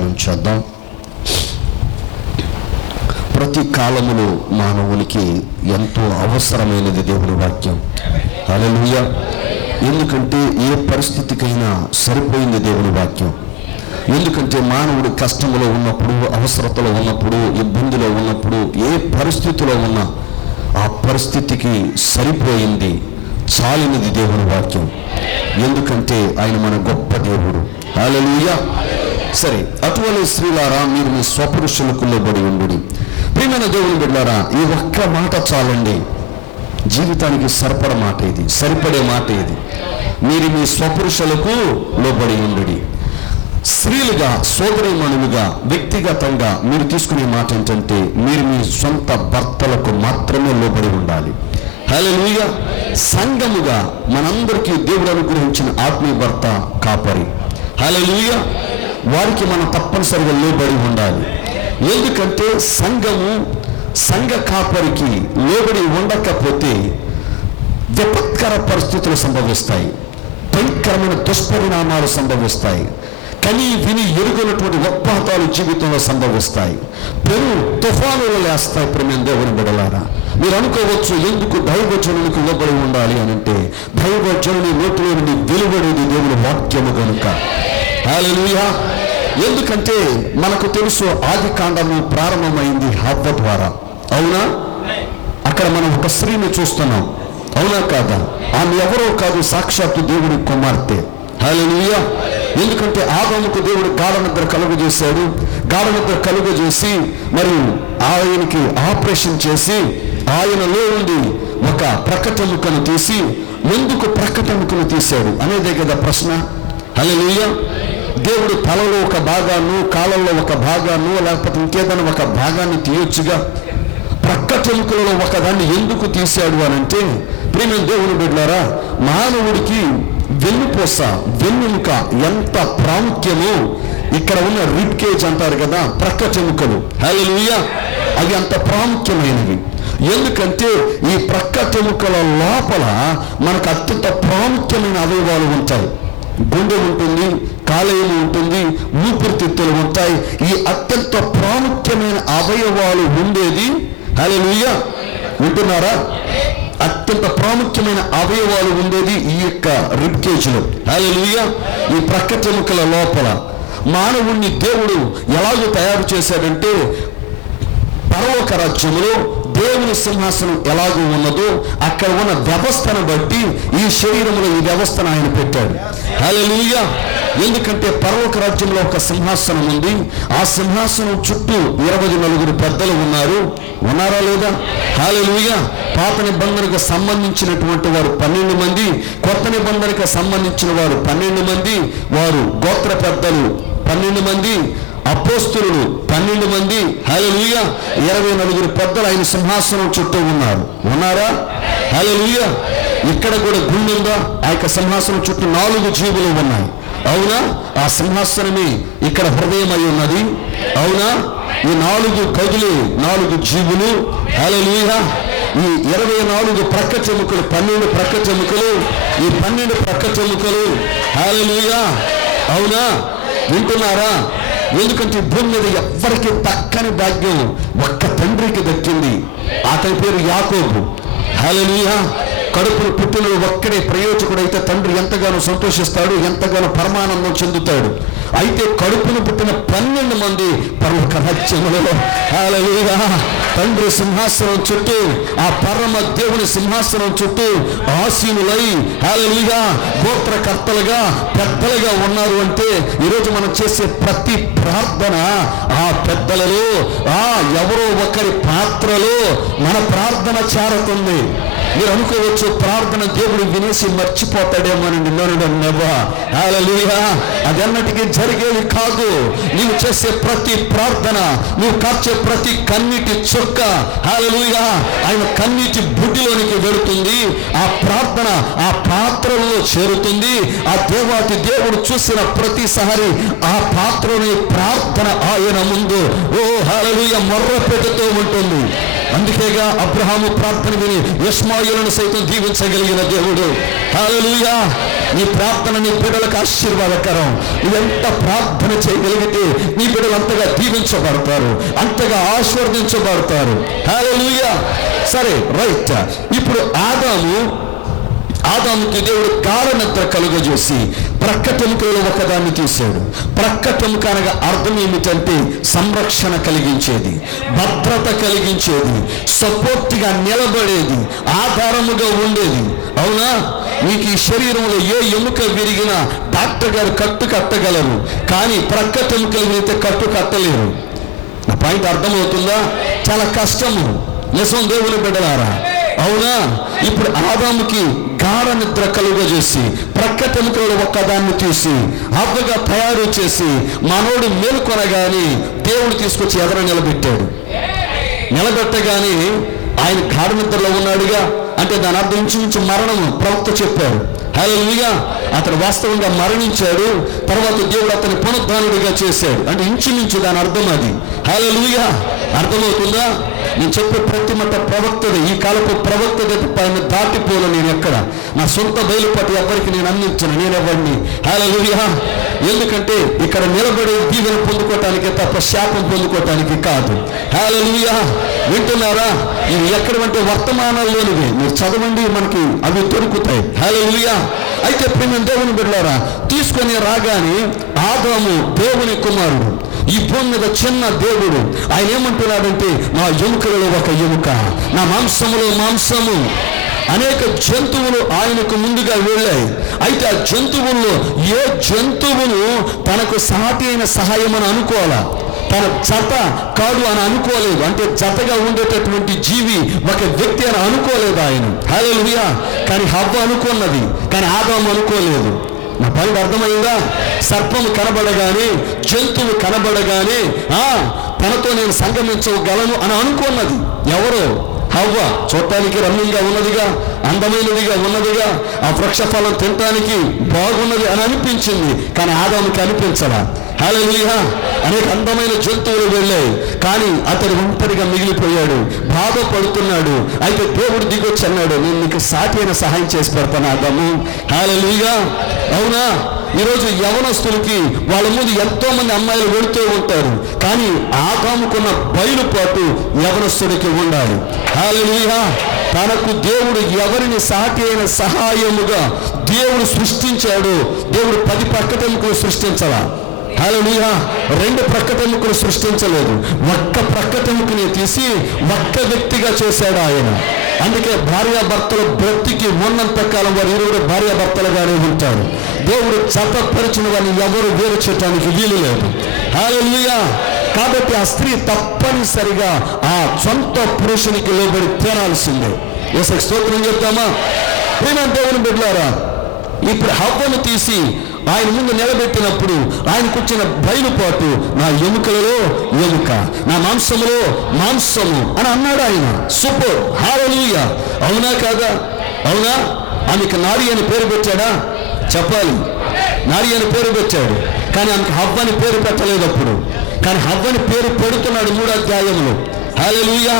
ధ్యానం చేద్దాం. ప్రతి కాలములో మానవునికి ఎంతో అవసరమైనది దేవుని వాక్యం. హల్లెలూయా. ఎందుకంటే ఏ పరిస్థితికైనా సరిపోయింది దేవుని వాక్యం. ఎందుకంటే మానవుడు కష్టంలో ఉన్నప్పుడు, అవసరతలో ఉన్నప్పుడు, ఇబ్బందిలో ఉన్నప్పుడు, ఏ పరిస్థితిలో ఉన్నా ఆ పరిస్థితికి సరిపోయింది, చాలినది దేవుని వాక్యం. ఎందుకంటే ఆయన మన గొప్ప దేవుడు. హల్లెలూయా. సరే, అటువంటి స్త్రీలారా, మీరు మీ స్వపురుషులకు లోబడి ఉండుడి. ప్రియమైన దేవుని బిడ్డలారా, ఈ ఒక్క మాట చాలండి. జీవితానికి సరిపడ మాట ఇది, సరిపడే మాట ఇది. మీరు మీ స్వపురుషులకు లోబడి ఉండుడి. స్త్రీలుగా, సోదరీమణులుగా, వ్యక్తిగతంగా మీరు తీసుకునే మాట ఏంటంటే, మీరు మీ సొంత భర్తలకు మాత్రమే లోబడి ఉండాలి. హల్లెలూయా. సంఘముగా మనందరికీ దేవుడు అనుగ్రహించిన ఆత్మీయ భర్త కాపరి. హల్లెలూయా. వారికి మనం తప్పనిసరిగా లోబడి ఉండాలి. ఎందుకంటే సంఘ కాపరికి లోబడి ఉండకపోతే విపత్కర పరిస్థితులు సంభవిస్తాయి, భయంకరమైన దుష్పరిణామాలు సంభవిస్తాయి, కానీ విని ఎరుగనటువంటి ఉత్పాతాలు జీవితంలో సంభవిస్తాయి, పెను తుఫానులు లేస్తాయి. ప్రేమ దేవుని బిడ్డలారా, మీరు అనుకోవచ్చు, ఎందుకు దైవజనునికి లోబడి ఉండాలి అని అంటే, దైవజనుని నోటిలో నుండి వెలువడేది దేవుని వాక్యము కనుక. హల్లెలూయా. ఎందుకంటే మనకు తెలుసు, ఆది కాండము ప్రారంభమైంది హవ్వ ద్వారా. అవునా? అక్కడ మనం ఒక స్త్రీని చూస్తున్నాం. అవునా కాదా? ఆమె ఎవరో కాదు, సాక్షాత్తు దేవుడి కుమార్తె. హల్లెలూయా. ఎందుకంటే ఆదాముకు దేవుడు గాఢ నిద్ర కలుగజేశాడు. గాఢ నిద్ర కలుగజేసి మరి ఆయనకి ఆపరేషన్ చేసి ఆయనలో నుండి ఒక ప్రక్కటెముకను తీసి, ఎందుకు ప్రక్కటెముకను తీశాడు అనేదే కదా ప్రశ్న. హల్లెలూయా. దేవుడు తలలో ఒక భాగాన్ని, కాళ్ళల్లో ఒక భాగాన్ని, లేకపోతే ఇంకేదైనా ఒక భాగాన్ని తీయొచ్చుగా. ప్రక్కటెముకలలో ఒకదాన్ని ఎందుకు తీశాడు అని అంటే, ప్రేమ దేవుని బిడ్డలారా, మానవుడికి వెన్నుపూస, వెన్నెముక ఎంత ప్రాముఖ్యమో, ఇక్కడ ఉన్న రిబ్ కేజ్ అంటారు కదా, ప్రక్కటెముకలు. హల్లెలూయా. అవి అంత ప్రాముఖ్యమైనవి. ఎందుకంటే ఈ ప్రక్కటెముకల లోపల మనకు అత్యంత ప్రాముఖ్యమైన అవయవాలు ఉంటాయి. గుండె ఉంటుంది, కాలేయం ఉంటుంది, ఊపిరితిత్తులు ఉంటాయి. ఈ అత్యంత ప్రాముఖ్యమైన అవయవాలు ఉండేది, హల్లెలూయా, వింటున్నారా? అత్యంత ప్రాముఖ్యమైన అవయవాలు ఉండేది ఈ యొక్క రిబ్ కేజ్లో. హల్లెలూయా. ఈ ప్రక్కటెముకల లోపల మానవుణ్ణి దేవుడు ఎలాగో తయారు చేశాడంటే, పరలోక రాజ్యంలో దేవుని సింహాసనం ఎలాగో ఉన్నదో అక్కడ ఉన్న వ్యవస్థను బట్టి ఈ శరీరంలో ఈ వ్యవస్థను ఆయన పెట్టాడు. హల్లెలూయా. ఎందుకంటే పరలోక రాజ్యంలో ఒక సింహాసనం ఉంది. ఆ సింహాసనం చుట్టూ 24 పెద్దలు ఉన్నారా లేదా? హల్లెలూయా. పాత నిబంధనకు సంబంధించినటువంటి వారు 12 మంది, కొత్త నిబంధనకు సంబంధించిన వారు 12 మంది, వారు గోత్ర పెద్దలు 12 మంది, అపోస్తలులు 12 మంది. హల్లెలూయా. 24 పెద్దలు ఆయన సింహాసనం చుట్టూ ఉన్నారా? హల్లెలూయా. ఇక్కడ కూడా గుండె ఉందా? ఆ యొక్క సింహాసనం చుట్టూ 4 జీవులు ఉన్నాయి. అవునా? ఆ సింహాసనమే ఇక్కడ హృదయం అయి ఉన్నది. అవునా? ఈ 4 కదులు, 4 జీవులు. హల్లెలూయా. ఈ 24 ప్రక్కటెముకలు, 12 ప్రక్కటెముకలు, ఈ 12 ప్రక్కటెముకలు. హల్లెలూయా. అవునా? వింటున్నారా? ఎందుకంటే భూమి మీద ఎవ్వరికి దక్కని భాగ్యం ఒక్క తండ్రికి దక్కింది. అతని పేరు యాకోబు. హల్లెలూయా. కడుపును పుట్టిన ఒక్కడే ప్రయోజకుడు అయితే తండ్రి ఎంతగానో సంతోషిస్తాడు, ఎంతగానో పరమానందం చెందుతాడు. అయితే కడుపును పుట్టిన 12 మంది పరలోక రాజ్యములో, హల్లెలూయా, తండ్రి సింహాసనం చుట్టూ, ఆ పరమ దేవుని సింహాసనం చుట్టూ ఆసీనులై, హల్లెలూయా, గోత్రకర్తలుగా, పెద్దలుగా ఉన్నారు. అంటే ఈరోజు మనం చేసే ప్రతి ప్రార్థన ఆ పెద్దలలో, ఎవరో ఒకరి పాత్రలో మన ప్రార్థన చేరుతుంది. మీరు అనుకోవచ్చు, ప్రార్థన దేవుడు వినేసి మర్చిపోతాడేమోనండి. హల్లెలూయా. అదన్నటికీ జరిగేది కాదు. నీవు చేసే ప్రతి ప్రార్థన, నువ్వు కార్చే ప్రతి కన్నీటి చుక్క, హల్లెలూయా, ఆయన కన్నీటి బుడ్డిలోనికి వెళుతుంది. ఆ ప్రార్థన ఆ పాత్రలో చేరుతుంది. ఆ దేవాతి దేవుడు చూసిన ప్రతిసారి ఆ పాత్రని ప్రార్థన ఆయన ముందు, ఓ హల్లెలూయా, మొర్ర పెడుతూ ఉంటుంది. అందుకేగా అబ్రహాము ప్రార్థన విని ఇష్మాయేలును సైతం దీవించగలిగిన దేవుడు. హల్లెలూయా. నీ ప్రార్థన నీ బిడ్డలకు ఆశీర్వాదకరం. ఎంత ప్రార్థన చేయగలిగితే నీ బిడ్డలు అంతగా దీవించబడతారు, అంతగా ఆశీర్వదించబడతారు. హల్లెలూయా. సరే, రైట్. ఇప్పుడు ఆదాముకి దేవుడు గాఢనిద్ర కలుగజేసి ప్రక్కటెముకలో ఒకదాన్ని తీశాడు. ప్రక్కటెముక అనగా అర్థం ఏమిటంటే సంరక్షణ కలిగించేది, భద్రత కలిగించేది, సపోర్ట్గా నిలబడేది, ఆధారముగా ఉండేది. అవునా? మీకు ఈ శరీరంలో ఏ ఎముక విరిగినా డాక్టర్ గారు కట్టు కట్టగలరు, కానీ ప్రక్కటెముకలు విరిగితే కట్టు కట్టలేరు. నా పాయింట్ అర్థమవుతుందా? చాలా కష్టము. నిజం దేవుని బిడ్డలారా. అవునా? ఇప్పుడు ఆదాముకి గాఢ నిద్ర కలుగజేసి ప్రక్కటెముకలో ఒక్కదాన్ని తీసి హవ్వగా తయారు చేసి మనోడు మేలుకొనగానే దేవుడు తీసుకొచ్చి ఎదర నిలబెట్టాడు. నిలబెట్టగానే ఆయన గాఢ నిద్రలో ఉన్నాడుగా, అంటే దాని అర్థం ఇంచుమించు మరణము. ప్రవక్త చెప్పాడు. హల్లెలూయా. అతను వాస్తవంగా మరణించాడు, తర్వాత దేవుడు అతని పునరుద్ధానుడిగా చేశాడు. అంటే ఇంచుమించు దాని అర్థం అది. హల్లెలూయా. అర్థమవుతుందా? నేను చెప్పే ప్రతి మాట ప్రవక్తది. ఈ కాలపు ప్రవక్త పైన దాటిపోను నేను ఎక్కడ. నా సొంత బయలుపాటు ఎవరికి నేను అందించను, నేనెవరిని. హల్లెలూయా. ఎందుకంటే ఇక్కడ నిలబడే దీవెన పొందుకోవటానికి తప్ప శాపం పొందుకోవటానికి కాదు. హల్లెలూయా. వింటున్నారా? ఇవి ఎక్కడంటే వర్తమానాల్లోనివి. మీరు చదవండి, మనకి అవి దొరుకుతాయి. హల్లెలూయా. అయితే ప్రేమ దేవుని బిడ్డలారా, తీసుకొని రాగానే ఆదాము దేవుని కుమారుడు, ఈ భూమి మీద చిన్న దేవుడు. ఆయన ఏమంటున్నాడంటే నా ఎముకలలో ఒక ఎముక, నా మాంసములో మాంసము. అనేక జంతువులు ఆయనకు ముందుగా వెళ్ళాయి. అయితే ఆ జంతువుల్లో ఏ జంతువును తనకు సాటి అయిన సహాయం అని అనుకోవాలా, తన జత కాదు అని అనుకోలేదు. అంటే జతగా ఉండేటటువంటి జీవి ఒక వ్యక్తి అని అనుకోలేదు ఆయన. హల్లెలూయా. కానీ హవ్వ అనుకున్నది, కానీ ఆదాము అనుకోలేదు. నా పైన అర్థమైందా? సర్పము కనబడగానే, జంతువు కనబడగానే తనతో నేను సంగమించగలను అని అనుకున్నది. ఎవరు? హవ్వ. చూడటానికి రమ్యంగా ఉన్నదిగా, అందమైనదిగా ఉన్నదిగా, ఆ వృక్ష ఫలం తినటానికి బాగున్నది అని అనిపించింది, కానీ ఆదాముకి అనిపించలా. హల్లెలూయా. అనేక అందమైన జంతువులు వెళ్ళాయి, కానీ అతడు ఒంటరిగా మిగిలిపోయాడు, బాధపడుతున్నాడు. అయితే దేవుడు దిగొచ్చి అన్నాడు, నేను నీకు సాటి అయిన సహాయం చేసి పెడతాను ఆదాము. హల్లెలూయా. అవునా? ఈరోజు యవనస్తులకి వాళ్ళ ముందు ఎంతో మంది అమ్మాయిలు వెళుతూ ఉంటారు, కానీ ఆదాముకున్న బయలుపాటు యవనస్తుడికి ఉండాలి. హల్లెలూయా. తనకు దేవుడు ఎవరిని సాటి అయిన సహాయముగా దేవుడు సృష్టించాడు. దేవుడు 10 ప్రక్కటెముకలు సృష్టించాలా? హల్లెలూయా. 2 ప్రక్కటెముకలు సృష్టించలేదు, ఒక్క ప్రక్కటెముకని తీసి ఒక్క వ్యక్తిగా చేశాడు ఆయన. అందుకే భార్యాభర్తలు బ్రతికి ఉన్నంత కాలం వారు ఇరువురు భార్యాభర్తలుగానే ఉంటారు. దేవుడు జతపరిచిన వారిని ఎవరు వేరు చేయడానికి వీలు లేదు. హల్లెలూయా. కాబట్టి ఆ స్త్రీ తప్పనిసరిగా ఆ సొంత పురుషునికి లోబడి తీరాల్సిందే. యేసుకి స్తోత్రం చెప్తామా? ప్రేమ దేవుని బిడ్డలారా, ఇప్పుడు హవ్వను తీసి ఆయన ముందు నిలబెట్టినప్పుడు ఆయనకు వచ్చిన బయలుపాటు నా ఎముకలలో ఎముక, నా మాంసములో మాంసము అని అన్నాడు ఆయన. సూపర్. హల్లెలూయా. అవునా కాదా? అవునా? ఆమెకు నారి అని పేరు పెట్టాడా? చెప్పాలి. నారి అని పేరు పెట్టాడు, కానీ ఆమెకు హవ్వ అని పేరు పెట్టలేదు అప్పుడు. కానీ హవ్వని పేరు పెడుతున్నాడు 3వ అధ్యాయంలో. హల్లెలూయా.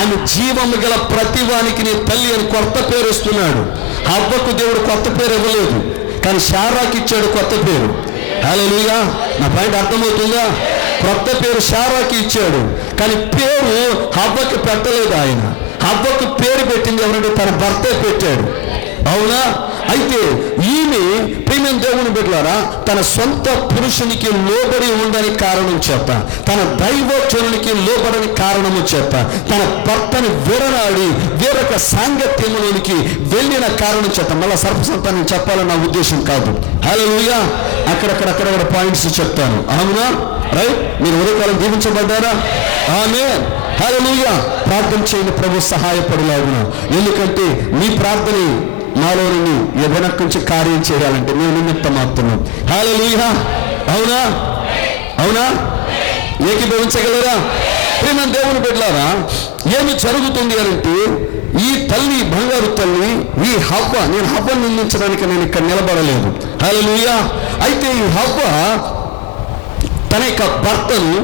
ఆమె జీవము గల ప్రతివానికి నీ తల్లి అని కొత్త పేరు ఇస్తున్నాడు. హవ్వకు దేవుడు కొత్త పేరు ఇవ్వలేదు, కానీ శారాకి ఇచ్చాడు కొత్త పేరు. హల్లెలూయా. నా పాయింట్ అర్థమవుతుందా? కొత్త పేరు శారాకి ఇచ్చాడు, కానీ పేరు హవ్వకి పెట్టలేదు ఆయన. హవ్వకు పేరు పెట్టింది ఎవరంటే తన భర్తే పెట్టాడు. అవునా? అయితే ఈమె ప్రేమ దేవుని బిడ్డలారా, తన సొంత పురుషునికి లోబడి ఉండని కారణం చేత, తన దైవజనునికి లోబడని కారణము చేత, తన భర్తని విడనాడి వేరొక సాంగత్యములోనికి వెళ్ళిన కారణం చేత, మళ్ళా సర్పసంతానం చెప్పాలని నా ఉద్దేశం కాదు. హల్లెలూయా. అక్కడక్కడ పాయింట్స్ చెప్తాను. అవునా? రైట్. మీరు ఉదయకాలం దీవించబడ్డారా? ఆమేన్. హల్లెలూయా. ప్రార్థన చేయండి, ప్రభు సహాయపడలాగున. ఎందుకంటే మీ ప్రార్థన నాలో నుండి వెనక్కి నుంచి కార్యం చేయాలంటే నేను నిమిత్తం మాత్రం. హల్లెలూయా. అవునా? అవునా? ఏకీభవించగలరా? ప్రేమ దేవుని బిడ్డలారా, ఏమి జరుగుతుంది అంటే ఈ తల్లి, బంగారు తల్లి, ఈ హవ్వ, నేను హవ్వను నిందించడానికి నేను ఇక్కడ నిలబడలేదు. హల్లెలూయా. అయితే ఈ హవ్వ తన యొక్క భర్తను,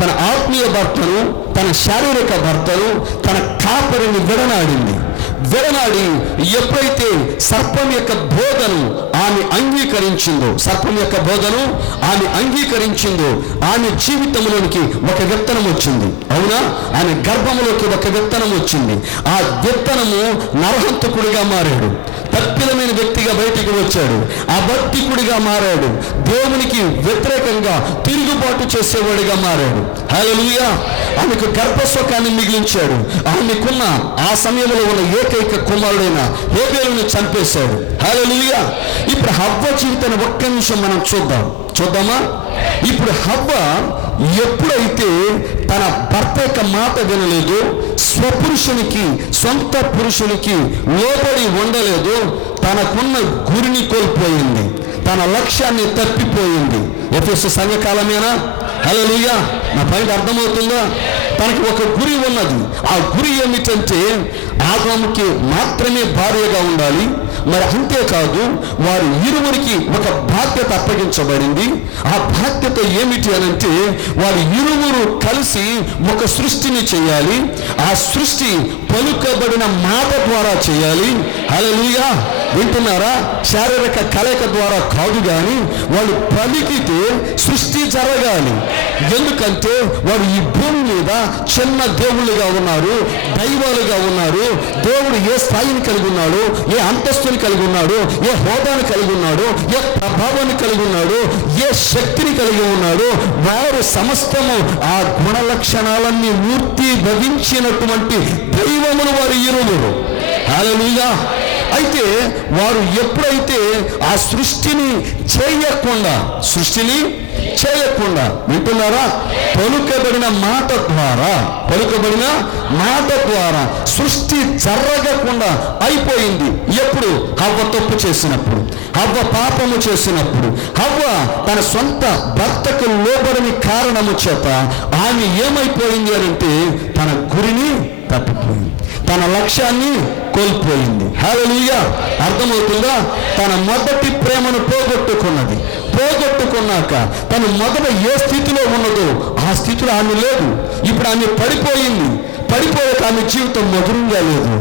తన ఆత్మీయ భర్తను, తన శారీరక భర్తను, తన కాపరిని విడనాడింది. ఎప్పుడైతే సర్పం యొక్క బోధను ఆమె అంగీకరించిందో, ఆమె జీవితంలోనికి ఒక విత్తనం వచ్చింది. అవునా? ఆమె గర్భంలోకి ఒక విత్తనం వచ్చింది. ఆ విత్తనము నరహంతకుడిగా మారాడు, తప్పిదమైన వ్యక్తిగా బయటికి వచ్చాడు, అబద్ధికుడిగా మారాడు, దేవునికి వ్యతిరేకంగా తిరుగుబాటు చేసేవాడిగా మారాడు. హల్లెలూయా! ఆమెకు గర్భశోకాన్ని మిగిలించాడు. ఆమెకున్న ఆ సమయంలో ఉన్న ఏకైక కుమారుడైన హేబేలును చంపేశాడు. హల్లెలూయా! ఇప్పుడు హవ్వ జీవితాన్ని ఒక్క నిమిషం మనం చూద్దామా? ఇప్పుడు హవ్వ ఎప్పుడైతే తన భర్త యొక్క మాట వినలేదు, సొంత పురుషునికి లోబడి ఉండలేదు, తనకున్న గురిని కోల్పోయింది, తన లక్ష్యాన్ని తప్పిపోయింది. ఎఫెసు సంఘకాలమేనా? హల్లెలూయా! నా పాయింట్ అర్థమవుతుందా? తనకి ఒక గురి ఉన్నది. ఆ గురి ఏమిటంటే ఆదాముకి మాత్రమే భార్యగా ఉండాలి. మరి అంతేకాదు, వారి ఇరువురికి ఒక బాధ్యత అప్పగించబడింది. ఆ బాధ్యత ఏమిటి అనంటే వారి ఇరువురు కలిసి ఒక సృష్టిని చేయాలి. ఆ సృష్టి పలుకబడిన మాట ద్వారా చేయాలి. హల్లెలూయా! వింటున్నారా? శారీరక కలయిక ద్వారా కాదు, కానీ వాళ్ళు పలికితే సృష్టి జరగాలి. ఎందుకంటే వారు ఈ భూమి మీద చిన్న దేవుళ్ళుగా ఉన్నారు, దైవాలుగా ఉన్నారు. దేవుడు ఏ స్థాయిని కలిగి ఉన్నాడు, ఏ అంతస్తుని కలిగి ఉన్నాడు, ఏ హోదాని కలిగి ఉన్నాడు, ఏ ప్రభావాన్ని కలిగి ఉన్నాడు, ఏ శక్తిని కలిగి ఉన్నాడు, వారు సమస్తము ఆ గుణ లక్షణాలన్నీ మూర్తి భవించినటువంటి దైవములు వారి ఇరువురు. హల్లెలూయా! అయితే వారు ఎప్పుడైతే ఆ సృష్టిని చేయకుండా వింటున్నారా, పలుకబడిన మాట ద్వారా సృష్టి జరగకుండా అయిపోయింది. ఎప్పుడు? హవ్వ తప్పు చేసినప్పుడు, హవ్వ పాపము చేసినప్పుడు, హవ్వ తన సొంత భర్తకు లోబడని కారణము చేత ఆమె ఏమైపోయింది అంటే తన గురిని తప్పిపోయింది, తన లక్ష్యాన్ని కోల్పోయింది. హల్లెలూయా! అర్థమవుతుందా? తన మొదటి ప్రేమను పోగొట్టుకున్నాక తను మొదట ఏ స్థితిలో ఉన్నదో ఆ స్థితిలో ఆమె లేదు. ఇప్పుడు ఆమె పడిపోయాక ఆమె జీవితం మధురంగా లేదు,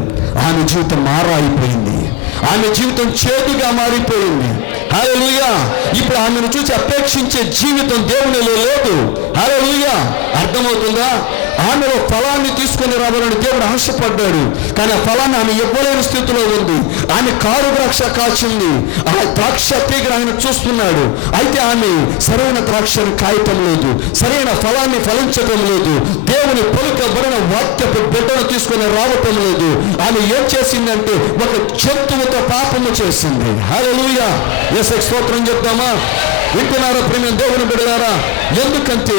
ఆమె జీవితం మారైపోయింది, ఆమె జీవితం చేదుగా మారిపోయింది. హల్లెలూయా! ఇప్పుడు ఆమెను చూసి అపేక్షించే జీవితం దేవునిలో లేదు. హల్లెలూయా! అర్థమవుతుందా? ఆమెలో ఫలాన్ని తీసుకొని రావాలని దేవుడు ఆశపడ్డాడు, కానీ ఆ ఫలాన్ని ఆమె ఇవ్వలేని స్థితిలో ఉంది. ఆమె కారు ద్రాక్ష కాచింది, ఆ ద్రాక్ష తీగను ఆయన చూస్తున్నాడు. అయితే ఆమె సరైన ద్రాక్షను కాయటం లేదు, సరైన ఫలాన్ని ఫలించటం లేదు, దేవుని పలుకబడిన వాక్యపు బిడ్డను తీసుకొని రావటం లేదు. ఆమె ఏం చేసిందంటే ఒక జంతువుతో పాపము చేసింది. హల్లెలూయా! యేసుకి స్తోత్రం చెప్తామా? వింటున్నారా ప్రియమైన దేవుని బిడ్డలారా? ఎందుకంటే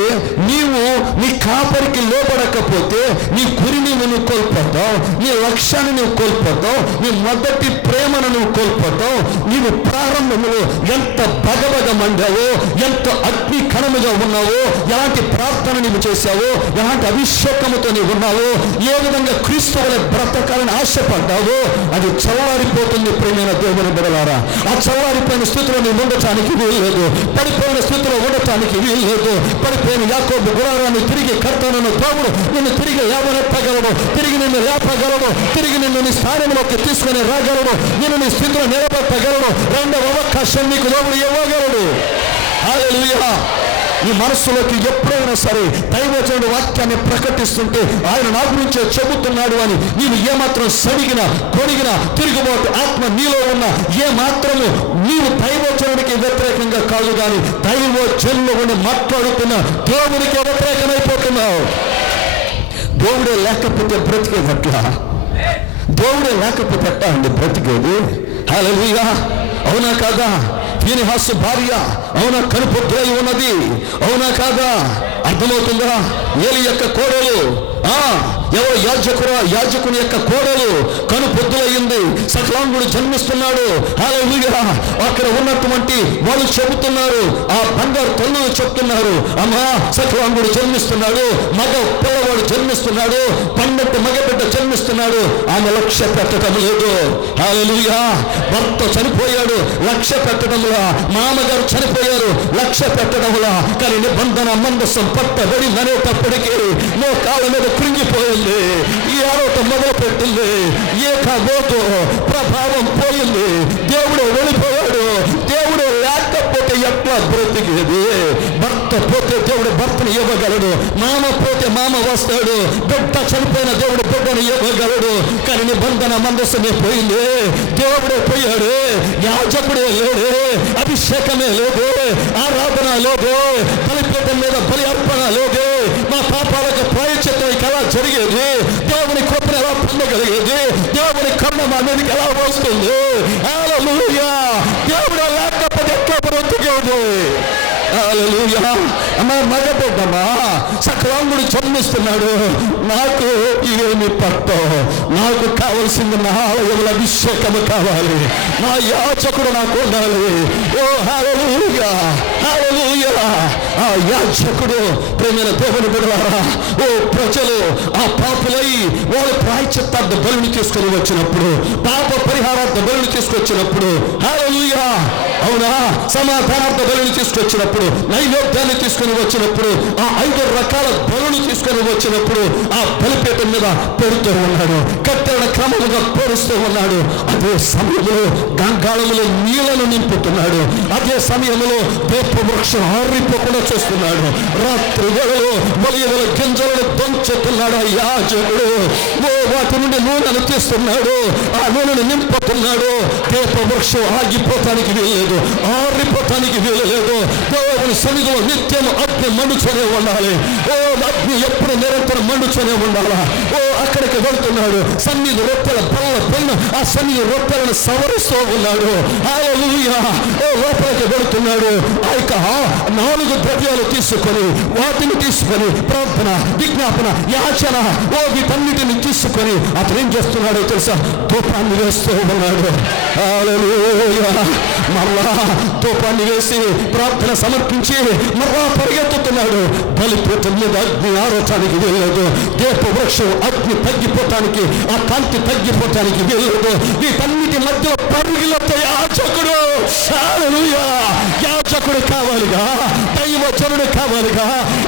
నీవు నీ కాపరికి లోబడకపోతే నీ గురిని నువ్వు కోల్పోతావు, నీ లక్ష్యాన్ని నువ్వు కోల్పోతావు, నీ మొదటి ప్రేమను నువ్వు కోల్పోతావు. నీవు ప్రారంభంలో ఎంత బగబగ మండావో, ఎంత అగ్ని కణముగా ఉన్నావో, ఎలాంటి ప్రార్థన నీవు చేశావో, ఎలాంటి అభిషేకముతో నీవు ఉన్నావో, ఏ విధంగా క్రీస్తు వలె బ్రతకాలని ఆశపడ్డావో అది చల్లారిపోతుంది. ప్రియమైన దేవుని బిడ్డలారా, ఆ చల్లారిపోయిన స్థితిలో నీవు ఉండటానికి వీల్లేదు, పడిపోయిన స్థితిలో ఉండటానికి వీల్లేదు. పడిపోయిన యాకోబు గుడారాన్ని తిరిగి కర్తానన్న దేవుడు నిన్ను తిరిగి లేవనెత్తగలడు, తిరిగి నిన్ను లేపగలడు, తిరిగి నిన్ను నీ స్థానంలోకి తీసుకుని రాగలడు, నిన్ను నీ స్థితిలో నిలబెట్టగలడు, రెండవ అవకాశం నీకు దేవుడు ఇవ్వగలడు. హల్లెలూయా! నీ మనస్సులోకి ఎప్పుడైనా సరే దైవజనుడు వాక్యాన్ని ప్రకటిస్తుంటే ఆయన నా గురించే చెబుతున్నాడు అని నీవు ఏమాత్రం సడిగినా కొడిగినా తిరుగుబాటు ఆత్మ నీలో ఉన్న ఏ మాత్రము నీవు దైవజనుడికి వ్యతిరేకంగా కాదు, కానీ దైవజనులు ఉండి మాట్లాడుతున్న దేవునికి వ్యతిరేకమైపోతున్నావు. దేవుడే లేకపోతే బ్రతికేదట్లా? దేవుడే లేకపోతే ఎట్టా అండి బ్రతికేది? హల్లెలూయా! అవునా కాదా? ఫీనెహాసు భార్య అవునా కనుపొద్దులై ఉన్నది, అవునా కాదా? అర్థమవుతుందా? ఏలి యొక్క కోడలు ఎవరు యాజకుని యొక్క కోడలు కనుపొద్దులయ్యింది, సకలాంగుడు జన్మిస్తున్నాడు. హల్లెలూయా. అక్కడ ఉన్నటువంటి వాళ్ళు చెబుతున్నారు, ఆ బంగారు తల్లులు చెప్తున్నారు, అమ్మా సకలాంగుడు జన్మిస్తున్నాడు, మగ పిల్లవాడు జన్మిస్తున్నాడు, పన్నెట్టు మగబిడ్డ జన్మిస్తున్నాడు. ఆమె లక్ష్య పెట్టడం లేదు. హల్లెలూయా. భర్త చనిపోయాడు, లక్ష్య పెట్టడంలా. మామగారు చనిపోయారు, లక్ష్య పెట్టడంలా. కానీ నిబంధన మందసం పట్టబడి అనేటప్పటికీ నో కాళ్ళ మీద కృంగిపోయింది, ఈ ఆరోటం మొదలు పెట్టింది. ఏకబోతు ప్రభావం పోయింది, దేవుడు వెళ్ళిపోయాడు. దేవుడు లేకపోతే ఎట్లా బ్రతికేది? భర్త పోతే దేవుడు భర్తను ఇవ్వగలడు, మామ పోతే మామ వస్తాడు, బిడ్డ చనిపోయిన దేవుడు బిడ్డను ఇవ్వగలడు. కానీ నిబంధన మందసమే పోయింది, దేవుడే పోయాడు, యాజకుడే లేడు, అభిషేకమే లేదు, ఆరాధన లేదు, బలిపీఠం మీద బలి అర్పణ లేదు. మా పాపాలకు ప్రాయశ్చిత్తం ఎలా జరిగేది? దేవుని కృపను ఎలా పొందగలిగేది? దేవుని కరుణ మా మీదకి ఎలా వస్తుంది? హల్లెలూయా. దేవుడు లేకపోతే ఎట్లా బ్రతికేది? హల్లెలూయా. అమ్మా మగబిడ్డమ్మా, సకలాంగుడు జన్మిస్తున్నాడు, నాకు ఇవేమి పట్టవు. నాకు కావలసింది నా ఆలయముల అభిషేకము కావాలి, నా యాజకుడు నాకు ఉండాలి. ఓ హల్లెలూయా, హల్లెలూయా. ఆ యాజకుడు ప్రేమైన దేవుని బిడ్డలారా, ఓ ప్రజలు ఆ పాపులై వాళ్ళు ప్రాయశ్చిత్తార్థ బలిని తీసుకొని వచ్చినప్పుడు, పాప పరిహారార్థ బలిని తీసుకొచ్చినప్పుడు, హల్లెలూయా అవునా, సమాధానార్థ బలిని తీసుకొచ్చినప్పుడు, నైవేద్యాన్ని తీసుకొని వచ్చినప్పుడు, ఆ 5 రకాల బలులు తీసుకొని వచ్చినప్పుడు ఆ బలిపీఠం మీద పెడుతూ ఉన్నాడు, కట్టెల క్రమముగా పొరుస్తూ ఉన్నాడు. అదే సమయంలో గంగాళములో నీళ్లను నింపుతున్నాడు. అదే సమయంలో వేప వృక్షం ఆరిపోకుండా చూస్తున్నాడు. రాత్రి వేళలో బలియల గింజలను దంచుతున్నాడు ఆ యాజకుడు. వాటి నుండి నూనెను తీస్తున్నాడు, ఆ నూనెను నింపుతున్నాడు. వేప వృక్షం ఆగిపోతానికి వీల్లేదు, ఆరిపోతానికి వీలలేదు. దేవుని సన్నిధిలో నిత్యం అగ్ని మండుచూనే ఉండాలి. ఓ అగ్ని ఎప్పుడు నిరంతరం మండుచూనే ఉండాలా. ఓ అక్కడికి వెళ్తున్నాడు, సన్నిధి రొట్టెల బల్ల పైన ఆ సన్నిధి రొట్టెలను సవరిస్తూ ఉన్నాడు. హల్లెలూయా. ఓ లోపలికి వెళుతున్నాడు. ఆ యొక్క 4 ద్రవ్యాలు తీసుకొని, వాటిని తీసుకొని ప్రార్థన, విజ్ఞాపన, యాచన, ఓ వీటన్నిటిని తీసుకొని అతను ఏం చేస్తున్నాడో తెలుసా? ధూపాన్ని వేస్తూ ఉన్నాడు. హల్లెలూయా. మరలా ధూపాన్ని వేసి ప్రార్థన సమర్పించి మరలా పరిగెత్తుతున్నాడు. బలిపీఠం మీద అగ్ని ఆరోచానికి వెళ్ళలేదు, దీప వృక్షం అగ్ని తగ్గిపోతానికి, ఆ కాంతి తగ్గిపోతానికి వెళ్ళలేదు. వీటన్నిటి మధ్యలో పరుగులతో యాజకుడు, హల్లెలూయా, యాజకుడు కావాలిగా, దైవజనుడు కావాలిగా,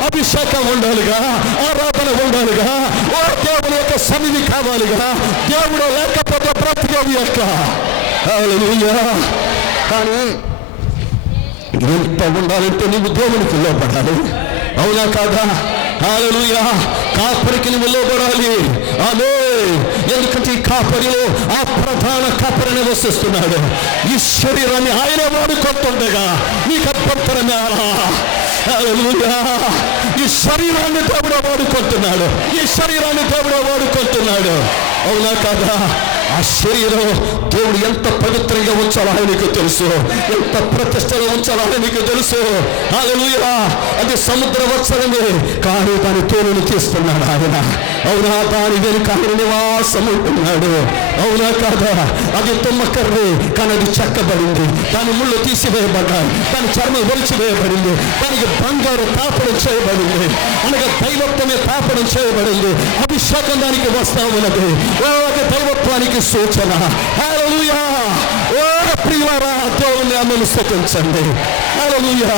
అభిషేకం ఉండాలిగా, ఆరాధన ఉండాలిగా, ఓ దేవుని యొక్క సన్నిధి కావాలిగా. దేవుడు లేకపోతే బ్రతికేది ఎట్లా? హల్లెలూయా. కానీ ఎంత ఉండాలంటే నీవు దేవునికి లోపడాలి, అవునా కాదా? హల్లెలూయా. కాపరికి నువ్వు లోబడాలి. ఆమేన్. ఎందుకంటే ఈ కాపరిలో ఆ ప్రధాన కాపరిని వసిస్తున్నాడు. ఈ శరీరాన్ని ఆయన వాడుకుంటుండగా నీకు అభ్యంతరమే. హల్లెలూయా. ఈ శరీరాన్ని దేవుడు వాడుకుంటున్నాడు, ఈ శరీరాన్ని దేవుడు వాడుకుంటున్నాడు, అవునా కాదా? ఆ శరీరం దేవుడు ఎంత పవిత్రంగా ఉంచాలో ఆయనకు తెలుసు, ఎంత ప్రతిష్టగా ఉంచాలో ఆయనకు తెలుసు. హల్లెలూయా. అది సముద్ర వత్సరమే, కానీ దాని తోలును తీస్తున్నాడు ఆయన, అవునా? దాని వెనుక ఆయన నివాసం ఉంటున్నాడు, అవునా కాదా? అది తుమ్మకర్రి, కానీ అది చెక్కబడింది, దాని ముళ్ళు తీసివేయబడ్డాయి, దాని చర్మం ఒలిచివేయబడింది, దానికి బంగారు తాపడం చేయబడింది, అనగా దైవత్వమే తాపడం చేయబడింది. అభిషేకం దానికి వస్తా ఉన్నది. ఓ దైవత్వానికి సూచన. హల్లెలూయా. ఓ ప్రియులారా, దేవుని నామమును స్తుతించండి. హల్లెలూయా.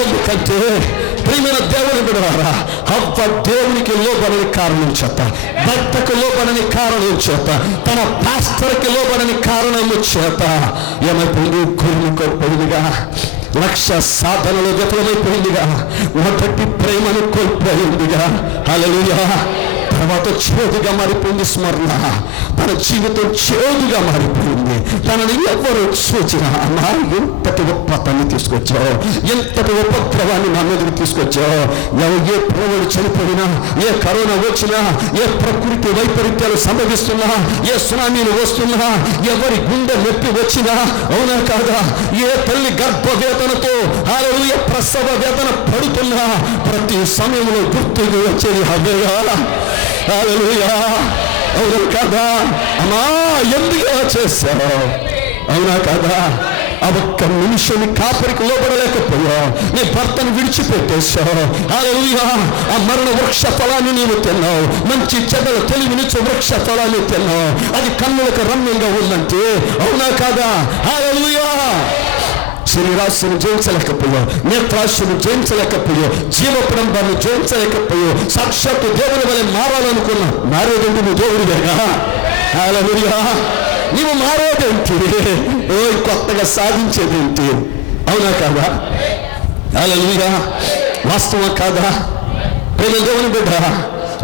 ఎందుకంటే ప్రియమైన దేవుని బిడ్డలారా, హవ్వ దేవునికి లోబడని కారణం చేత, భర్తకు లోబడని కారణం చేత, తన పాస్టర్కి లోబడని కారణము చేత ఏమైపోయింది? గురిని కోల్పోయిందిగా, లక్ష్య సాధనలో విఫలమైపోయిందిగా, మొదటి ప్రేమను కోల్పోయిందిగా. హల్లెలూయా. తర్వాత చేదుగా మారిపోయింది స్మరణ, తన జీవితం చేదుగా మారిపోయింది. తనని ఎవరు సూచన, అన్నా ఎంతటి ఉపత్వాన్ని తీసుకొచ్చావు, ఎంతటి ఉపద్రవాన్ని నా మీదకి తీసుకొచ్చావు. ఏ ప్రేమలు చనిపోయినా, ఏ కరోనా వచ్చినా, ఏ ప్రకృతి వైపరీత్యాలు సంభవిస్తున్నా, ఏ సునామీలు వస్తున్నా, ఎవరి గుండె నొప్పి వచ్చినా, అవునా కాదా? ఏ తల్లి గర్భవేదనతో హల్లెలూయా ప్రసవ వేదన పడుతున్నా, ప్రతి సమయంలో గుర్తుకు వచ్చేది హవ్వగా. హల్లెలూయా. అవును కదా అమ్మా, ఎందుకు ఇలా చేశావు? అవునా కదా? ఆ ఒక్క నిమిషం నీ కాపరికి లోబడలేకపోయావు, నీ భర్తను విడిచిపెట్టేశావు. హల్లెలూయా. ఆ మరణ వృక్ష ఫలాన్ని నీవు తిన్నావు, మంచి చెడ్డల తెలివినిచ్చు వృక్ష ఫలాన్ని తిన్నావు. అది కన్నులకు రమ్యంగా ఉందంటే అవునా కదా? హల్లెలూయా. శరీరాశను జయించలేకపోయావు, నేత్రాశను జయించలేకపోయావు, జీవప్రంభాన్ని జయించలేకపోయావు. సాక్షాత్తు దేవుని వలె మారాలనుకున్నావు, మారేదండి నువ్వు దేవుడివేగా. హల్లెలూయా. నీవు మారేదేంటి? కొత్తగా సాధించేదేంటి? అవునా కాదా? హల్లెలూయా. వాస్తవం కాదా? ప్రేమ దేవుని బిడ్డ,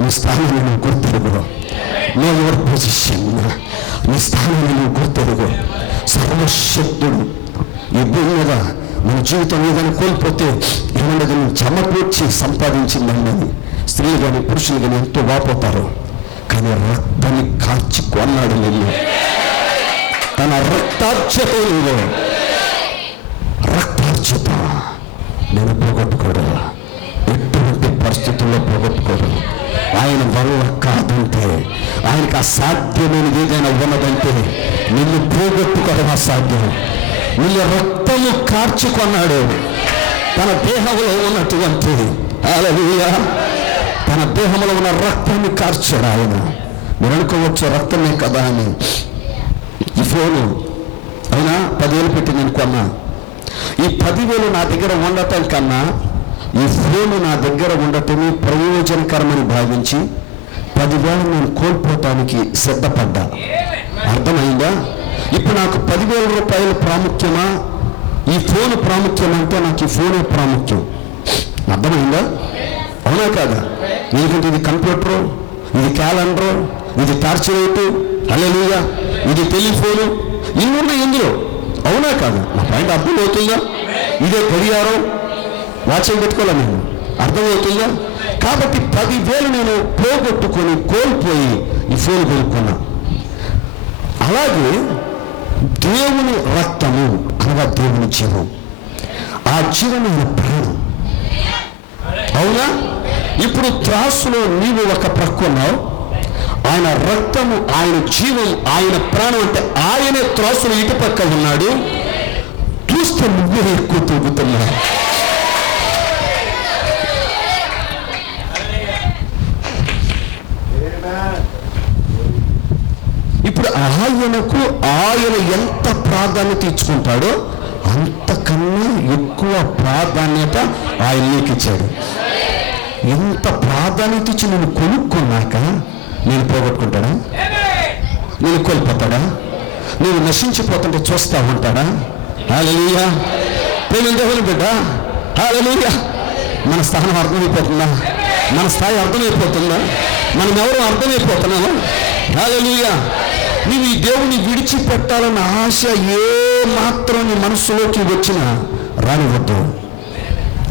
నీ స్థానాన్ని నువ్వు గుర్తెరుగు. No your position. నీ స్థానాన్ని నువ్వు గుర్తెరుగు. సర్వశక్తుడు ఈ భూమి మీద మన జీవితం ఏదైనా కోల్పోతే ఏమన్నది నువ్వు చెమటూర్చి సంపాదించిందని స్త్రీలు కానీ పురుషులు కానీ ఎంతో వాపోతారు. కానీ రక్తాన్ని కార్చి కొన్నాడు నిన్ను, తన రక్తార్చత నీవు. రక్తార్చత నేను పోగొట్టుకోడు, ఎటువంటి పరిస్థితుల్లో పోగొట్టుకోడు. ఆయన వల్ల కాదంటే, ఆయనకు అసాధ్యమైనది ఏదైనా ఉన్నదంటే నిన్ను పోగొట్టుకోవడం అసాధ్యం. నిన్ను రక్తము కార్చుకున్నాడు, తన దేహంలో ఉన్నటువంటి హల్లెలూయా, తన దేహంలో ఉన్న రక్తాన్ని కార్చాడు ఆయన. మీరు అనుకోవచ్చు రక్తమే కదా అని. ఈ ఫోను అయినా 10,000 పెట్టి నేను కొన్నా. ఈ 10,000 నా దగ్గర ఉండటం కన్నా ఈ ఫోను నా దగ్గర ఉండటమే ప్రయోజనకరమని భావించి 10,000 నేను కోల్పోవటానికి సిద్ధపడ్డా. అర్థమైందా? ఇప్పుడు నాకు 10,000 రూపాయలు ప్రాముఖ్యమా, ఈ ఫోను ప్రాముఖ్యం అంటే నాకు ఈ ఫోనే ప్రాముఖ్యం. అర్థమైందా? అవునా కాదా? ఎందుకంటే ఇది కంప్యూటరు, ఇది క్యాలెండరు, ఇది టార్చ్ లైటు, హల్లెలూయా, ఇది టెలిఫోను, ఇన్నున్నాయి ఇందులో. అవునా కాదా? నా పాయింట్ అర్థమవుతుందా? ఇదే గడియారం, వాచ్యం పెట్టుకోలే నేను. అర్థమవుతుందా? కాబట్టి 10,000 నేను పోగొట్టుకొని కోల్పోయి ఈ ఫోన్ కొనుక్కున్నా. అలాగే దేవుని రక్తము అనగా దేవుని జీవం, ఆ జీవమైన ప్రాణం. అవునా? ఇప్పుడు త్రాసులో నీవు ఒక ప్రక్క ఉన్నావు, ఆయన రక్తము, ఆయన జీవం, ఆయన ప్రాణం అంటే ఆయనే త్రాసులో ఇటుపక్క ఉన్నాడు. చూస్తే నువ్వే ఎక్కువ తూగుతున్నావు. ఇప్పుడు ఆయనకు ఆయన ఎంత ప్రాధాన్యత ఇచ్చుకుంటాడో అంతకన్నా ఎక్కువ ప్రాధాన్యత ఆయన నీకు ఇచ్చాడు. ఎంత ప్రాధాన్యత ఇచ్చి నేను కొనుక్కున్నాక నేను పోగొట్టుకుంటాడా? నేను కోల్పోతాడా? నేను నశించిపోతుంటే చూస్తా ఉంటాడా? హల్లెలూయా. ప్రేమ దేవుని బిడ్డ, హల్లెలూయా. మన స్థానం అర్థమైపోతుందా? మన స్థాయి అర్థమైపోతుందా? మనం ఎవరో అర్థమైపోతున్నామా? హల్లెలూయా. నీవు ఈ దేవుని విడిచిపెట్టాలన్న ఆశ ఏ మాత్రం నీ మనస్సులోకి వచ్చినా రానివద్దు.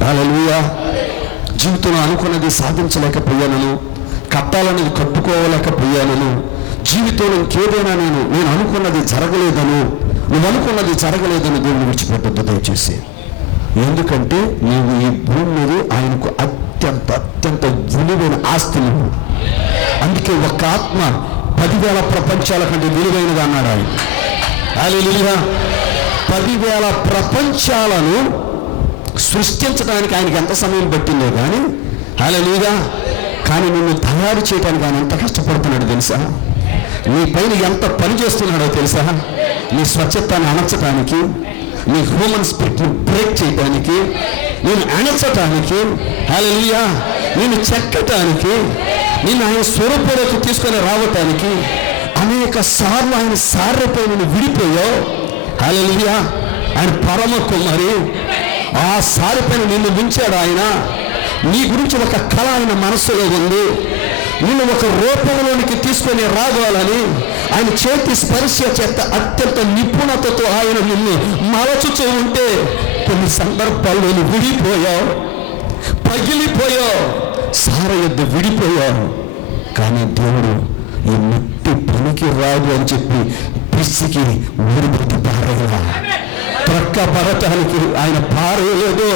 హల్లెలూయా. జీవితంలో అనుకున్నది సాధించలేకపోయానను, కట్టాలనేది కట్టుకోలేకపోయానను, జీవితంలో ఇంకేదైనా నేను అనుకున్నది జరగలేదను, నువ్వు అనుకున్నది జరగలేదని దేవుని విడిచిపెట్టద్దు దయచేసి. ఎందుకంటే నీవు ఈ భూమి మీద ఆయనకు అత్యంత విలువైన ఆస్తి నువ్వు. అందుకే ఒక ఆత్మ 10,000 ప్రపంచాల కంటే విలువైనది అన్నాడు ఆయన. హల్లెలూయా. 10,000 ప్రపంచాలను సృష్టించడానికి ఆయనకి ఎంత సమయం పట్టిందో కానీ, హల్లెలూయా, కానీ నిన్ను తయారు చేయడానికి ఆయన ఎంత కష్టపడుతున్నాడో తెలుసా? నీ పైన ఎంత పని చేస్తున్నాడో తెలుసా? నీ స్వచ్ఛతను అణచటానికి, నీ హ్యూమన్ స్పిరిట్ని బ్రేక్ చేయడానికి, నేను అణచటానికి, హల్లెలూయా, నేను చెక్కటానికి, నేను ఆయన స్వరూపంలోకి తీసుకొని రావటానికి అనేక సార్లు ఆయన సార్లపై నేను విడిపోయావు. హల్లెలూయా. ఆయన పరమ కుమారి, ఆ సారిపైన నిన్ను ఉంచాడు ఆయన. నీ గురించి ఒక కళ ఆయన మనస్సులో ఉంది. నిన్ను ఒక రూపంలోనికి తీసుకొని రావాలని ఆయన చేతి స్పర్శ చేత అత్యంత నిపుణతతో ఆయన నిన్ను మలచుతూ ఉంటే కొన్ని సందర్భాల్లో నువ్వు విడిపోయావు, పగిలిపోయావు, సారయుద్ధ విడిపోయావు. కానీ దేవుడు ఈ మట్టి పనికి రాదు అని చెప్పి పిసికి ఊరిబెట్టి పారేలా ప్రక్క పరటానికి ఆయన పారేయలేదు,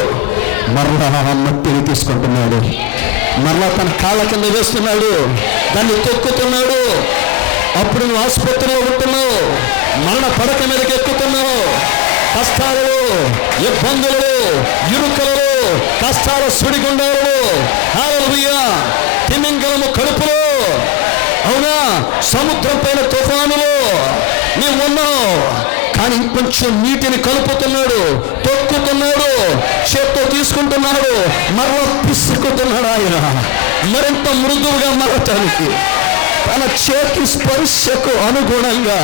మరలా మట్టిని తీసుకుంటున్నాడు. మరలా తన కాళ్ళ కింద వేస్తున్నాడు, దాన్ని తొక్కుతున్నాడు. అప్పుడు నువ్వు ఆసుపత్రిలో ఉంటున్నావు, మరణ పడక మీదకి ఎక్కుతున్నావు. కష్టాలు, ఇబ్బందులు, ఇరుకలు, కష్టాల సుడిగుండాలు, హల్లెలూయా, తిమింగలము కడుపులో, అవునా, సముద్రం పైన తుఫానులు నీవు ఉన్నావు. కానీ ఇంకొంచెం నీటిని కలుపుతున్నాడు, తొక్కుతున్నాడు, చేత్తో తీసుకుంటున్నాడు, మరలా పిసుకుతున్నాడు. ఆయన మరింత మృదువుగా మారటానికి తన చేతి స్పర్శకు అనుగుణంగా,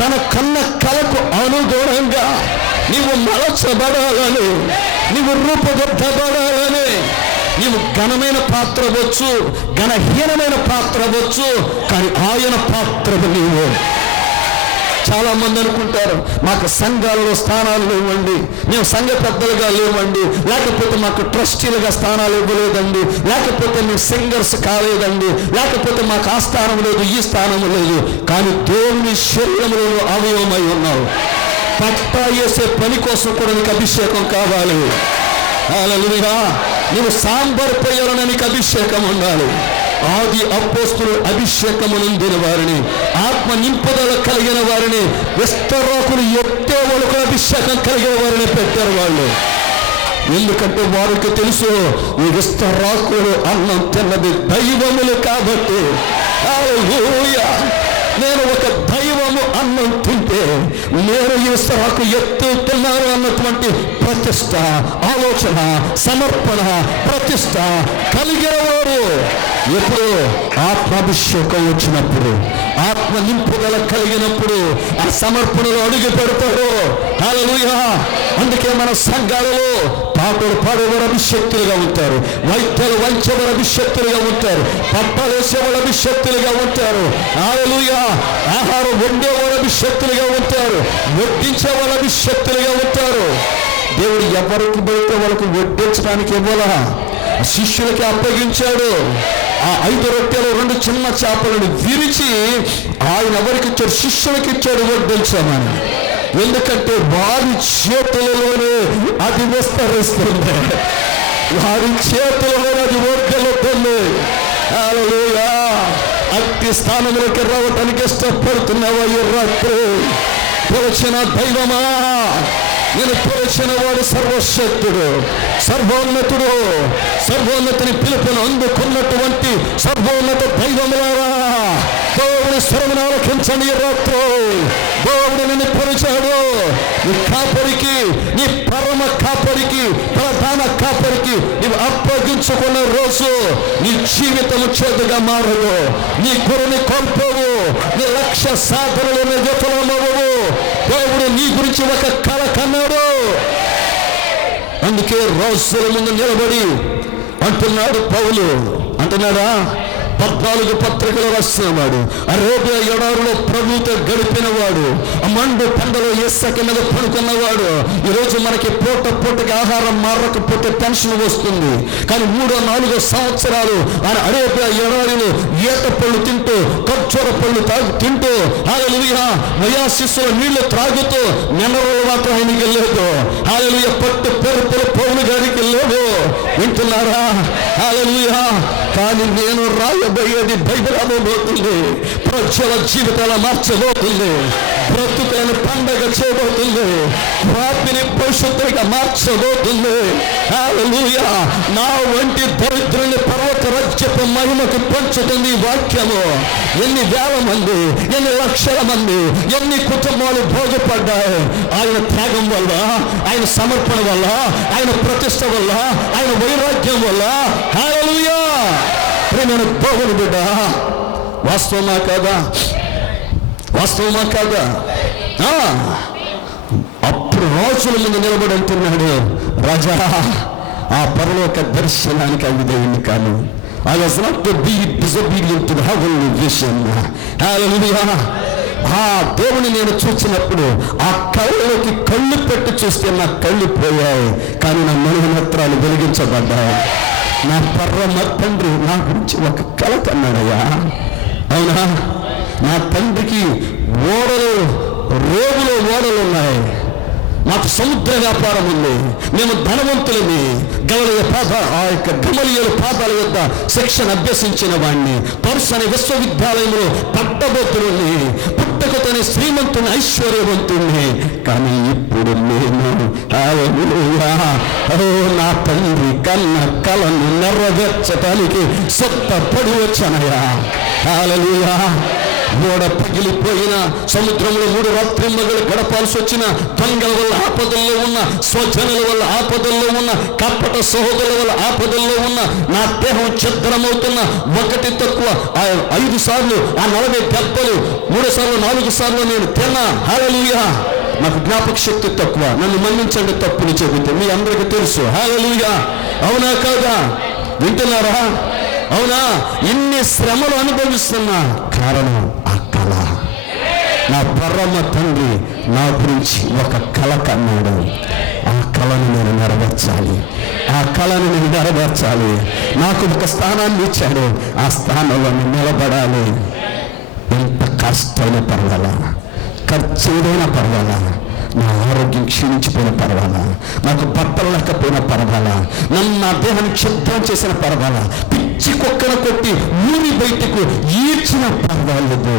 తన కన్న కలకు అనుగుణంగా నీవు మలచబడాలని, నీవు రూపుదిద్దబడాలని. నీవు ఘనమైన పాత్ర వచ్చు, ఘనహీనమైన పాత్ర వచ్చు, కానీ ఆయన పాత్రలు నీవు. చాలా మంది అనుకుంటారు, మాకు సంఘాలలో స్థానాలు లేవండి, మేము సంఘ పెద్దలుగా లేవండి, లేకపోతే మాకు ట్రస్టీలుగా స్థానాలు ఇవ్వలేదండి, లేకపోతే మేము సింగర్స్ కాలేదండి, లేకపోతే మాకు ఆ స్థానం లేదు, ఈ స్థానం లేదు. కానీ దేవుని శరీరంలో అవయవమై ఉన్నావు. పట్టా వేసే పని కోసం కూడా నీకు అభిషేకం కావాలి. హల్లెలూయా. నువ్వు సాంబార్ పోయాలని నీకు అభిషేకం ఉండాలి. ఆది అపోస్తులు అభిషేకము నొందిన వారిని, ఆత్మ నింపుదల కలిగిన వారిని, విస్తరాకులు ఎత్తే వాళ్ళకు అభిషేకం కలిగిన వారిని పెట్టారు వాళ్ళు. ఎందుకంటే వారికి తెలుసు, ఈ విస్తరాకులు అన్నం తిన్నది దైవములు కాబట్టి. హల్లెలూయా. నేను ఒక దైవము అన్నం తింటే నేను ఈ విస్తరాకు ఎత్తుతున్నాను అన్నటువంటి ప్రతిష్ట, ఆలోచన, సమర్పణ, ప్రతిష్ట కలిగిన వారు ఎప్పుడు ఆత్మాభిషేకం వచ్చినప్పుడు, ఆత్మ నింపుదల కలిగినప్పుడు ఆ సమర్పణలో అడుగు పెడతారు. హల్లెలూయా. అందుకే మన సంఘాలలో పాటలు పాడేవారు అభిషక్తులుగా ఉంటారు, వైద్యులు వంచేవారు అభిషక్తులుగా ఉంటారు, పట్టాలు వేసేవారు అభిషక్తులుగా ఉంటారు. హల్లెలూయా. ఆహారం వండేవారు అభిషక్తులుగా ఉంటారు, వడ్డించేవారు అభిషక్తులుగా ఉంటారు. దేవుడు ఎవరికి పడితే వాళ్ళకు వడ్డించడానికి ఇవ్వాల, శిష్యులకి అప్పగించాడు. ఆ 5 రొట్టెలు 2 చిన్న చేపలను విరిచి ఆయన ఎవరికి ఇచ్చాడు? శిష్యులకి ఇచ్చాడు వడ్డించమని. ఎందుకంటే వారి చేతులలోనే అది విస్తరిస్తుంది, వారి చేతులలోనే అది వడ్డెలుతుంది. హల్లెలూయా. అట్టి స్థానంలోకి రావటానికి ఇష్టపడుతున్నావా ఈ రాత్రి? పిలిచిన దైవమా, నేను పిలిచిన వాడు సర్వశక్తుడు, సర్వోన్నతుడు, సర్వోన్నతిని పిలుపును అందుకున్నటువంటి సర్వోన్నత దైవములారా, దేవుని స్వరమును ఆలకించండి. ఈ రాత్రి దేవుడు నిన్ను పిలిచాడు. నీ కాపరికి, నీ పరమ కాపరికి, ప్రధాన కాపరికి నీవు అప్పగించుకున్న రోజు నీ జీవితము చేదుగా మారదు, నీ గురిని కోల్పోవు, నీ లక్ష్య సాధనలో విఫలమవ్వవు. దేవుడు నీ గురించి ఒక కల కన్నాడు. అందుకే రోజుల ముందు నిలబడి అంటున్నాడు పౌలు, అంటున్నాడా, 14 పత్రికలు రాస్తున్నాడు. అరేబియా ఎడారిలో ప్రభుతో గడిపిన వాడు, మండు పండలో ఇసుక మీద పడుకున్నవాడు. ఈరోజు మనకి పూటకి ఆహారం మారకపోతే టెన్షన్ వస్తుంది. కానీ 3-4 సంవత్సరాలు ఆయన అరేబియా ఎడారిలో ఈత పళ్ళు తింటూ, ఖర్జూర పళ్ళు తింటూ, హల్లెలూయా, వయాశిస్సుల నీళ్లు త్రాగుతూ, మినరల్ వాటర్ ఆయనకి లేదు. హల్లెలూయా. పట్టు పెరుపులు పౌలు గారికి లేదు. వింటున్నారా? హల్లెలూయా. కానీ నేను రాయబోయేది బైబిల్ అవ్వబోతుంది, ప్రజల జీవితాల మార్చబోతుంది, బ్రతుకులను పండగ చేయబోతుంది, వాటిని పరిశుద్ధంగా మార్చబోతుంది. హల్లెలూయా. నా వంటి దరిద్రుని పర్వత రాజ్యపు మహిమకు పంచుతుంది ఈ వాక్యము. ఎన్ని వేల మంది, ఎన్ని లక్షల మంది, ఎన్ని కుటుంబాలు బాగుపడ్డాయి ఆయన త్యాగం వల్ల, ఆయన సమర్పణ వల్ల, ఆయన ప్రతిష్ట వల్ల, ఆయన వైరాగ్యం వల్ల. హల్లెలూయా. ప్రేమైన దేవుని బిడ్డ, వాస్తవమా కాదా? వాస్తవమా కాదా? అప్పుడు రోజుల ముందు నిలబడి అంటున్నాడు, రాజా, ఆ పరలోక దర్శనానికి అవిధేయుని కాను. I was not to be disobedient to the heavenly vision. Hallelujah. ఆ దేవుని నేను చూసినప్పుడు ఆ కళ్ళలోకి కళ్ళు పెట్టి చూస్తే నా కళ్ళు పోయాయి, కానీ నా మనోనేత్రాలు వెలిగించబడ్డాయి. నా పరమ తండ్రి నా గురించి ఒక కల కన్నాడయ్యా. అవునా? నా తండ్రికి ఓడలు, రేవులో ఓడలు ఉన్నాయి. మాకు సముద్ర వ్యాపారం ఉంది, మేము ధనవంతులని. ఆ యొక్క గమలీయుల పాదాల యొద్ద శిక్షణ అభ్యసించిన వాడిని, పర్స్ అనే విశ్వవిద్యాలయంలో పట్టభద్రుని, పుట్టకతోనే శ్రీమంతుని, ఐశ్వర్యవంతుణ్ణి. కానీ ఇప్పుడు నేను నా తండ్రి కన్న కలను నెరవేర్చడానికి సిద్ధపడి వచ్చానయ్యా. హల్లెలూయా. ఓడ పగిలిపోయిన, సముద్రంలో 3 రాత్రింబగలు గడపాల్సి వచ్చిన, దొంగల వల్ల ఆపదల్లో ఉన్న, స్వజనుల వల్ల ఆపదల్లో ఉన్న, కపట సహోదరుల వల్ల ఆపదల్లో ఉన్న, నా దేహం ఛిద్రమవుతున్న, 1 తక్కువ 5 సార్లు ఆ 40 దెబ్బలు, 3 సార్లు 4 సార్లు నేను తిన్నా. హల్లెలూయా. నాకు జ్ఞాపక శక్తి తక్కువ, నన్ను మన్నించండి తప్పుని చెబితే. మీ అందరికీ తెలుసు. హల్లెలూయా. అవునా కాదా? వింటున్నారా? అవునా? ఇన్ని శ్రమలు అనుభవిస్తున్నా కారణం ఆ కళ. నా పరమ తండ్రి నా గురించి ఒక కళ కన్నాడు. ఆ కళను నేను నెరవేర్చాలి, ఆ కళను నేను నెరవేర్చాలి. నాకు ఒక స్థానాన్ని ఇచ్చాడు, ఆ స్థానంలో నేను నిలబడాలి. ఎంత కష్టమైనా పర్వాలా, ఖర్చు ఏదైనా పర్వాలా, నా ఆరోగ్యం క్షీణించిపోయిన పర్వాలా, నాకు బట్టలు లేకపోయినా పర్వాలా, నన్ను నా దేహాన్ని క్షుద్రం చేసిన పర్వాలా, పిచ్చి కుక్కను కొట్టి ఊరి బయటకు ఈడ్చిన పర్వాలేదు.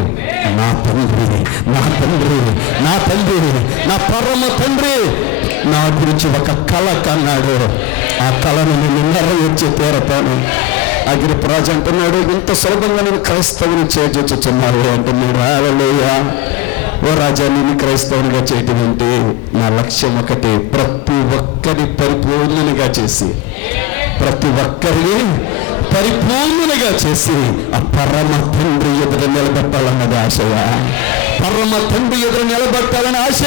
నా తండ్రి, నా తండ్రి, నా తండ్రి, నా పరమ తండ్రి నా గురించి ఒక కళ కన్నాడు. ఆ కళను నేను నెరవేర్చి తీరతాను. అగిరిప్రాజు అంటున్నాడు, ఇంత సులభంగా నేను క్రైస్తవుని చేర్చుచున్నావు అంటున్నాడు. హల్లెలూయా. ఓ రాజా, నేను క్రైస్తవునిగా చేయటం అంటే నా లక్ష్యం ఒకటే, ప్రతి ఒక్కరి పరిపూర్ణునిగా చేసి, ప్రతి ఒక్కరిని పరిపూర్ణునిగా చేసి ఆ పరమ తండ్రి ఎదురు నిలబెట్టాలన్నది ఆశయా. పరమ తండ్రి ఎదురు నిలబెట్టాలని ఆశ.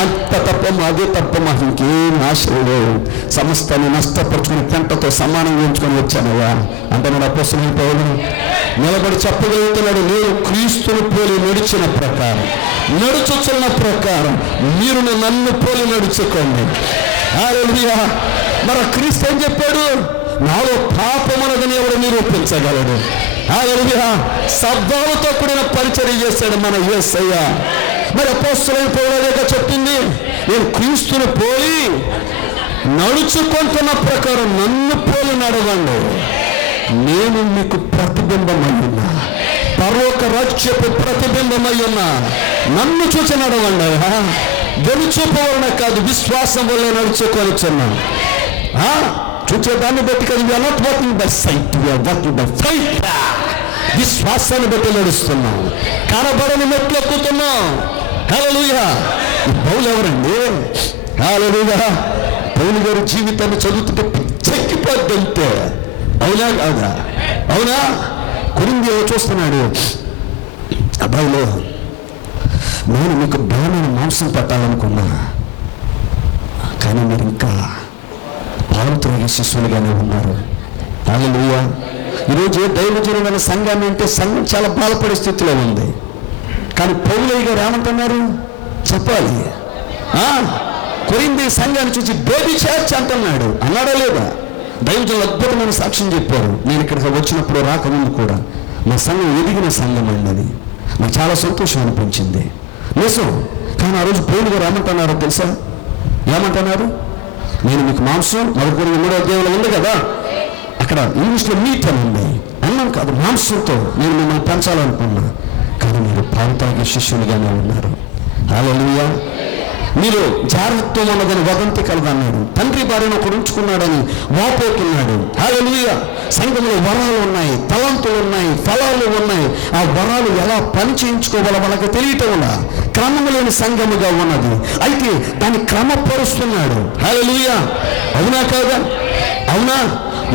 అంత తప్ప అదే తప్ప మాకు ఇంకేం ఆశలు లేవు. సమస్తాన్ని నష్టపరుచుకుని పెంటతో సమానంగా ఉంచుకొని వచ్చానయ్యా అంటున్నాడు అపోస్తలుడైన పౌలు. నిలబడి చెప్పగలుగుతున్నాడు, నేను క్రీస్తుని పోలి నడిచిన ప్రకారం, నడుచుచున్న ప్రకారం మీరు నన్ను పోలి నడుచుకోండి. హల్లెలూయా. మరి క్రీస్తు ఏం చెప్పాడు? నాలో పాపమున్నదని ఎవడు నిరూపించగలడు? హల్లెలూయా. శబ్దాలతో కూడిన పరిచర్య చేశాడు మన యేసయ్య. మరి అపోస్తలుడైన పౌలు చెప్పింది, నేను క్రీస్తుని పోలి నడుచుకుంటున్న ప్రకారం నన్ను పోలి నడవండి, నేను మీకు ప్రతిబింబమై ఉన్నా, పరలోక రాజ్యపు ప్రతిబింబమై ఉన్నా, నన్ను చూసి నడవండి. వెలుచూపు వలన కాదు, విశ్వాసం వల్ల నడుచుకొనిచున్నా. చూచేదాన్ని బట్టి కాదు, we are not walking by sight, we are walking by faith. విశ్వాసాన్ని బట్టి నడుస్తున్నాం, కనబడని మెట్లు ఎక్కుతున్నాం. హల్లెలూయా. పౌలు ఎవరండి? హల్లెలూయా. పౌలు గారి జీవితాన్ని చదువుతుంటే పిచ్చెక్కిపోద్దంతే. అవునా కాదా? అవునా? కొరింథీయులో చూస్తున్నాడు, అబ్బాయిలో నేను మీకు బలమైన మాంసం పెట్టాలనుకున్నా, కానీ మీరు ఇంకా పాలుతున్న శిష్యులుగానే ఉన్నారు. హల్లెలూయా. ఈరోజు దైవజనులైన సంఘాన్ని అంటే సంఘం చాలా బాధపడే స్థితిలో ఉంది. కానీ పౌలయ్య గారు ఏమంటున్నారు చెప్పాలి. కొరింథీ సంఘాన్ని చూసి బేబీ చర్చ్ అంటున్నాడు. అన్నాడా లేదా? దైవజనులు అద్భుతమైన సాక్ష్యం చెప్పారు. నేను ఇక్కడికి వచ్చినప్పుడు రాకముందు కూడా మా సంఘం ఎదిగిన సంఘం అన్నది నాకు చాలా సంతోషం అనిపించింది. నిజం. కానీ ఆ రోజు పౌలు గారు ఏమంటున్నారో తెలుసా? ఏమంటున్నారు? నేను మీకు మాంసం, 3వ అధ్యాయంలో ఉంది కదా, అక్కడ ఇంగ్లీష్లో మీట్ అని ఉంది. అన్నం కాదు, మాంసంతో నేను మిమ్మల్ని పెంచాలనుకున్నా, కానీ మీరు పాలు తాగే శిష్యులుగానే ఉన్నారు. హల్లెలూయా. మీరు జాగ్రత్తగా ఉన్నదని వదంతి కలదన్నాడు. తండ్రి భార్యను ఒకడు ఉంచుకున్నాడని వాపోతున్నాడు. హల్లెలూయా. సంఘంలో వరాలు ఉన్నాయి, తలంతులు ఉన్నాయి, ఫలాలు ఉన్నాయి. ఆ వరాలు ఎలా పని చేయించుకోవాలో వాళ్ళకి తెలియటం వల్ల క్రమం లేని సంఘముగా ఉన్నది. అయితే దాన్ని క్రమపరుస్తున్నాడు. హల్లెలూయా. అవునా కాదా? అవునా?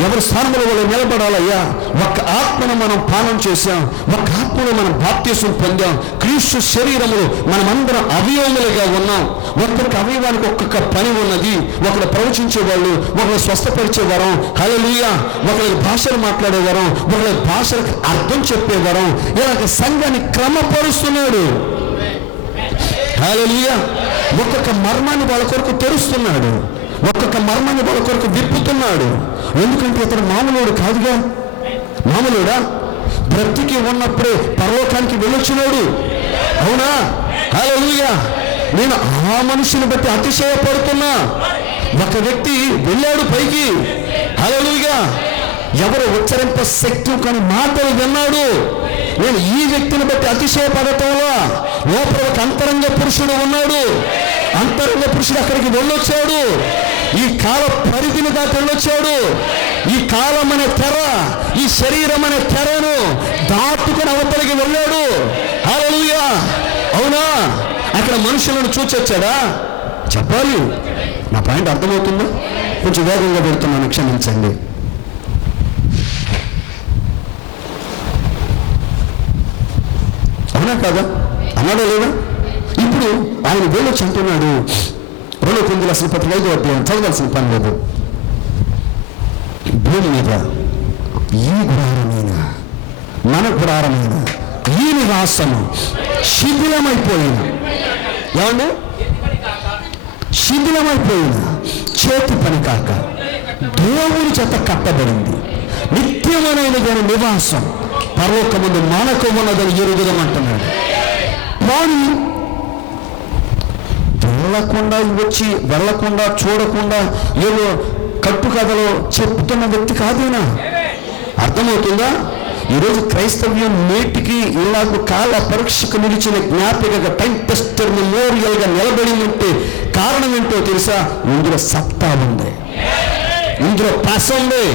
ఎవరి స్థానంలో వాళ్ళు నిలబడాలయ్యా. ఒక ఆత్మను మనం పానం చేశాం, ఒక ఆత్మను మనం బాప్తిసం పొందాం. క్రీస్తు శరీరములో మనమందరం అవయవములుగా ఉన్నాం. ఒక్కొక్క అవయవానికి ఒక్కొక్క పని ఉన్నది. ఒకరు ప్రవచించే వాళ్ళు, ఒకరు స్వస్థపరిచే వరం, హల్లెలూయా, ఒకరికి భాషలు మాట్లాడే వరం, ఒకరి భాషలకు అర్థం చెప్పే వరం. ఇలాగ సంఘాన్ని క్రమపరుస్తున్నాడు. హల్లెలూయా. ఒక్కొక్క మర్మాన్ని వాళ్ళ కొరకు తెరుస్తున్నాడు, ఒక్కొక్క మర్మాన్ని వాళ్ళ కొరకు విప్పుతున్నాడు. ఎందుకంటే ఇతను మామూలుడు కాదుగా. మామూలుడా? బ్రతికి ఉన్నప్పుడే పరలోకానికి వెళ్ళొచ్చినాడు. అవునా? హల్లెలూయా. నేను ఆ మనుషుని బట్టి అతిశయపడుతున్నా. ఒక వ్యక్తి వెళ్ళాడు పైకి, హల్లెలూయా, ఎవరు ఉచ్చరింప శక్తి కానీ మాటలు విన్నాడు. నేను ఈ వ్యక్తిని బట్టి అతిశయపడటంలో లోపల ఒక అంతరంగ పురుషుడు ఉన్నాడు. అంతరంగ పురుషుడు అక్కడికి వెళ్ళొచ్చాడు. ఈ కాల పరిధిని దాటి వెళ్ళొచ్చాడు. ఈ కాలం అనే తెర, ఈ శరీరం అనే తెరను దాటుకుని అవతలికి వెళ్ళాడు. హల్లెలూయా, అవునా? అక్కడ మనుషులను చూచొచ్చాడా? చెప్పాలి. నా పాయింట్ అర్థమవుతుందా? కొంచెం వేగంగా పెడుతున్నాను, క్షమించండి. అవునా కాదా? అన్నాడా లేదా? ఇప్పుడు ఆయన వెళ్ళొచ్చి అంటున్నాడు, 2 Corinthians 5 చదవాల్సిన పని లేదు. భూమి మీద ఈ గుడారమైన, మన గుడారమైన ఈ నివాసము శిథిలమైపోయిన, ఏమండి, శిథిలమైపోయిన చేతి పని కాక దేవుని చేత కట్టబడింది నిత్యమైన నివాసం పరలోకమందు మనకు ఉన్నదని ఎరుగుదమంటున్నాడు. వాడు వెళ్ళకుండా చూడకుండా ఏదో కట్టుకథలో చెప్తున్న వ్యక్తి కాదేనా? అర్థమవుతుందా? ఈరోజు క్రైస్తవ్యం నేటికి ఇలాగ కాల పరీక్షకు నిలిచిన జ్ఞాపికగా, టైం టెస్టర్ మెమోరియల్గా నిలబడిందంటే కారణం ఏంటో తెలుసా? ఇందులో సత్తా ఉంది, ఇందులో పాస్ ఉంది.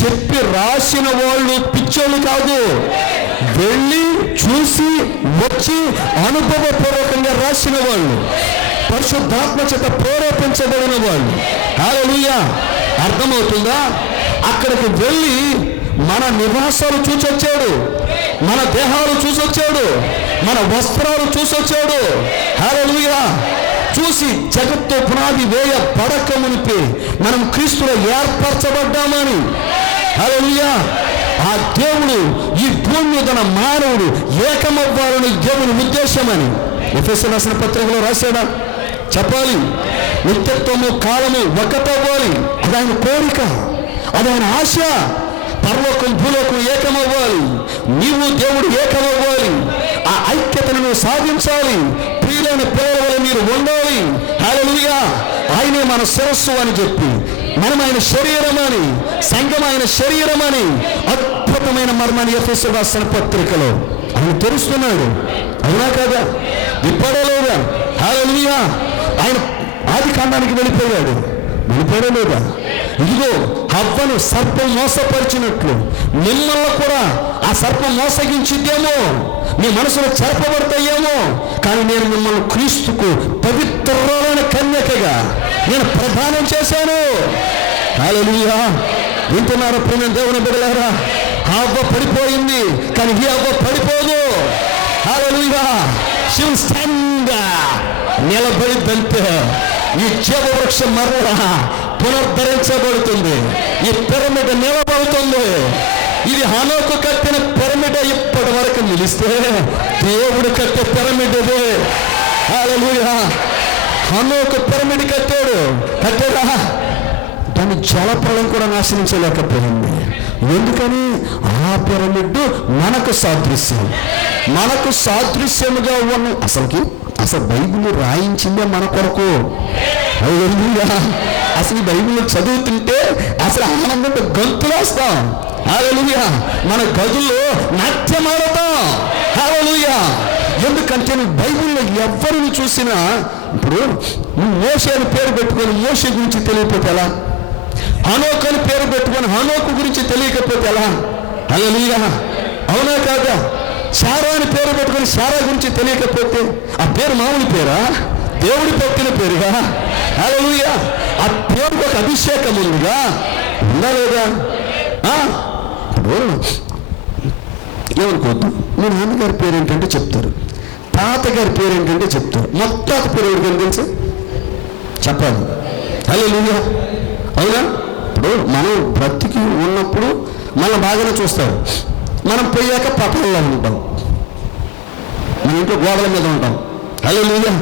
చెప్పి రాసిన వాళ్ళు పిచ్చోళ్ళు కాదు, వెళ్ళి చూసి వచ్చి అనుభవపూర్వకంగా రాసిన వాళ్ళు, పరిశుద్ధాత్మ చేత ప్రేరేపించబడిన వాళ్ళు. హల్లెలూయా, అర్థమవుతుందా? అక్కడికి వెళ్ళి మన నివాసాలు చూసొచ్చాడు, మన దేహాలు చూసొచ్చాడు, మన వస్త్రాలు చూసొచ్చాడు. హల్లెలూయా, చూసి జగత్తు పునాది వేయబడక మునిపే మనం క్రీస్తులో ఏర్పరచబడ్డామని. హల్లెలూయా, ఆ దేవుడు ఈ భూమి మీద మానవుడు ఏకమవ్వాలని దేవుని ఉద్దేశమని ఎఫెసీయులకు రాసిన పత్రికలో రాశాడా? చెప్పాలి. నిత్యత్వము కాలము ఒకటవ్వాలి, అది ఆయన కోరిక, అది ఆయన ఆశ. పరలోకం భూలోకం ఏకమవ్వాలి, నీవు దేవుడు ఏకమవ్వాలి. ఆ ఐక్యతను నువ్వు సాధించాలి. ప్రియులైన పిల్లల వల్ల మీరు ఉండాలి. హల్లెలూయా, ఆయనే మన శిరస్సు అని చెప్పి, మనం ఆయన శరీరం అని, సంఘం ఆయన శరీరం అని అద్భుతమైన మర్మాన్ని ఎఫెసీయులకు రాసిన పత్రికలో ఆయన తెలుస్తున్నాడు. అవునా కాదా? విప్పడలేదా? హల్లెలూయా, ఆయన ఆది కాండానికి వెళ్ళిపోయాడా లేదా? ఇదిగో హవ్వను సర్పం మోసపరిచినట్లు మిమ్మల్ని కూడా ఆ సర్పం మోసగించిద్దేమో, మీ మనసులో చెరపబడతాయేమో, కానీ నేను మిమ్మల్ని క్రీస్తుకు పవిత్రమైన కన్యకగా నేను ప్రదానం చేశాను. హల్లెలూయా, వింటున్నారా ప్రియమైన దేవుని బిడ్డలారా? హవ్వ పడిపోయింది, కానీ ఈ హవ్వ పడిపోదు. హల్లెలూయా, she will stand, నిలబడిద్దంతే. ఈ జీవవృక్షం మరలా పునరుద్ధరించబడుతుంది. ఈ పిరమిడ్ నిలబడుతుంది. ఇది హనోకు కట్టిన పిరమిడ్ ఇప్పటి వరకు నిలిస్తే దేవుడు కట్టే పిరమిడ్ ఇదే. హల్లెలూయా, హనోకు పిరమిడ్ కట్టాడా? దాని జలప్రళయం కూడా నాశనించలేకపోయింది. ఎందుకని? ఆ పిరమిడ్ మనకు సాదృశ్యముగా ఉన్న, అసలు బైబిల్ రాయించిందే మన కొరకు. హల్లెలూయా, అసలు బైబిల్ చదువుతుంటే అసలు ఆనందంతో గంతులేస్తాం. హల్లెలూయా, మన గదుల్లో నాట్యమాడతాం. హల్లెలూయా, ఎందుకంటే నువ్వు బైబిల్లో ఎవరిని చూసినా, ఇప్పుడు నువ్వు మోషే అని పేరు పెట్టుకొని మోషే గురించి తెలియకపోతే ఎలా? హనోకు అని పేరు పెట్టుకొని హనోకు గురించి తెలియకపోతే ఎలా? హల్లెలూయా, అవునా కాదా? శారా అని పేరు పెట్టుకొని శారా గురించి తెలియకపోతే ఆ పేరు మామూలు పేరా? దేవుడి పెట్టిన పేరుగా. హల్లెలూయా, ఆ పేరుకు ఒక అభిషేకం ఉందిగా, ఉందా లేదా? ఏమనుకోవద్దు, మీ నాన్నగారి పేరు ఏంటంటే చెప్తారు, తాతగారి పేరు ఏంటంటే చెప్తారు, మొత్తం పేరు ఎవరికైనా తెలుసు? చెప్పాలి. హల్లెలూయా, అవునా? ఇప్పుడు మనం బ్రతికి ఉన్నప్పుడు మనం బాగానే చూస్తారు, మనం పోయాక పట్టణంలో ఉంటాం, మన ఇంట్లో గోడల మీద ఉంటాం. హల్లెలూయా,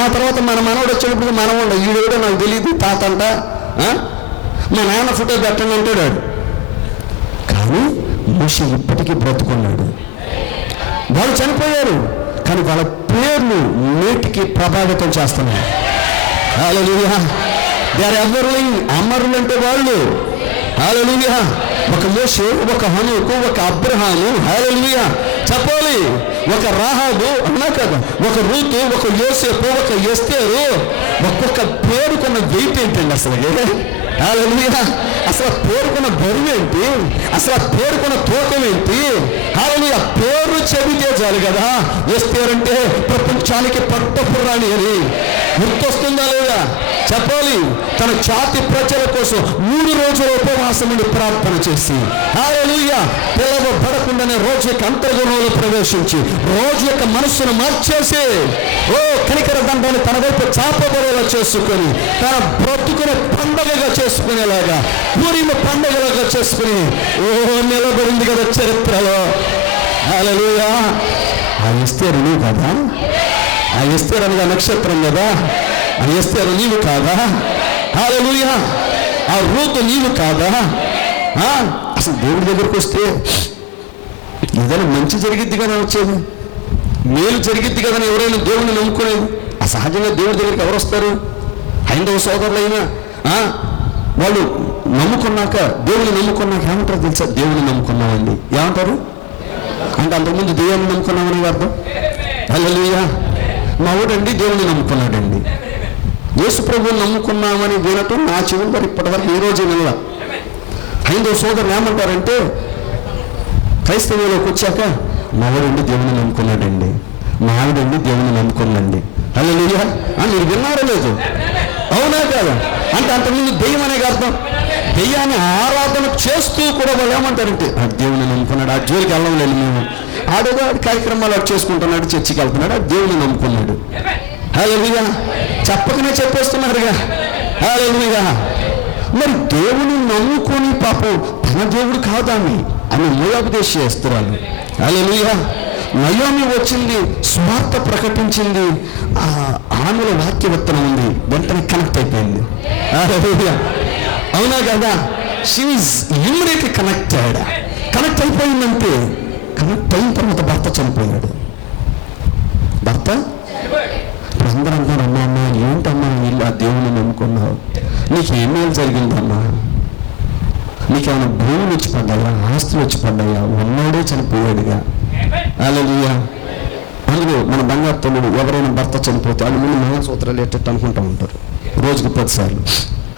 ఆ తర్వాత మన మనవడు వచ్చినప్పుడు మనం ఉండవు, ఈడేడో నాకు తెలియదు తాత అంట, మా నాన్న ఫోటో పెట్టండి అంటాడు. కానీ మోషే ఇప్పటికీ బ్రతుకున్నాడు. వాళ్ళు చనిపోయారు, కానీ వాళ్ళ పేర్లు నేటికి ప్రభావితం చేస్తున్నాయి. హల్లెలూయా. They are everlasting. అమరులు అంటే వాళ్ళు. హల్లెలూయా. ఒక మోషే, ఒక హనోకు, ఒక అబ్రహాము, హల్లెలూయా చెప్పాలి, ఒక రాహాబు అన్నా కదా, ఒక రూతు, ఒక యోసేపు, ఒక ఎస్తేరు. ఒక్కొక్క పేరుకున్న వెయిట్ ఏంటండి అసలు? హల్లెలూయా. అసలు పేరుకున్న బరువు ఏంటి? అసలు పేరుకున్న తూకం ఏంటి? హల్లెలూయా. పేరు చెబితే చాలు కదా. ఎస్తేరు అంటే ప్రపంచానికి పట్టపురాణి అని గుర్తొస్తుందా లేదా చెప్పాలి. తన జాతి ప్రజల కోసం 3 రోజుల ఉపవాసం నుండి ప్రార్థన చేసి, హల్లెలూయా, పిలవబడకుండానే రోజు యొక్క అంతర్గతంలో ప్రవేశించి రోజు యొక్క మనస్సును మార్చేసి కనికర దండాన్ని తన వైపు చాపబడేలా చేసుకొని తన బ్రతుకుని పండగగా చేసుకునేలాగా, పూరిమ పండగలాగా చేసుకుని నిలబడింది కదా చరిత్రలో. హల్లెలూయా. ఆ ఎస్తేరు నీవు కదా? ఆ ఎస్తేరు అనగా నక్షత్రం కదా? ఆ ఎస్తేరు నీవు కాదా? హల్లెలూయా. ఆ రూతు నీవు కాదా? అసలు దేవుడి దగ్గరికి వస్తే ఏదైనా మంచి జరిగిద్ది కదా, వచ్చేది మేలు జరిగిద్ది కదా ఎవరైనా దేవుడిని నమ్ముకునేది. అసహజంగా దేవుడి దగ్గరికి ఎవరు వస్తారు? హైందవ సోదరులైనా వాళ్ళు నమ్ముకున్నాక, దేవుని నమ్ముకున్నాక ఏమంటారు తెలుసా? దేవుని నమ్ముకున్నామండి ఏమంటారు అంటే అంతకుముందు దేవుని నమ్ముకున్నామని అర్థం. హల్లెలూయా. మా ఊడండి దేవుని నమ్ముకున్నాడండి. యేసు ప్రభువుని నమ్ముకున్నామని వినటం నా చెవుల ద్వారా ఇప్పటివరకు ఏ రోజు వినలా. హైందవ సోదరులు ఏమంటారంటే క్రైస్తవులోకి వచ్చాక మా ఊడండి దేవుని నమ్ముకున్నాడండి, మా ఆవిడండి దేవుని నమ్ముకున్నాండి. హల్లెలూయా. మీరు విన్నారో లేదు? అవునా కాదా? అంటే అంతకుముందు దెయ్యం అనే అర్థం. దెయ్యాన్ని ఆరాధన చేస్తూ కూడా వాళ్ళు ఏమంటారంటే దేవుని నమ్ముకున్నాడు, ఆ జోలికి వెళ్ళం లేదు మేము, ఆడేదో కార్యక్రమాలు అటు చేసుకుంటున్నాడు, చర్చికి వెళ్తున్నాడు, ఆ దేవుని నమ్ముకున్నాడు. హల్లెలూయా. చెప్పకనే చెప్పేస్తున్నారుగా. హల్లెలూయా. మరి దేవుని నమ్ముకొని పాపం తన దేవుడు కాదాన్ని అని మూయోపదేశం చేస్తున్నారు. హల్లెలూయా. నయోమి వచ్చింది, స్వార్థ ప్రకటించింది, ఆమెలో వాక్య విత్తనం ఉంది, వెంటనే కనెక్ట్ అయిపోయింది. హల్లెలూయా. అవునా కదా? She is immediately connected. Connect అయిపోయిందంటే కనెక్ట్ అయిన తర్వాత భర్త చనిపోయాడు. భర్త అందరూ అంటారు, అమ్మా అమ్మా ఏంటమ్మా వీళ్ళు ఆ దేవుని నమ్ముకున్నావు, నీకు ఏమేమి జరిగిందమ్మా, నీకేమైనా భూములు వచ్చి పడ్డాయా, ఆస్తులు వచ్చి పడ్డాయా, ఉన్నోడే చనిపోయాడుగా. హల్లెలూయా. అందులో మన బంగారు తల్లుడు ఎవరైనా భర్త చనిపోతే వాళ్ళు ముందు మంగళసూత్రాలు ఎట్టట్టు అనుకుంటూ ఉంటారు రోజుకు 10 సార్లు.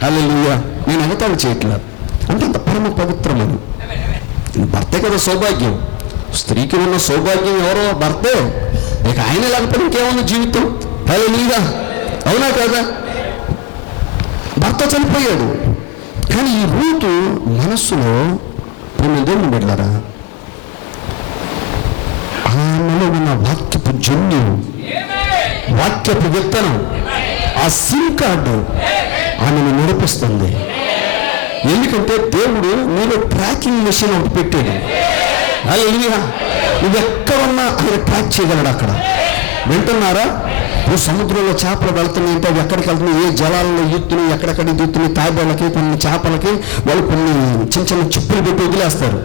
హల్లెలూయా. నేను ఎగతాళి చేయట్లేదు, అంటే అంత పరమ పవిత్రమని. భర్తే కదా సౌభాగ్యం. స్త్రీకి ఉన్న సౌభాగ్యం ఎవరో భర్తే. ఇక ఆయన లేకపోతే ఇంకేమన్నా జీవితం. హల్లెలూయా. అవునా కదా? భర్త చనిపోయాడు, కానీ ఈ రూతు మనస్సులో దేవుని బిడ్డలారా ఆమెలో ఉన్న వాక్యపు జన్యం, వాక్యపు విత్తనం, ఆ సిమ్ కార్డు ఆమెను నడిపిస్తుంది. ఎందుకంటే దేవుడు నీలో ట్రాకింగ్ మెషిన్ ఒకటి పెట్టాడు. హల్లెలూయా. నువ్వు ఎక్కడున్నా ఆయన ట్రాక్ చేయగలడు. అక్కడ వింటున్నారా? నువ్వు సముద్రంలో చేపలు వెళ్తున్నాయంటే అవి ఎక్కడికి వెళ్తున్నాయి, ఏ జలాలలో ఈత్తున్నాయి, ఎక్కడెక్కడ ఈత్తున్నాయి, తాబేళ్ళకి కొన్ని చేపలకి వాళ్ళు కొన్ని చిన్న చిన్న చిప్పులు పెట్టి వదిలేస్తారు.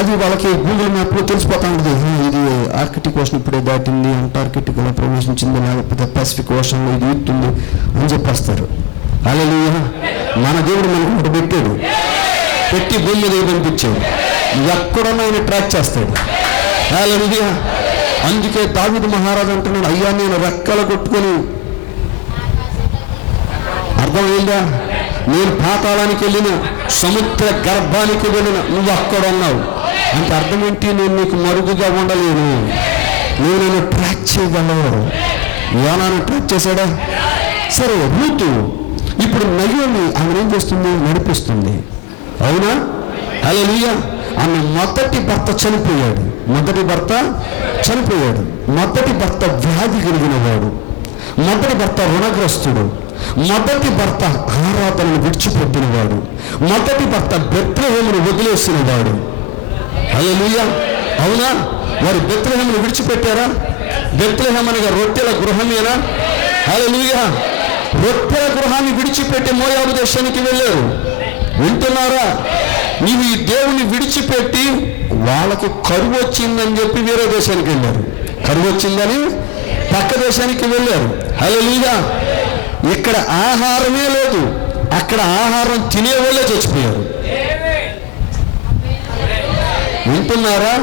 అది వాళ్ళకి గూగుల్ మ్యాప్లో తెలిసిపోతా ఉంటుంది, ఇది ఆర్కిటిక్ ఓషన్ ఇప్పుడే దాటింది, అంటార్కిటిక్లో ప్రవేశించింది, లేకపోతే పసిఫిక్ ఓషన్లో ఇది ఈత్తుంది అని చెప్పేస్తారు. హల్లెలూయా. మన దేవుడు మనకు ఒకటి పెట్టాడు, పెట్టి భూమి మీద పంపించాడు, ఎక్కడున్నా ఆయన ట్రాక్ చేస్తాడు. హల్లెలూయా. అందుకే దావీదు మహారాజు అంటున్నాడు, అయ్యా నేను రెక్కలు కొట్టుకొని, అర్థమైందా, నేను పాతాళానికి వెళ్ళిన, సముద్ర గర్భానికి వెళ్ళిన, నువ్వు అక్కడ ఉన్నావు అంటే అర్థం ఏంటి? నేను నీకు మరుగుగా ఉండలేను, నువ్వు నన్ను ట్రాక్ చేయగలవు. యోనాను ట్రాక్ చేశాడా? సరే, రూతు ఇప్పుడు నయోమి ఆమె ఏం చేస్తుంది? నడిపిస్తుంది. అవునా? హల్లెలూయా. ఆమె మొదటి భర్త చనిపోయాడు, మొదటి భర్త వ్యాధి కలిగిన వాడు, మొదటి భర్త రుణగ్రస్తుడు, మొదటి భర్త ఆరాధనను విడిచిపెట్టినవాడు, మొదటి భర్త బెత్లెహేమును వదిలేసిన వాడు. హల్లెలూయా. అవునా? వారు బెత్లెహేమును విడిచిపెట్టారా? బెత్లెహేము అనగా రొట్టెల గృహమేనా? హల్లెలూయా. రొట్టెల గృహాన్ని విడిచిపెట్టి మోయాబు దేశానికి వెళ్ళారు. వింటున్నారా? నీవు ఈ దేవుని విడిచిపెట్టి వాళ్ళకి కరువు వచ్చిందని చెప్పి వేరే దేశానికి వెళ్ళారు. కరువు వచ్చిందని పక్క దేశానికి వెళ్ళారు. హల్లెలూయా. ఇక్కడ ఆహారమే లేదు, అక్కడ ఆహారం తినేవాళ్ళే చచ్చిపోయారు. వింటున్నారా?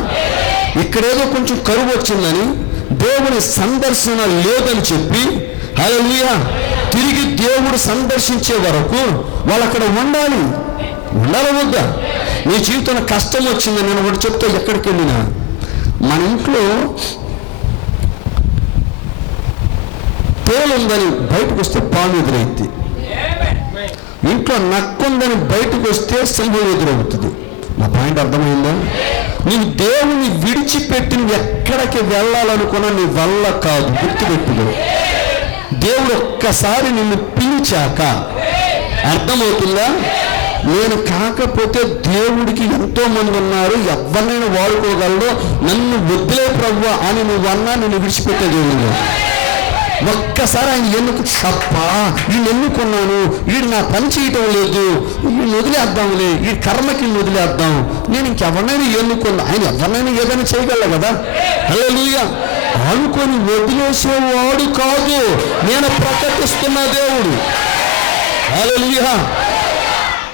ఇక్కడేదో కొంచెం కరువు వచ్చిందని, దేవుని సందర్శన లేదని చెప్పి, హల్లెలూయా, తిరిగి దేవుడు సందర్శించే వరకు వాళ్ళు అక్కడ ఉండాలి. ఉండాలి వద్దా? నీ జీవితంలో కష్టం వచ్చిందని నేను ఒకటి చెప్తే, ఎక్కడికి వెళ్ళినా మన ఇంట్లో తేలుందని బయటకు వస్తే పాము ఎదురైద్ది, ఇంట్లో నక్కుందని బయటకు వస్తే సింహం ఎదురవుతుంది. నా పాయింట్ అర్థమైందా? నీవు దేవుని విడిచిపెట్టి నువ్వు ఎక్కడికి వెళ్ళాలనుకున్నా నీ వల్ల కాదు. గుర్తుపెట్టుకో, దేవుడు ఒక్కసారి నిన్ను పిలిచాక, అర్థమవుతుందా? నేను కాకపోతే దేవుడికి ఎంతో మంది ఉన్నారు, ఎవరినైనా వాడుకోగలరు, నన్ను వదిలే ప్రభువా అని నువ్వు అన్నా నిన్ను విడిచిపెట్టే దేవుడు. ఒక్కసారి ఆయన అబ్బా వీళ్ళు ఎన్నుకున్నాను, వీడు నా పని చేయటం లేదు, వీళ్ళు వదిలేద్దాంలే, ఈ కర్మకి వదిలేద్దాం, నేను ఇంకెవరినైనా ఎన్నుకున్నా. ఆయన ఎవరినైనా ఏదైనా చేయగలరు కదా. హల్లెలూయా. అనుకొని వదిలేసేవాడు కాదు, నేను ప్రకటిస్తున్న దేవుడు. హల్లెలూయా.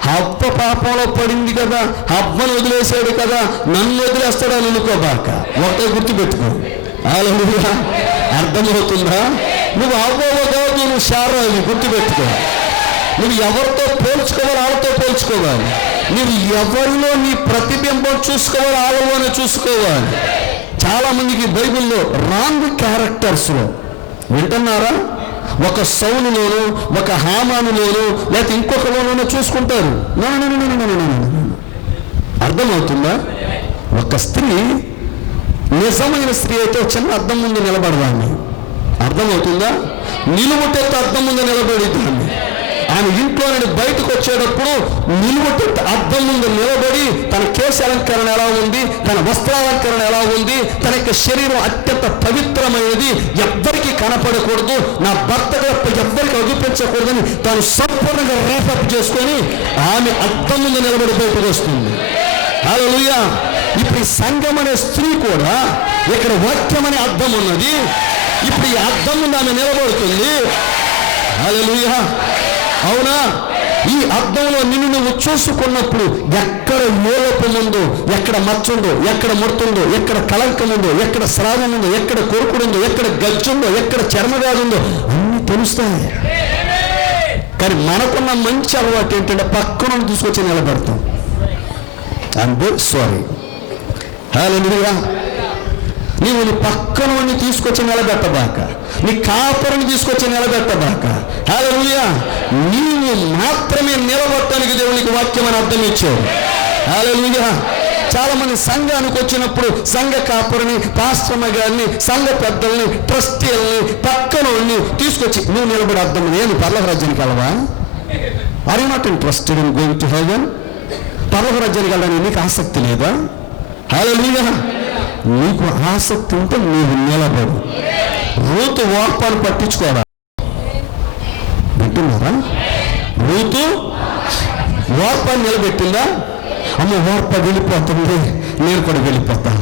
హవ్వ పాపంలో పడింది కదా, హవ్వను వదిలేసాడు కదా, నన్ను వదిలేస్తాడని అనుకోబాక. ఒకటే గుర్తుపెట్టుకో. హల్లెలూయా. అర్థమవుతుందా? నువ్వు అవ్వవు కాదు, నువ్వు శారావి. గుర్తుపెట్టుకో. నువ్వు ఎవరితో పోల్చుకోవాలి, వాళ్ళతో పోల్చుకోవాలి. నువ్వు ఎవరిలో నీ ప్రతిబింబం చూసుకోవాలి, వాళ్ళలోనే చూసుకోవాలి. చాలామందికి బైబిల్లో రాంగ్ క్యారెక్టర్స్లో, వింటున్నారా, ఒక సౌలులోను, ఒక హామానులోను, లేకపోతే ఇంకొకలోనూ చూసుకుంటారు. అర్థమవుతుందా? ఒక స్త్రీ నిజమైన స్త్రీ అయితే చిన్న అద్దం ముందు నిలబడదాన్ని. అర్థమవుతుందా? నిలువుటెత్తు అద్దం ముందు నిలబడిద్దాన్ని. ఆమె ఇంట్లో నుండి బయటకు వచ్చేటప్పుడు నిలువుటెత్తు అద్దం ముందు నిలబడి తన కేశ అలంకరణ ఎలా ఉంది, తన వస్త్రాలంకరణ ఎలా ఉంది, తన యొక్క శరీరం అత్యంత పవిత్రమైనది, ఎవ్వరికి కనపడకూడదు, నా భర్త ఎవ్వరికి అగుపించకూడదని తాను సంపూర్ణంగా రేపప్ చేసుకొని ఆమె అద్దం ముందు నిలబడి బయటకు వస్తుంది. హల్లెలూయా. ఇప్పుడు ఈ సంఘం అనే స్త్రీ కూడా ఇక్కడ వాక్యం అనే అద్దం ఉన్నది. ఇప్పుడు ఈ అద్దం ముందు ఆమె నిలబడుతుంది. హల్లెలూయా. అవునా? ఈ అద్దంలో నిన్ను నువ్వు చూసుకున్నప్పుడు ఎక్కడ లోపం ఉందో, ఎక్కడ మచ్చ ఉందో, ఎక్కడ ముడుతుందో, ఎక్కడ కళంకం ఉందో, ఎక్కడ స్రావం ఉందో, ఎక్కడ కొరుకుడు ఉందో, ఎక్కడ గజ్జుందో, ఎక్కడ చర్మవ్యాధి ఉందో అన్నీ తెలుస్తాయి. కానీ మనకున్న మంచి అలవాటు ఏంటంటే పక్కన తీసుకొచ్చి నిలబెడతాం. I'm very sorry. హల్లెలూయా. నీవు నీ పక్కన తీసుకొచ్చి నిలబెట్టబాక, నీ కాపరిని తీసుకొచ్చి నిలబెట్టబాక. హల్లెలూయా. నీవు మాత్రమే నిలబడటానికి దేవునికి వాక్యం అని అర్థం ఇచ్చావు. హల్లెలూయా. చాలా మంది సంఘానికి వచ్చినప్పుడు సంఘ కాపరిని, పాస్టర్మ గారిని, సంఘ పెద్దల్ని, ట్రస్టీలని, పక్కనోళ్ళని తీసుకొచ్చి నువ్వు నిలబడి అర్థం. నేను పరలోక రాజ్యానికి వెళ్ళవా? Are you not interested in going to heaven? పరలోక రాజ్యానికి వెళ్ళడానికి నీకు ఆసక్తి లేదా? హల్లెలూయా. నీకు ఆసక్తి ఉంటే నీవు నిలబడు. రూతు ఓర్పాను పట్టించుకోరా? వింటున్నారా? రూతు ఓర్పాన్ని నిలబెట్టిందా? అమ్మ ఓర్ప వెళ్ళిపోతుంది, నేను కూడా వెళ్ళిపోతా.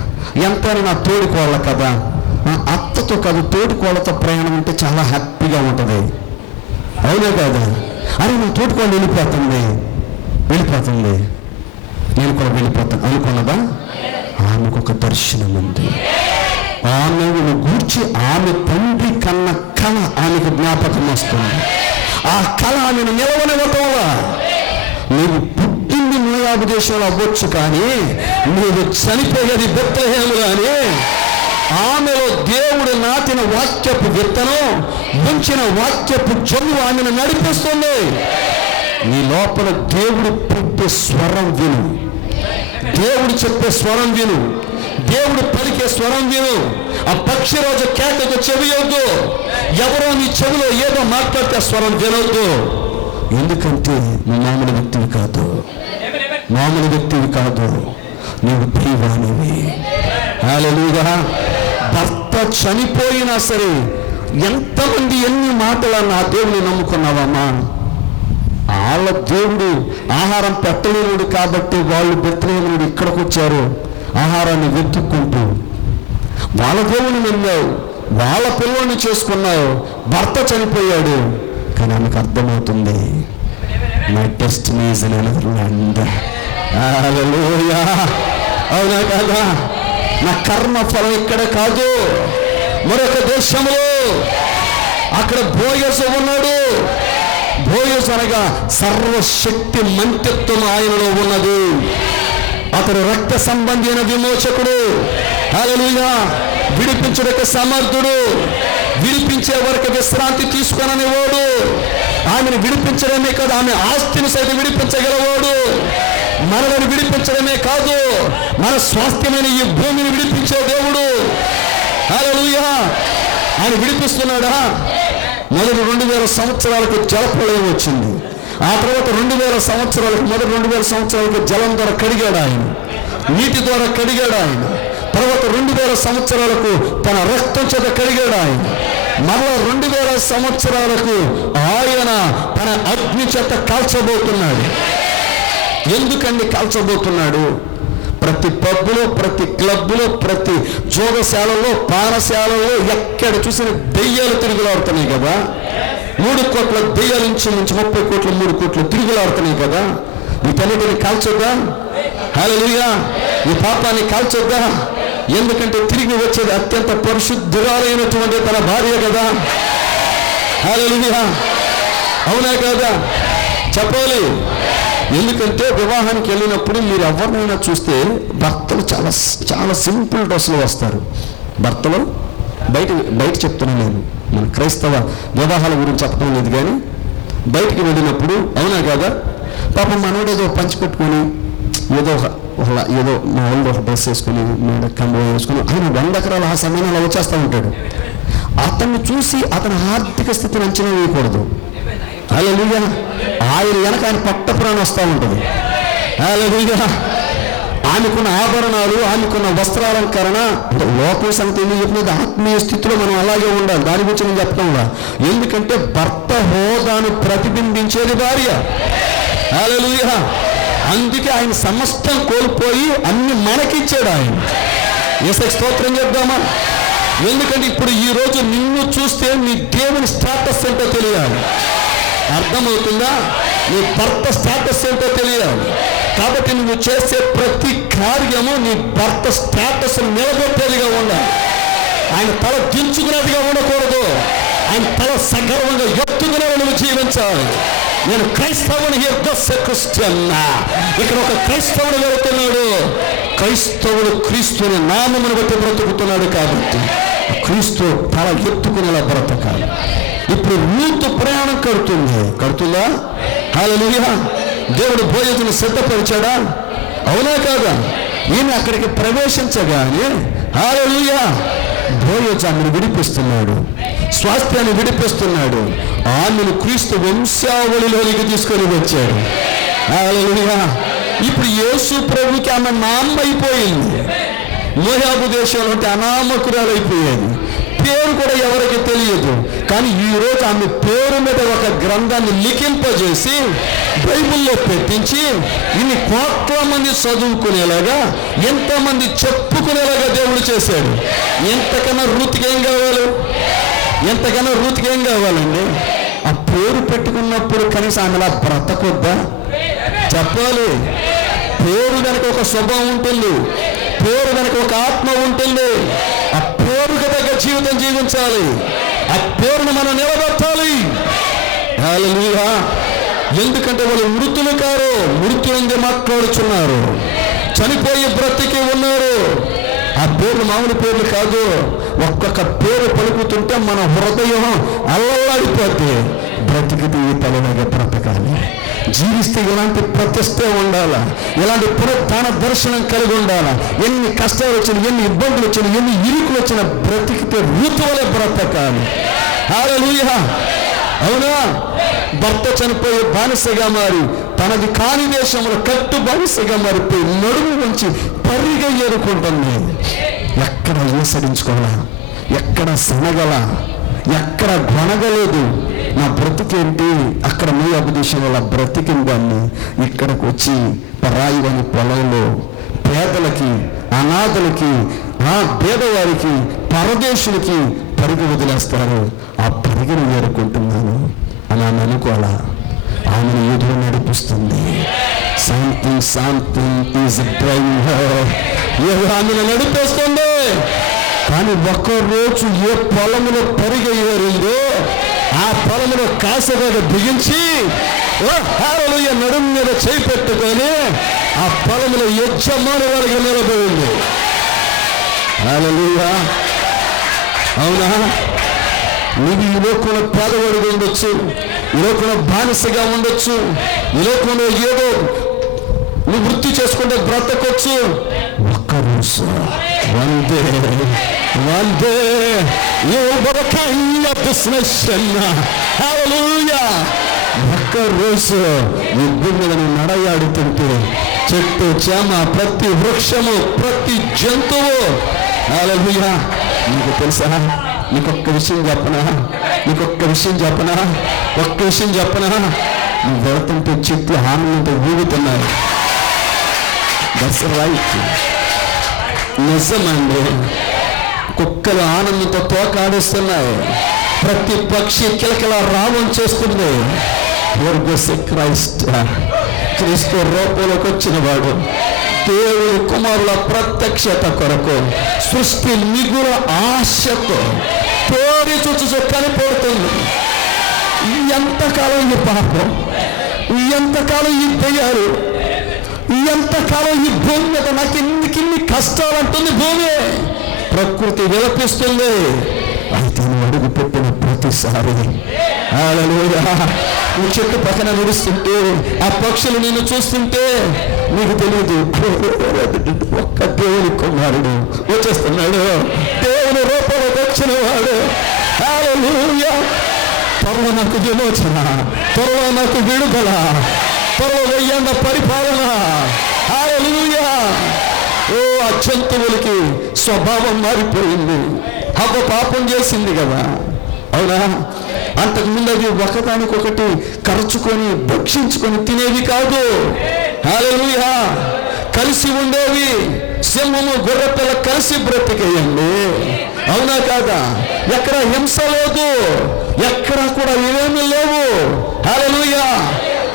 ఎంతైనా నా తోడుకోళ్ళ కదా, నా అత్తతో కాదు తోడుకోళ్ళతో ప్రయాణం ఉంటే చాలా హ్యాపీగా ఉంటుంది. అవునే కదా? అరే నా తోడుకోళ్ళు వెళ్ళిపోతుంది, నేను కూడా వెళ్ళిపోతాను అనుకున్నదా? ఆమెకు ఒక దర్శనం ఉంది. ఆమెను గూర్చి ఆమె తండ్రి కన్న కళ ఆమెకు జ్ఞాపకం వస్తుంది. ఆ కళ ఆమెను నిలవనివ్వటంలా. నీవు పుట్టింది మోయాబు దేశంలో అవ్వచ్చు, కానీ నీవు చనిపోయేది బెత్లెహేము. కానీ ఆమెలో దేవుడు నాటిన వాక్యపు విత్తనం, ఉంచిన వాక్యపు చదువు ఆమెను నడిపిస్తుంది. నీ లోపల దేవుడు పెట్టే స్వరం విను, దేవుడు చెప్పే స్వరం విను, దేవుడు పలికే స్వరం విను. ఆ పక్షి రోజు కేకకు చెవియొద్దు. ఎవరో నీ చెవిలో ఏదో మాట్లాడితే స్వరం వినొద్దు. ఎందుకంటే నువ్వు మామూలు వ్యక్తివి కాదు, నువ్వు దైవానివి. హల్లెలూయా. భర్త చనిపోయినా సరే ఎంతమంది ఎన్ని మాటలు నా దేవుని నమ్ముకున్నావమ్మా? వాళ్ళ దేవుడు ఆహారం పెట్టలేనుడు కాబట్టి వాళ్ళు బెత్లెహేము నుండి ఇక్కడికి వచ్చారు ఆహారాన్ని వెతుక్కుంటూ. వాళ్ళ దేవుని నమ్మావు, వాళ్ళ పిల్లల్ని చేసుకున్నావు, భర్త చనిపోయాడు. కానీ ఆమెకు అర్థమవుతుంది, my destiny is in another land. Hallelujah. అవునా కాదా? నా కర్మ ఫలం ఇక్కడ కాదు, మరొక దేశంలో. అక్కడ బోయసు ఉన్నాడు. బోయసు అనగా సర్వశక్తి మంత్రిత్వం ఆయనలో ఉన్నది. అతడు రక్త సంబంధి అయిన విమోచకుడు. హల్లెలూయా. విడిపించుటకు సమర్థుడు. విడిపించే వరకు విశ్రాంతి తీసుకొననివాడు. ఆమెను విడిపించడమే కాదు, ఆమె ఆస్తిని సైతం విడిపించగలవాడు. మనలను విడిపించడమే కాదు, మన స్వాస్థ్యమైన ఈ భూమిని విడిపించే దేవుడు. హల్లెలూయా. ఆయన విడిపిస్తున్నాడా? మొదటి 2000 సంవత్సరాలకు జలప్రళయం వచ్చింది. ఆ తర్వాత 2000 సంవత్సరాలకు మొదటి 2000 సంవత్సరాలకు జలం ద్వారా కడిగాడు ఆయన, నీటి ద్వారా కడిగాడు ఆయన. తర్వాత 2000 సంవత్సరాలకు తన రక్తం చేత కడిగాడు ఆయన. మరలా 2000 సంవత్సరాలకు ఆయన తన అగ్ని చేత కాల్చబోతున్నాడు. ఎందుకండి కాల్చబోతున్నాడు? ప్రతి పబ్బులో, ప్రతి క్లబ్లో, ప్రతి జోగశాలలో, పానశాలలో ఎక్కడ చూసిన దెయ్యాలు తిరుగులాడుతున్నాయి కదా. 3 కోట్ల దెయ్యాల నుంచి 30 కోట్ల 3 కోట్లు తిరుగులాడుతున్నాయి కదా. వీటన్నిటిని కాల్చొద్దా? హల్లెలూయా. ఈ పాపాన్ని కాల్చొద్దా? ఎందుకంటే తిరిగి వచ్చేది అత్యంత పరిశుద్ధురాలైనటువంటి తన భార్య కదా. హల్లెలూయా. అవునా కదా? చెప్పాలి. ఎందుకంటే వివాహానికి వెళ్ళినప్పుడు మీరు ఎవరినైనా చూస్తే భర్తలు చాలా చాలా సింపుల్ డ్రెస్సులు వస్తారు. భర్తలు బయట చెప్తున్నాను నేను, మన క్రైస్తవ వివాహాల గురించి చెప్పడం లేదు, కానీ బయటికి వెళ్ళినప్పుడు అవునా కదా, పాపం మనోడు ఏదో పంచిపెట్టుకొని ఏదో మా వాళ్ళు ఒక డ్రెస్ వేసుకొని కంబో వేసుకొని ఆయన 100 ఎకరాలు ఆ సమయంలో అలా వచ్చేస్తూ ఉంటాడు. అతన్ని చూసి అతని ఆర్థిక స్థితిని అంచనా వేయకూడదు. హల్లెలూయా. ఆయన వెనక ఆయన పట్టపురాణం వస్తూ ఉంటుంది. హల్లెలూయా. ఆమెకున్న ఆభరణాలు, ఆమెకున్న వస్త్రాలంకరణ, లోకం సంగతి ఎందుకు చెప్పినది, ఆత్మీయ స్థితిలో మనం అలాగే ఉండాలి. దాని గురించి నేను చెప్తాను. ఎందుకంటే భర్త హోదాను ప్రతిబింబించేది భార్య. హల్లెలూయా. అందుకే ఆయన సమస్తం కోల్పోయి అన్ని మనకిచ్చాడు ఆయన. యేసుకి స్తోత్రం చెప్దామా? ఎందుకంటే ఇప్పుడు ఈ రోజు నిన్ను చూస్తే నీ దేవుని స్టేటస్ ఏంటో తెలియాలి. అర్థమవుతుందా? నీ భర్త స్టేటస్ ఏంటో తెలియాలి. కాబట్టి నువ్వు చేసే ప్రతి కార్యము నీ భర్త స్టేటస్ నిలబెట్టేదిగా ఉండాలి. ఆయన తల దించుకునేదిగా ఉండకూడదు. ఆయన తల సగర్వంగా ఎత్తుకునేది నువ్వు జీవించాలి. నేను క్రైస్తవుని క్రిస్టియన్. ఇక్కడ ఒక క్రైస్తవుడు వెళుతున్నాడు. క్రైస్తవుడు క్రీస్తుని నామమును బట్టి బ్రతుకుతున్నాడు. కాబట్టి క్రీస్తు తల ఎత్తుకునేలా బ్రతకాలి. ఇప్పుడు రూతు ప్రయాణం కడుతుందా? హల్లెలూయా. దేవుడు బోయజును సిద్ధపరిచాడా? అవునా కాదా? ఈయన అక్కడికి ప్రవేశించగానే హల్లెలూయా బోయజు ఆమెను విడిపిస్తున్నాడు, స్వాస్థ్యాన్ని విడిపిస్తున్నాడు. ఆమెను క్రీస్తు వంశావళిలోనికి తీసుకొని వచ్చాడు. హల్లెలూయా. ఇప్పుడు యేసు ప్రభుకి ఆమె నామం అయిపోయింది. మోయాబు దేశంలో ఉంటే అనామకురాలైపోయేది. పేరు కూడా ఎవరికి తెలియదు. కానీ ఈరోజు ఆమె పేరు మీద ఒక గ్రంథాన్ని లిఖింపజేసి బైబిల్లో పెట్టించి ఇన్ని కోట్ల మంది చదువుకునేలాగా, ఎంతమంది చెప్పుకునేలాగా దేవుడు చేశాడు. ఎంతకన్నా రూతికి ఏం కావాలండి? ఆ పేరు పెట్టుకున్నప్పుడు కనీసం ఆమెలా బ్రతకొద్దా? చెప్పాలి. పేరు కనుక ఒక స్వభావం ఉంటుంది, పేరు కనుక ఒక ఆత్మ ఉంటుంది. ఆ పేరుకు తగ్గ జీవితం జీవించాలి. ఆ పేరును మనం నిలబెట్టాలి. హల్లెలూయా. ఎందుకంటే వాళ్ళు మృతులు కారు, మృత్యుంది మాట్లాడుచున్నారు, చనిపోయి బ్రతికి ఉన్నారు. ఆ పేర్లు మామూలు పేర్లు కాదు. ఒక్కొక్క పేరు పలుకుతుంటే మన హృదయం అల్లలాడిపోతే బ్రతికితే ఈ తలలాగా బ్రతకాలి. జీవిస్తే ఇలాంటి ప్రతిష్టే ఉండాలా, ఇలాంటి పునరుత్థాన దర్శనం కలిగి ఉండాలా. ఎన్ని కష్టాలు వచ్చినా, ఎన్ని ఇబ్బందులు వచ్చినా, ఎన్ని ఇరుకులు వచ్చినా బ్రతికితే ఋతువులే బ్రతకాలి. హల్లెలూయా. అవునా? భర్త చనిపోయి బానిసగా మారి తనది కాని దేశంలో కట్టు బానిసగా మారిపోయి నడుము నుంచి పరిగా ఏరుకుంటుంది. ఎక్కడ ఏసరించుకోవాలా, ఎక్కడ సనగల, ఎక్కడ గొనగలేదు. నా బ్రతికేంటి? అక్కడ మోయాబు దేశంలో బ్రతికిన దాన్ని ఇక్కడికి వచ్చి పరాయి అని పొలంలో పేదలకి, అనాథలకి, ఆ పేదవారికి, పరదేశులకి పరిగి వదిలేస్తారు. ఆ పరిగిని ఏరుకుంటున్నాను అని ఆమె అనుకోవాలా. ఆమెను ఏదో నడిపిస్తుంది. Something is driving her. ఏదో ఆమెను నడిపిస్తుంది. కానీ ఒక్కరోజు ఏ పొలములో పరిగె ఏరిందో ఆ పొలములో కాసగా బిగించి హల్లెలూయా నడుము మీద చేయి పెట్టుకొని ఆ పొలములో యజమాని వారికి నిలబడింది. హల్లెలూయా. అవునా? నీవు ఈ లోకంలో పేదవాడిగా ఉండొచ్చు, ఈ లోకంలో బానిసగా ఉండొచ్చు, ఈ లోకంలో ఏదో నువ్వు వృత్తి చేసుకుంటే బ్రతకొచ్చు. ఒక్కరోజు one day you will kind of business. Hallelujah. ఒక్కరోజు ఈ భూమి మీద నువ్వు నడయాడుతుంటే చెట్టు చేమ, ప్రతి వృక్షము, ప్రతి జంతువు, హల్లెలూయా. నీకు తెలుసా, ఒక్క విషయం చెప్పనా, నువ్వు వెళ్తుంటే చెట్లు ఆనందంతో ఊగుతున్నాయి. That's right. నిజమండి. కుక్కలు ఆనందంతో తోకాడిస్తున్నాయి. ప్రతి పక్షి కిలకిల రావం చేస్తుంది. క్రీస్తు రూపంలోకి వచ్చిన వాడు దేవుని కుమారుల ప్రత్యక్షత కొరకు సృష్టి మిగుల ఆశతో తోడి చూచు కనిపడుతుంది. ఎంతకాలం ఈ పాపం, ఎంతకాలం ఈ దయ్యాలు, ఎంతకాలం ఈ భూమి మీద నాకు ఇన్ని కష్టాలు అంటుంది భూమి. ప్రకృతి విలపిస్తుంది. అయితే నువ్వు అడుగు పెట్టిన ప్రతిసారి హల్లెలూయా నువ్వు చెట్టు పక్కన నడుస్తుంటే ఆ పక్షులు నిన్ను చూస్తుంటే నీకు తెలియదు ఒక్క దేవుని కుమారుడు వచ్చేస్తున్నాడు, దేవుని రూపంలోకి వచ్చిన వాడు. హల్లెలూయా. త్వరలో నాకు విమోచన, త్వరలో నాకు విడుదల, త్వరలో వెయ్యండ పరిపాలన. హల్లెలూయా. ఓ ఆ జంతువులకి స్వభావం మారిపోయింది. హవ్వ పాపం చేసింది కదా, అవునా? అంతకుముందు అవి ఒకదానికొకటి కరుచుకొని భక్షించుకొని తినేవి కాదు. హల్లెలూయా. కలిసి ఉండేవి. సింహము గొర్రెపిల్ల కలిసి బ్రతికేయండి, అవునా కాదా? ఎక్కడ హింస లేదు, ఎక్కడ కూడా ఏమీ లేవు. హల్లెలూయా.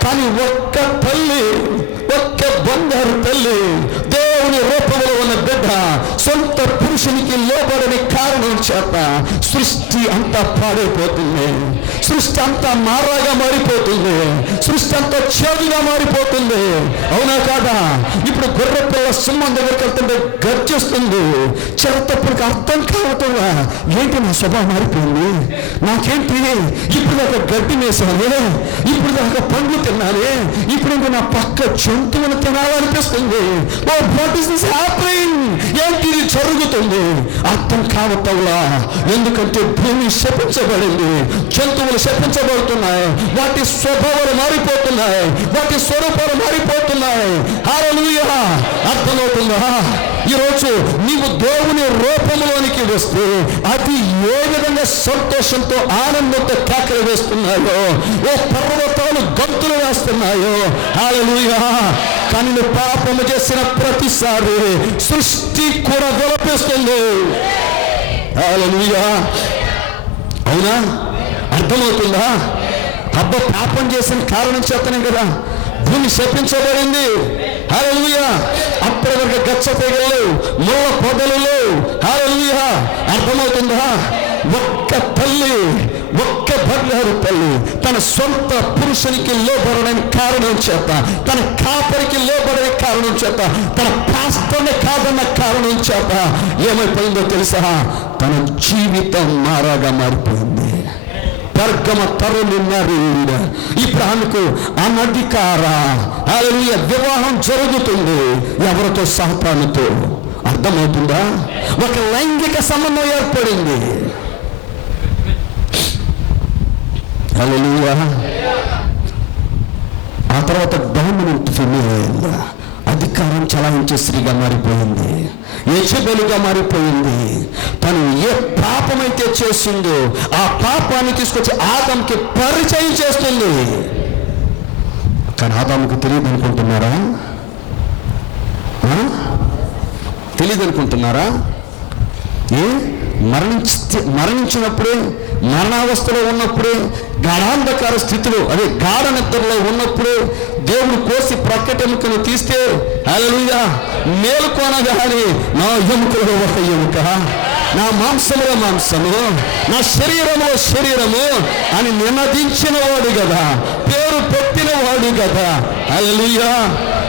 కానీ ఒక్క తల్లి, ఒక్క బంగారు తల్లి, దేవుని రూపంలో ఉన్న బిడ్డ సొంత పురుషునికి లోబడని కారణం చేత సృష్టి అంతా పాడైపోతుంది. సృష్టి అంతా మారాగా మారిపోతుంది. సృష్టి అంతా చేదుగా మారిపోతుంది, అవునా కాదా? ఇప్పుడు గొర్రె పిల్ల సింహం దగ్గరికి వెళ్తుంటే గర్జిస్తుంది. చిరతప్పుడికి అర్థం కావటంలా ఏంటి నా స్వభావం మారిపోయింది, నాకేంటి ఇప్పుడు దాకా గడ్డి వేసాను, ఇప్పుడు దాకా పండ్లు తిన్నాను, ఇప్పుడు ఇంకా నా పక్క జంతువులు తినాలనిపిస్తుంది. Oh what is this happening? ఏంటి ఇది జరుగుతుంది? అర్థం కావటంలా. ఎందుకంటే భూమి శపించబడింది, జంతువులు శపించబడుతున్నాయి, వాటి స్వభావాలు మారిపోతున్నాయి, వాటి స్వరూపాలు మారిపోతున్నాయి. హల్లెలూయా. అర్థమవుతుందా? ఈరోజు నీవు దేవుని రూపంలోనికి వస్తే అది ఏ విధంగా సంతోషంతో ఆనందంతో కేకలు వేస్తున్నాయో, ఓ పర్వతాలు గంతులు వేస్తున్నాయో. హల్లెలూయా. కానీ నువ్వు పాపము చేసిన ప్రతిసారి సృష్టి కూడా విలపిస్తుంది. హల్లెలూయా. అవునా? అర్థమవుతుందా? అబ్బ పాపం చేసిన కారణం చేతనే కదా భూమి శపించబడింది. హల్లెలూయా. అప్పటి వరకు గచ్చ తెగలు, ముళ్ళ పొదలు. హల్లెలూయా. అర్థమవుతుందా? ఒక్క తల్లి, ఒక్క బంగారు తల్లి తన సొంత పురుషునికి లోబడని కారణం చేత, తన కాపరికి లోబడని కారణం చేత, తన పాస్టర్ని కాదన్న కారణం చేత ఏమైపోయిందో తెలుసా? తన జీవితం మారాగా మారిపోయింది. పర్గమ తరులున్నారు. ఇప్పుడు ఆమెకు అనధికార హల్లెలూయా వివాహం జరుగుతుంది. ఎవరితో? సాతానుతో. అర్థమవుతుందా? ఒక లైంగిక సంబంధం ఏర్పడింది. హల్లెలూయా. ఆ తర్వాత డామినెంట్ ఫిమేల్ అధికారం చలాయించే స్త్రీగా మారిపోయింది, యెజబెలుగా మారిపోయింది. తను ఏ పాపమైతే చేస్తుందో ఆ పాపాన్ని తీసుకొచ్చి ఆదాముకి పరిచయం చేస్తుంది. కానీ ఆదాముకు తెలియదు అనుకుంటున్నారా? తెలియదు అనుకుంటున్నారా? మరణించినప్పుడే, మరణావస్థలో ఉన్నప్పుడే, గాఢాంధకార స్థితిలో, అదే గాఢ నిద్రలో ఉన్నప్పుడే దేవుడు కోసి ప్రక్కటెముకను తీస్తే హల్లెలూయా, మేలుకొనగానే నా ఎముకలో ఒక ఎముక, నా మాంసములో మాంసము, నా శరీరములో శరీరము అని నినదించిన వాడు కదా, పేరు పెట్టిన వాడు కదా. హల్లెలూయా.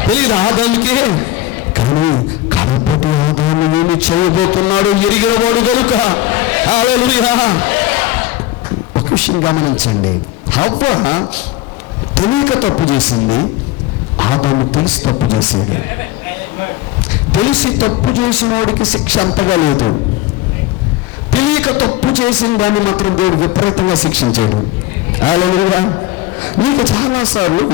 తెలియదు ఆదాముకి, కానీ కడపటి ఆదాము ఏమి చేయబోతున్నాడు ఎరిగిన వాడు కనుక. హల్లెలూయా. ఒక విషయం గమనించండి, హవ్వ తెలియక తప్పు చేసింది, ఆదాము తెలిసి తప్పు చేశాడు. తెలిసి తప్పు చేసిన వాడికి శిక్ష అంతగా లేదు, తెలియక తప్పు చేసిన దాన్ని మాత్రం దేవుడు విపరీతంగా శిక్షించాడు. హల్లెలూయా. నీకు చాలాసార్లు,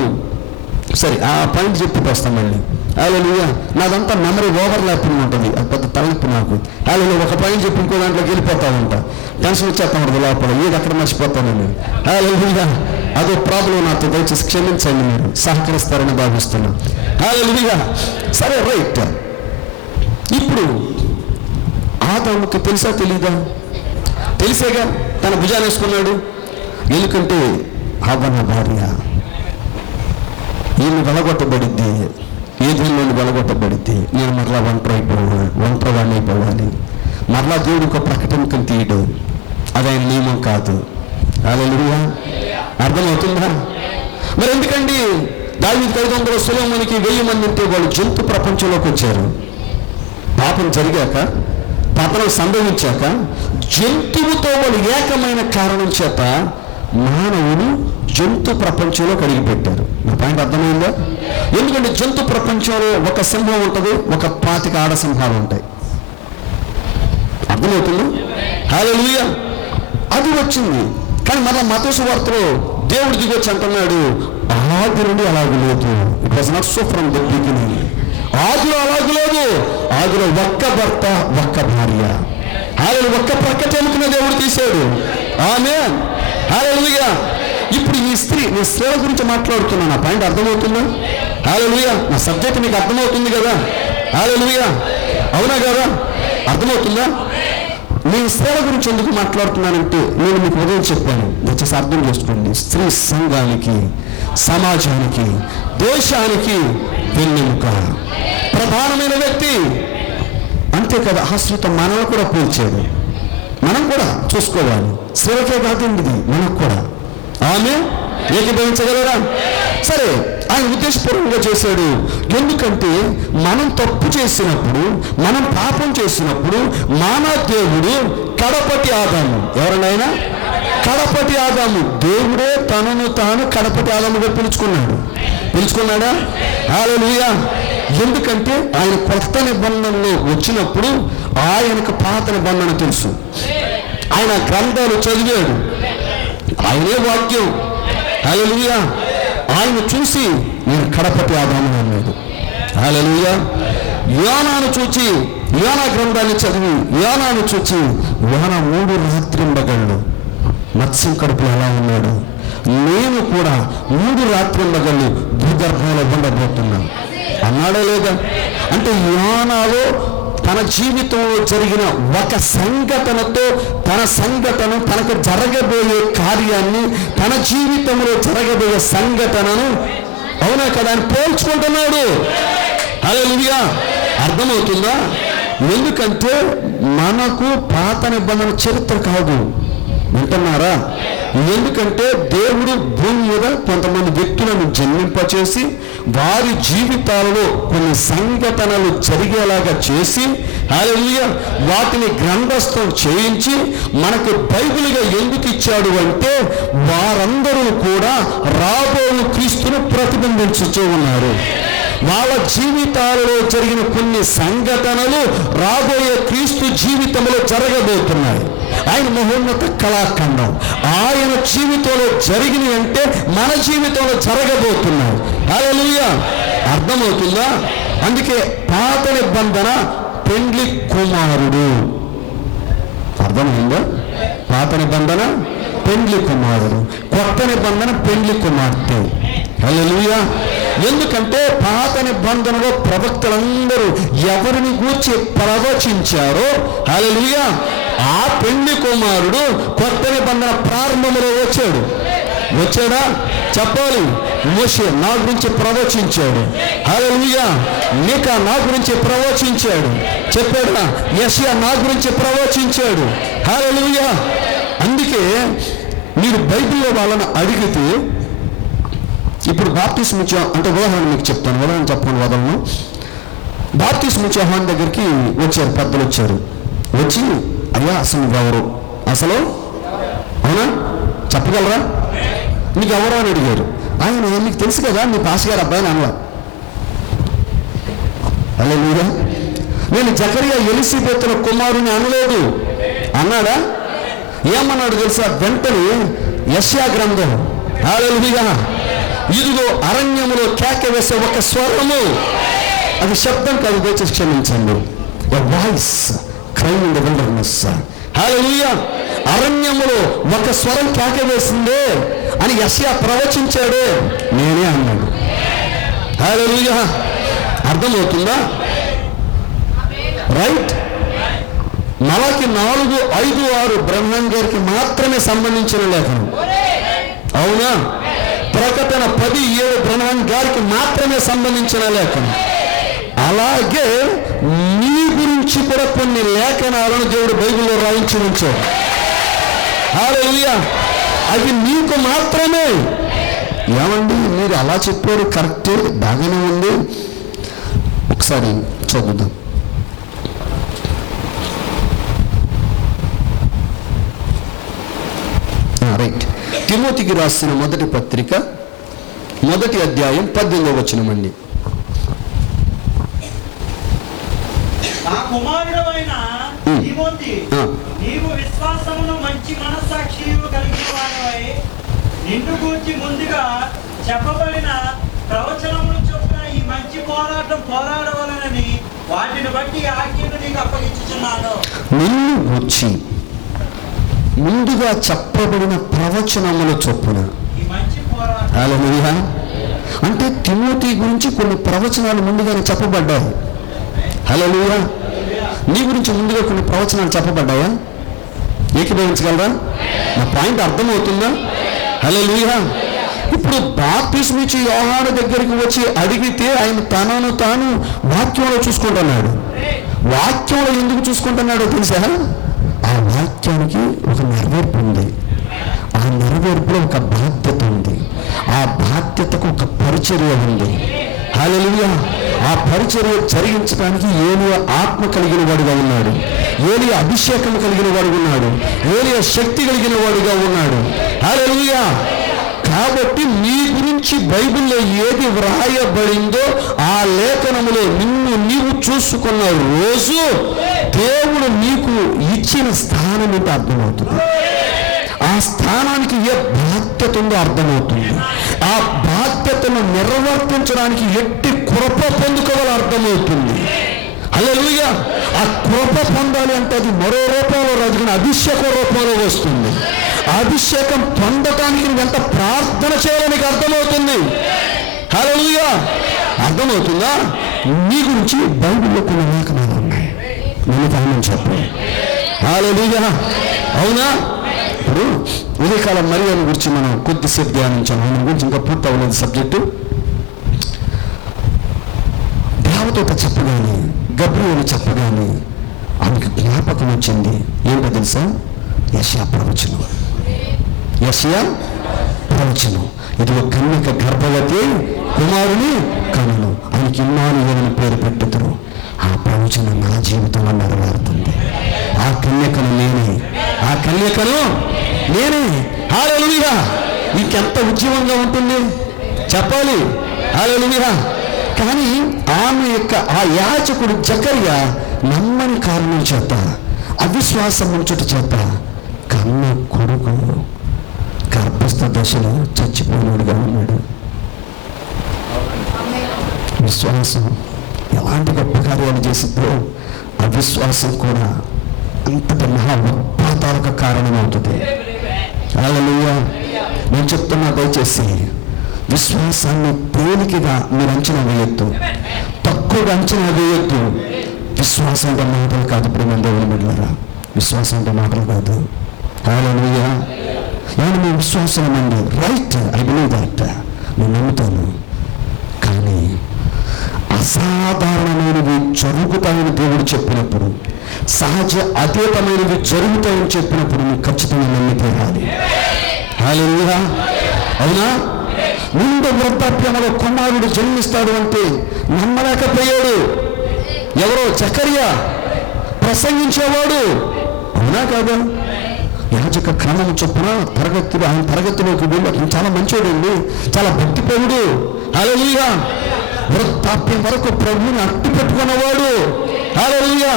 సరే ఆ పాయింట్ చెప్పి వస్తామండి. హల్లెలూయా. నాదంతా మెమరీ ఓవర్లాపింగ్ ఉంటుంది, అది పెద్ద తలనొప్పి నాకు. హల్లెలూయా. ఒక పాయింట్ చెప్పి ఇంకో దాంట్లోకి వెళ్ళిపోతా ఉంటా, టెన్షన్ వచ్చేస్తా ఉంటుంది లోపల, ఏది అక్కడ మర్చిపోతాను నేను. హల్లెలూయా. అదో ప్రాబ్లం నాతో, దయచేసి క్షమించండి, మీరు సహకరిస్తారని భావిస్తున్నా. హల్లెలూయా. సరే, రైట్. ఇప్పుడు ఆదాముకి తెలుసా తెలీదా? తెలిసేగా తన భుజాన్ని వేసుకున్నాడు. ఎందుకంటే హవ్వ నా భార్య, ఈమె వెలగొట్టబడిద్ది, ఏదైనా వెలగొట్టబడిద్ది, నేను మరలా ఒంటరివాడిని అయిపోవాలి. మరలా దేవుడు ఒక ప్రకటనకు తీయడు, అది ఆయన నియమం కాదు. హల్లెలూయా. అర్థమవుతుందా? మరి ఎందుకండి దావీదుకి 500, సొలొమోనుకి 1000 మంది ఉంటే వాళ్ళు జంతు ప్రపంచంలోకి వచ్చారు. పాపం జరిగాక, పతనం సంభవించాక జంతువుతో వాళ్ళు ఏకమైన కారణం చేత మానవుడు జంతు ప్రపంచంలో కడిగిపెట్టారు. నా పాయింట్ అర్థమైందా? ఎందుకంటే జంతు ప్రపంచంలో ఒక సింహం ఉంటుంది, ఒక 25 ఆడ సింహాలు ఉంటాయి. అర్థమవుతుంది? హల్లెలూయా. అది వచ్చింది. కానీ మన మత్తయి సువార్తలో దేవుడు దిగొచ్చి అంటున్నాడు, ఆది నుండి అలాగే లేదు. It was not so from the beginning. ఆదిలో అలాగే లేదు. ఆదిలో ఒక్క భర్త, ఒక్క భార్య. హల్లెలూయా. ఒక్క ప్రక్కటెముకను దేవుడు తీశాడు. ఆమేన్. హల్లెలూయా. ఇప్పుడు ఈ స్త్రీ, నేను స్త్రీల గురించి మాట్లాడుతున్నాను. నా పాయింట్ అర్థమవుతుందా? హల్లెలూయా. నా సబ్జెక్ట్ మీకు అర్థమవుతుంది కదా? హల్లెలూయా. అవునా కదా? అర్థమవుతుందా? నేను స్త్రీల గురించి ఎందుకు మాట్లాడుతున్నానంటే, నేను మీకు ఉదయం చెప్పాను, దయచేసి అర్థం చేసుకోండి. స్త్రీ సంఘానికి, సమాజానికి, దేశానికి వెన్నెముక, ప్రధానమైన వ్యక్తి. అంతే కదా, ఆశ్రిత మనల్ని కూడా పోల్చాడు. మనం కూడా చూసుకోవాలి. స్త్రీలకే కాదండి ఇది, మనకు కూడా. ఆమె ఏకీభవించగలరా? సరే, ఆయన ఉద్దేశపూర్వకంగా చేశాడు. ఎందుకంటే మనం తప్పు చేసినప్పుడు, మనం పాపం చేసినప్పుడు మానవ దేవుడు కడపటి ఆదాము, ఎవరినైనా కడపటి ఆదాము, దేవుడే తనను తాను కడపటి ఆదాముగా పిలుచుకున్నాడా? హల్లెలూయా. ఎందుకంటే ఆయన కొత్త నిబంధనలో వచ్చినప్పుడు ఆయనకు పాత నిబంధన తెలుసు. ఆయన గ్రంథాలు చదివాడు, ఆయనే వాక్యం. హల్లెలూయా. ఆయన చూసి నేను కడపటి ఆదాము అన్నాడు. హల్లెలూయా. యోనాను చూచి, యోనా గ్రంథాన్ని చదివి యోనాను చూచి, యోనా 3 రాత్రింబగళ్ళు మత్స్యం కడుపులో ఎలా ఉన్నాడు, నేను కూడా 3 రాత్రింబగళ్ళు భూగర్భంలో ఉండబోతున్నాను అన్నాడా లేదా? అంటే యోనాలో తన జీవితంలో జరిగిన ఒక సంఘటనతో తనకు జరగబోయే కార్యాన్ని, తన జీవితంలో జరగబోయే సంఘటనను, అవునా కదా, అని పోల్చుకుంటున్నాడు. హల్లెలూయా. అర్థమవుతుందా? ఎందుకంటే మనకు పాత నిబంధన చరిత్ర కాదు, వింటున్నారా? ఎందుకంటే దేవుడు భూమి మీద కొంతమంది వ్యక్తులను జన్మింపచేసి వారి జీవితాలలో కొన్ని సంఘటనలు జరిగేలాగా చేసి, హల్లెలూయా, వాటిని గ్రంథస్థం చేయించి మనకు బైబిల్గా ఎందుకు ఇచ్చాడు అంటే, వారందరూ కూడా రాబోయే క్రీస్తును ప్రతిబింబించుతూ ఉన్నారు. వాళ్ళ జీవితాలలో జరిగిన కొన్ని సంఘటనలు రాబోయే క్రీస్తు జీవితంలో జరగబోతున్నాయి. ఆయన మహోన్నత కళాఖండం ఆయన జీవితంలో జరిగినవి అంటే మన జీవితంలో జరగబోతున్నాయి. హల్లెలూయా. అర్థమవుతుందా? అందుకే పాత నిబంధన పెండ్లి కుమారుడు, అర్థమైందా? పాత నిబంధన పెండ్లి కుమారుడు, కొత్త నిబంధన పెండ్లి కుమార్తె. హల్లెలూయా. ఎందుకంటే పాత నిబంధనలో ప్రవక్తలందరూ ఎవరిని గూర్చి ప్రవచించారో హల్లెలూయా ఆ పెళ్లి కుమారుడు కొత్త నిబంధన ప్రారంభంలో వచ్చాడా? చెప్పాలి. మోషే నా గురించి ప్రవచించాడు. హల్లెలూయా. మీకా నా గురించి ప్రవచించాడు. చెప్పాడా? యెషయా నా గురించి ప్రవచించాడు. హల్లెలూయా. అందుకే మీరు బైబిల్లో వాళ్ళని అడిగితే, ఇప్పుడు బాప్తిస్మ అంటే ఉదాహరణ మీకు చెప్తాను, ఉదాహరణ చెప్పండి వదలను. బాప్తిస్మ యోహాను దగ్గరికి వచ్చారు, పెద్దలు వచ్చారు. వచ్చి అయ్యా అసలు నువ్వెవరు, అసలు అవునా చెప్పగలరా, నీకు ఎవరు అని అడిగారు. ఆయన నీకు తెలుసు కదా నీ పాస్ గారు అబ్బాయిని అన్నా. హల్లెలూయా. నేను జకరియా ఎలిసబెతుల కుమారుని అనలేదు అన్నాడా? ఏమన్నాడు తెలుసా? వెంటనే యెషయా గ్రంథం హల్లెలూయా, ఇదిగో అరణ్యములో కేక వేసే ఒక స్వరము, అది శబ్దం కాదు, దయచేసి క్షమించండి, a voice crying in the wilderness. Hallelujah. అరణ్యములో ఒక స్వరం కేక వేసిందే అని యెషయా ప్రవచించాడు, నేనే అన్నాడు. హల్లెలూయా. అర్థమవుతుందా? రైట్. మలాకి 4, 5, 6 బ్రహ్మం గారికి మాత్రమే సంబంధించిన లేఖనం, అవునా? ప్రకటన 10, 7 బ్రహ్మం గారికి మాత్రమే సంబంధించిన లేఖనం. అలాగే నీ గురించి కూడా కొన్ని లేఖనాలను దేవుడు బైబిల్లో రాయించి ఉంచాడు. హల్లెలూయా. అది నీకు మాత్రమే. ఏమండి మీరు అలా చెప్పారు, కరెక్టే, బాగానే ఉంది. ఒకసారి చదువుదాం. రైట్. తిమోతికి రాసిన మొదటి పత్రిక 1వ అధ్యాయం 18వ వచనం అండి. నా కుమారుడైన తిమోతి, నీవు విశ్వాసమును మంచి మనస్సాక్షియు కలిగిన వాడవై నిన్ను గూర్చి ముందుగా చెప్పబడిన ప్రవచనమును చొప్పున ఈ మంచి పోరాటం పోరాడవలనని వాటిని బట్టి ఆజ్ఞను నీకు అప్పగించుచున్నాను. నిన్ను గూర్చి ముందుగా చెప్పబడిన ప్రవచనముల చొప్పున ఈ మంచి పోరాటం. హల్లెలూయా. అంటే తిమోతి గురించి కొన్ని ప్రవచనాలు ముందుగానే చెప్పబడ్డాయి. హల్లెలూయా. నీ గురించి ముందుగా కొన్ని ప్రవచనాలు చెప్పబడ్డాయా? ఏకీభవించగలరా? నా పాయింట్ అర్థమవుతుందా? హల్లెలూయా. ఇప్పుడు బాప్తిస్మ ఇచ్చే యోహాను దగ్గరికి వచ్చి అడిగితే ఆయన తనను తాను వాక్యంలో చూసుకుంటున్నాడు. వాక్యంలో ఎందుకు చూసుకుంటున్నాడో తెలుసా? ఆ వాక్యానికి ఒక నెరవేర్పు ఉంది. ఆ నెరవేర్పులో ఒక బాధ్యత ఉంది. ఆ బాధ్యతకు ఒక పరిచర్య ఉంది. హల్లెలూయా. ఆ పరిచర్య జరిగించడానికి ఏలియా ఆత్మ కలిగిన వాడుగా ఉన్నాడు, ఏలియా అభిషేకం కలిగిన వాడుగా ఉన్నాడు, ఏలియా శక్తి కలిగిన వాడుగా ఉన్నాడు. హల్లెలూయా. కాబట్టి నీ గురించి బైబిల్లో ఏది వ్రాయబడిందో ఆ లేఖనములో నిన్ను నీవు చూసుకున్న రోజు దేవుడు నీకు ఇచ్చిన స్థానం ఏంటో అర్థమవుతుంది. ఆ స్థానానికి ఏ బాధ్యత ఉందో అర్థమవుతుంది. ఆ బాధ్యతను నిర్వర్తించడానికి ఎట్టి కృప పొందుకోవాలో అర్థమవుతుంది. హల్లెలూయా. ఆ కృప పొందాలి అంటే అది మరో రూపంలో రాదు, కానీ అభిషేక రూపంలో వస్తుంది. అభిషేకం పొందటానికి నువ్వు ఎంత ప్రార్థన చేయాలని అర్థమవుతుంది. హల్లెలూయా. అర్థమవుతుందా? నీ గురించి బైబిల్లో కొన్ని లేఖనాలు ఉన్నాయి. నేను కారణం చెప్పు. హల్లెలూయా. అవునా? ఇప్పుడు ఉదయకాలం మరియను గురించి మనం కొద్దిసేపు ధ్యానించాం. ఆయన గురించి ఇంకా పూర్తి అవ్వలేదు సబ్జెక్టు. దేవదూత చెప్పగానే, గబ్రియేలు చెప్పగానే ఆమెకు జ్ఞాపకం వచ్చింది. ఏంటో తెలుసా? యెషయా ప్రవచనం. యెషయా ప్రవచనం. ఇదిగో కన్యక గర్భవతి కుమారుని కనును, ఆయనకి ఇమ్మానుయేలు అని పేరు పెట్టుదురు. ఆ ప్రవచనం నా జీవితంలో నెరవేరుతుంది. ఆ కన్యకను నేనే, ఆ కన్యకను నేనే. హల్లెలూయా. ఇంకెంత ఉద్యమంగా ఉంటుంది చెప్పాలి. హల్లెలూయా. కానీ ఆమె యొక్క ఆ యాజకుడు జకర్యా నమ్మని కారణం చేత, అవిశ్వాసం ఉంచుట చేత కన్న కొడుకు గర్భస్థ దశలో చచ్చిపోయినాడుగా ఉన్నాడు. విశ్వాసం ఎలాంటి గొప్ప కార్యాలు చేసిద్దో అవిశ్వాసం కూడా అంతటి మహా ఉత్పాతాలకు కారణమవుతుంది. హల్లెలూయా. నేను చెప్తున్నా, దయచేసి విశ్వాసాన్ని తేలికగా మీరు అంచనా వేయొద్దు, తక్కువగా అంచనా వేయొద్దు. విశ్వాసం అంటే మాటలు కాదు. ఇప్పుడు మన దేవుని బిడ్డలారా, విశ్వాసం అంటే మాటలు కాదు. హల్లెలూయా. నేను మీ విశ్వాసం అండి, రైట్, ఐ బిలీవ్ దట్, నేను నమ్ముతాను. కానీ అసాధారణమైనవి జరుగుతాయని దేవుడు చెప్పినప్పుడు, సహజ అతీతమైనవి జరుగుతాయని చెప్పినప్పుడు నువ్వు ఖచ్చితంగా నమ్మి తీరాలి. హల్లెలూయా. అవునా? ముందు వృద్ధాప్యంలో కుమారుడు జన్మిస్తాడు అంటే నమ్మలేకపోయాడు. ఎవరో జకరియా ప్రసంగించేవాడు. అవునా కాదా? యాజక క్రమం చొప్పున ఆయన తరగతిలోకి వెళ్ళి అతను చాలా మంచోడండి, చాలా భక్తిపరుడు. హల్లెలూయా. వృద్ధాప్యం వరకు ప్రభువుని అట్టు పెట్టుకున్నవాడు. హల్లెలూయా.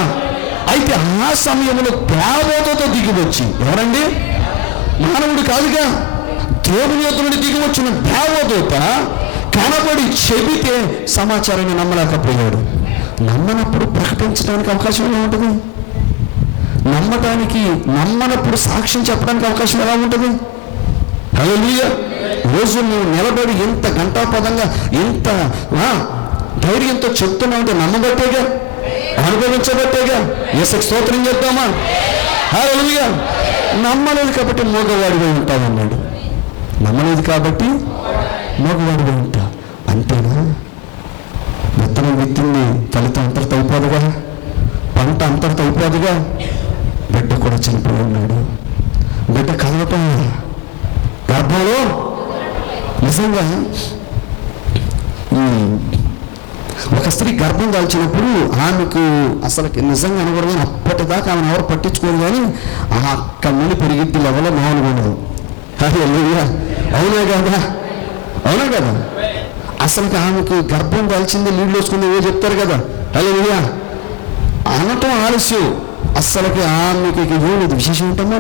అయితే ఆ సమయంలో దేవదూతతో దిగి వచ్చి, ఎవరండి? మానవుడు కాదుగా, దేవుని యొద్ద నుండి దిగి వచ్చిన దేవదూత కనబడి చెబితే సమాచారాన్ని నమ్మలేకపోయాడు. నమ్మనప్పుడు ప్రకటించడానికి అవకాశం ఎలా ఉంటుంది? నమ్మనప్పుడు సాక్ష్యం చెప్పడానికి అవకాశం ఎలా ఉంటుంది? హల్లెలూయా. రోజు నువ్వు నిలబడి ఇంత గంటాపదంగా ఇంత ధైర్యంతో చెప్తున్నావు అంటే నమ్మబట్టేగా, అనుభవించబట్టేగా. యేసుకి స్తోత్రం చెప్తామా? హల్లెలూయా. నమ్మలేదు కాబట్టి మోగవాడిగా ఉంటావన్నాడు. నమ్మలేదు కాబట్టి మోగవాడిగా ఉంటా. అంతేనా? విత్తనం విత్తింది, ఫలితం అంతటితో అయిపోదుగా, పంట అంతటితో అయిపోదుగా. బిడ్డ కూడా చనిపోయి ఉన్నాడు. బిడ్డ కదలటం గర్భంలో. నిజంగా ఒక స్త్రీ గర్భం దాల్చినప్పుడు ఆమెకు అసలు నిజంగా అనకూడదని అప్పటిదాకా ఆమెను ఎవరు పట్టించుకోరు. కానీ ఆ కమ్మని పెరిగిద్ది లెవెల్లో మామూలుగా ఉండదు. హల్లెలూయా. అవునా కదా? అవునా కదా? అసలు ఆమెకు గర్భం దాల్చింది, నీళ్ళు వేసుకుంది ఏవో చెప్తారు కదా. హల్లెలూయా. అనటం ఆలస్యం. అసలుకి ఆమెకి ఏమిటి విశేషం ఏంటమ్మా,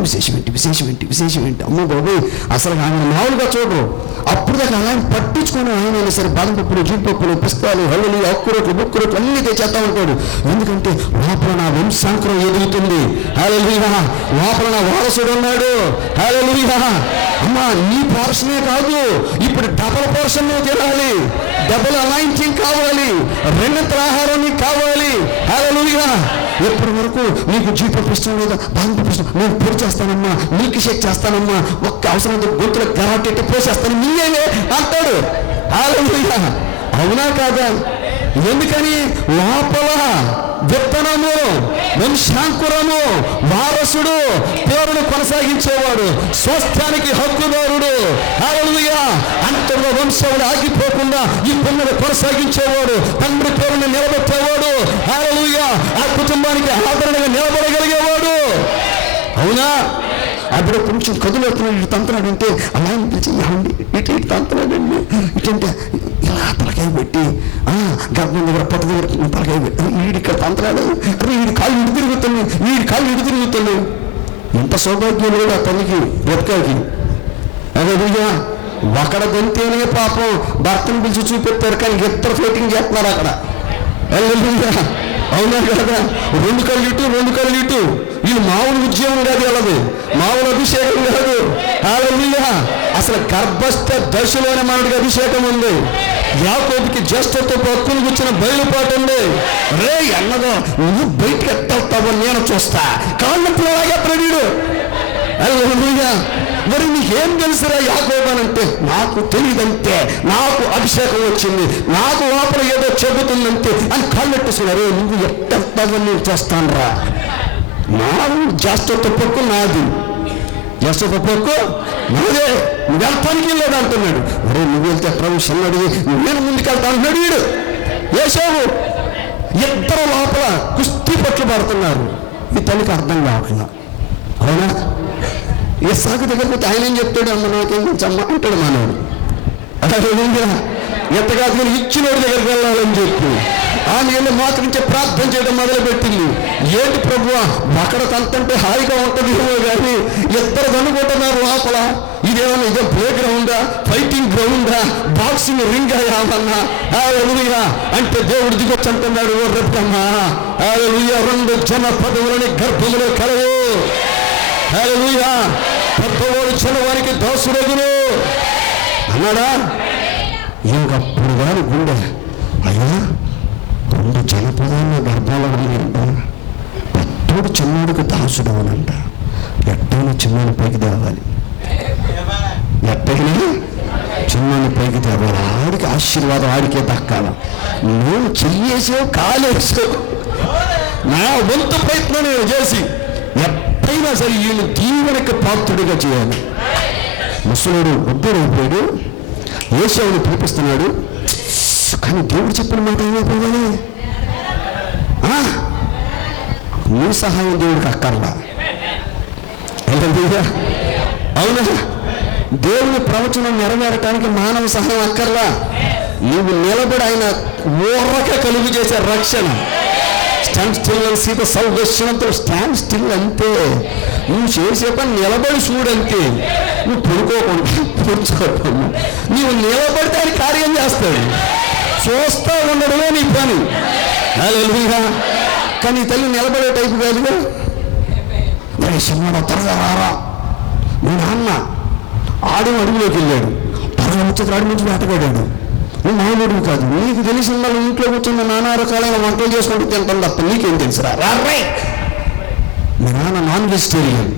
విశేషం ఏంటి అమ్మ బాబు. అసలు ఆమె మామూలుగా చూడరు. అప్పుడు దాకా ఆయన పట్టించుకొని ఆయన సరే బాదం పప్పులు, జీడిపప్పులు, పిస్తాలు, హల్లులు, అక్కురోట్లు, బుక్కురోట్లు అన్నీ తెచ్చేస్తా ఉంటాడు. ఎందుకంటే లోపల నా వంశాంకురం ఎదుగుతుంది. హల్లెలూయా. లోపల నా వారసుడు ఉన్నాడు. హల్లెలూయా. అమ్మా, నీ పోర్షనే కాదు, ఇప్పుడు డబల్ పోర్షన్ తినాలి, డబల్ అనాయింటింగ్ కావాలి, రెండంతల ఆహారం నీకు కావాలి. హల్లెలూయా. ఎప్పటి వరకు నీకు జీడిపప్పు ఇష్టం లేదా, బాదం పప్పు ఇష్టం, నేను పొడి చేస్తానమ్మా, మిల్క్ షేక్ చేస్తానమ్మా, ఒక్క అవసరం గొంతులో గరాటెట్టి పోసేస్తాను నీయే అంటాడు. హల్లెలూయా. అవునా కాదా? ఎందుకని? లోపల విత్తనము, వంశాంకురము, వారసుడు, పేరును కొనసాగించేవాడు, స్వస్థానికి హక్కుదారుడు. హల్లెలూయా. అంతలో వంశంలో ఆగిపోకుండా ఈ పొన్నను కొనసాగించేవాడు, తండ్రి పేరుని నిలబెట్టేవాడు. హల్లెలూయా. ఆ కుటుంబానికి ఆదరణగా నిలబడగలిగేవాడు. అవునా? అప్పుడు కొంచెం కదులుతున్నాడు, ఇటు తంతున్నాడంటే అలా పిలిచి ఇటు తంతున్నాడండి, ఇటంటే ఇలా తలకాయ పెట్టి గర్భం దగ్గర పొట్ట దగ్గర తలకాయ పెట్టి వీడి ఇక్కడ తంతున్నాడు. వీడి కాళ్ళు ఇటు తిరుగుతున్నాయి. ఎంత సౌభాగ్యం లేదు ఆ తల్లికి, బ్రతకాకి. అదే ఒకడ గొంతేనే పాపం భర్తను పిలిచి చూపెట్టారు, కానీ ఇద్దరు ఫైటింగ్ చేస్తున్నారు అక్కడ. అవునా కదా? రెండు కళ్ళు ఇటు. ఇది మామూలు ఉద్యోగం కాదు, వెళ్ళదు మామూలు అభిషేకం కాదు. హల్లెలూయా. అసలు గర్భస్థ దశలోనే మనకి అభిషేకం ఉంది. యాకోబుకి జ్యేష్ఠతో పక్కులు కూర్చున్న బయలుపాటు ఉంది. రే అన్నదో నువ్వు బయటకు ఎత్తావు, నేను చూస్తా. కాళ్ళప్పుడు అలాగే ప్రవీడు. హల్లెలూయా. మరి నీకేం తెలుసురా యాకోబు అంటే, నాకు తెలియదంటే, నాకు అభిషేకం వచ్చింది, నాకు లోపల ఏదో చెబుతుందంటే అని కాళ్ళెట్టుస్తున్నారు. నువ్వు ఎట్టెత్తావని నేను చేస్తాను రా. నా జ్యేష్ఠతో పక్కు నాది, జ్యేష్ఠతో పక్కు నాదే, నువ్వు వెళ్తానికి లేదు అంటున్నాడు. అరే నువ్వు వెళ్తే ప్రభు చిన్నది, నేను ముందుకెళ్తా అంటున్నాడు వీడు. యేషోబు. ఇద్దరు లోపల కుస్తీ పట్లు పడుతున్నారు. ఈ తల్లికి అర్థం కావట్లా. అవునా? ఇస్సాకు దగ్గరికి పోతే ఆయన ఏం చెప్తాడు? అమ్మ నాకేం చమ్మ అంటాడు మానవుడు. అదే ఎంతగా ఇచ్చినోడి దగ్గరికి వెళ్ళాలని చెప్పి ఆమె వెళ్ళి మోకరించి ప్రార్థన చేయడం మొదలుపెట్టింది. ఏంటి ప్రభువా, అక్కడ తంతంటే హాయిగా ఉంటుంది ఏమో కానీ ఇద్దరు అనుకుంటున్నారు లోపల. ఇదేమన్నా ఇదే ప్లే గ్రౌండా, ఫైటింగ్ గ్రౌండా, బాక్సింగ్ రింగ్ ఏమన్నా? హల్లెలూయా. అంటే దేవుడు దిగొచ్చి అంటున్నాడు, ఓ రెప్పమ్మా, హల్లెలూయా, రెండు జన పదవులని గర్భములో కలవు. హల్లెలూయా. పెద్దవాడు చిన్నవానికి దాసుడగును అన్నాడా? ఇంకప్పుడు వారి గుండె, అయ్యా 2 జనపదాల గర్భాల ఉన్నాయంట, పెద్దోడు చిన్నోడికి దాసుడు అనంట. ఎట్టైనా చిన్నోని పైకి తేవాలి, ఎట్టైనా చిన్నోని పైకి తేవాలి. ఆడికి ఆశీర్వాదం ఆడికే దక్కాల. నువ్వు చెయ్యేసావు, కాలేసావు, నా వంతు ప్రయత్నం నేను చేసి ఎప్పుడైనా సరే ఈయన దీవెనకి పాత్రుడిగా చేయాలి. ముసలుడు ఉద్దరైపోయాడు, ఏసావుని పిలిపిస్తున్నాడు. కానీ దేవుడు చెప్పిన మాట ఏమైపోవాలి? నీ సహాయం దేవుడికి అక్కర్లా. అవునా? దేవుని ప్రవచనం నెరవేరటానికి మానవ సహాయం అక్కర్లా. నువ్వు నిలబడి ఆయన ఊరక కలుగు చేసే రక్షణ. Stand still and see the salvation. Stand still అంతే. నువ్వు చేసే పని నిలబడి చూడంతే. నువ్వు పొడుచుకోకుండా నీవు నిలబడితే ఆయన కార్యం చేస్తాడు. చూస్తా ఉండడమే నీ పని. హల్లెలూయా. కానీ తల్లి నిలబడే టైపు కాదుగా. సినిమా త్వరగా రారా. మీ నాన్న ఆడు అడుగులోకి వెళ్ళాడు, త్వరగా వచ్చేది ఆడి నుంచి వేటగాడాడు. నువ్వు మామూలుడు కాదు. నీకు తెలిసిన వాళ్ళు ఇంట్లో కూర్చున్న నానా రకాలైన వంటలు చేసుకుంటూ తింటాం తప్ప నీకేం తెలుసురా? రాయ్. మీ నాన్న నాన్ వెజిటేరియన్.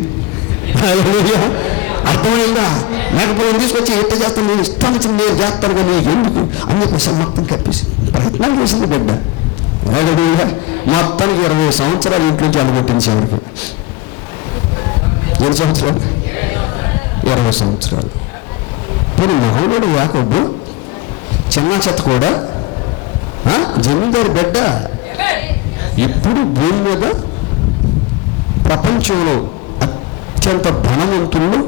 అర్థమైందా? లేకపోతే తీసుకొచ్చి ఎట్ట చేస్తాను, నేను ఇష్టం వచ్చింది నేను చేస్తాను కానీ ఎందుకు అని చెప్పేసి మొత్తం కప్పేసి ప్రయత్నాలు చేసింది బిడ్డ. మొత్తానికి 20 సంవత్సరాలు ఇంట్లోంచి అలగొట్టింది. చివరికి 7 సంవత్సరాలు, 20 సంవత్సరాలు. ఇప్పుడు మామూలు యాకోబు చిన్న చెత్త కూడా జమీందారు బిడ్డ. ఇప్పుడు భూమి మీద ప్రపంచంలో అత్యంత ధనవంతుల్లో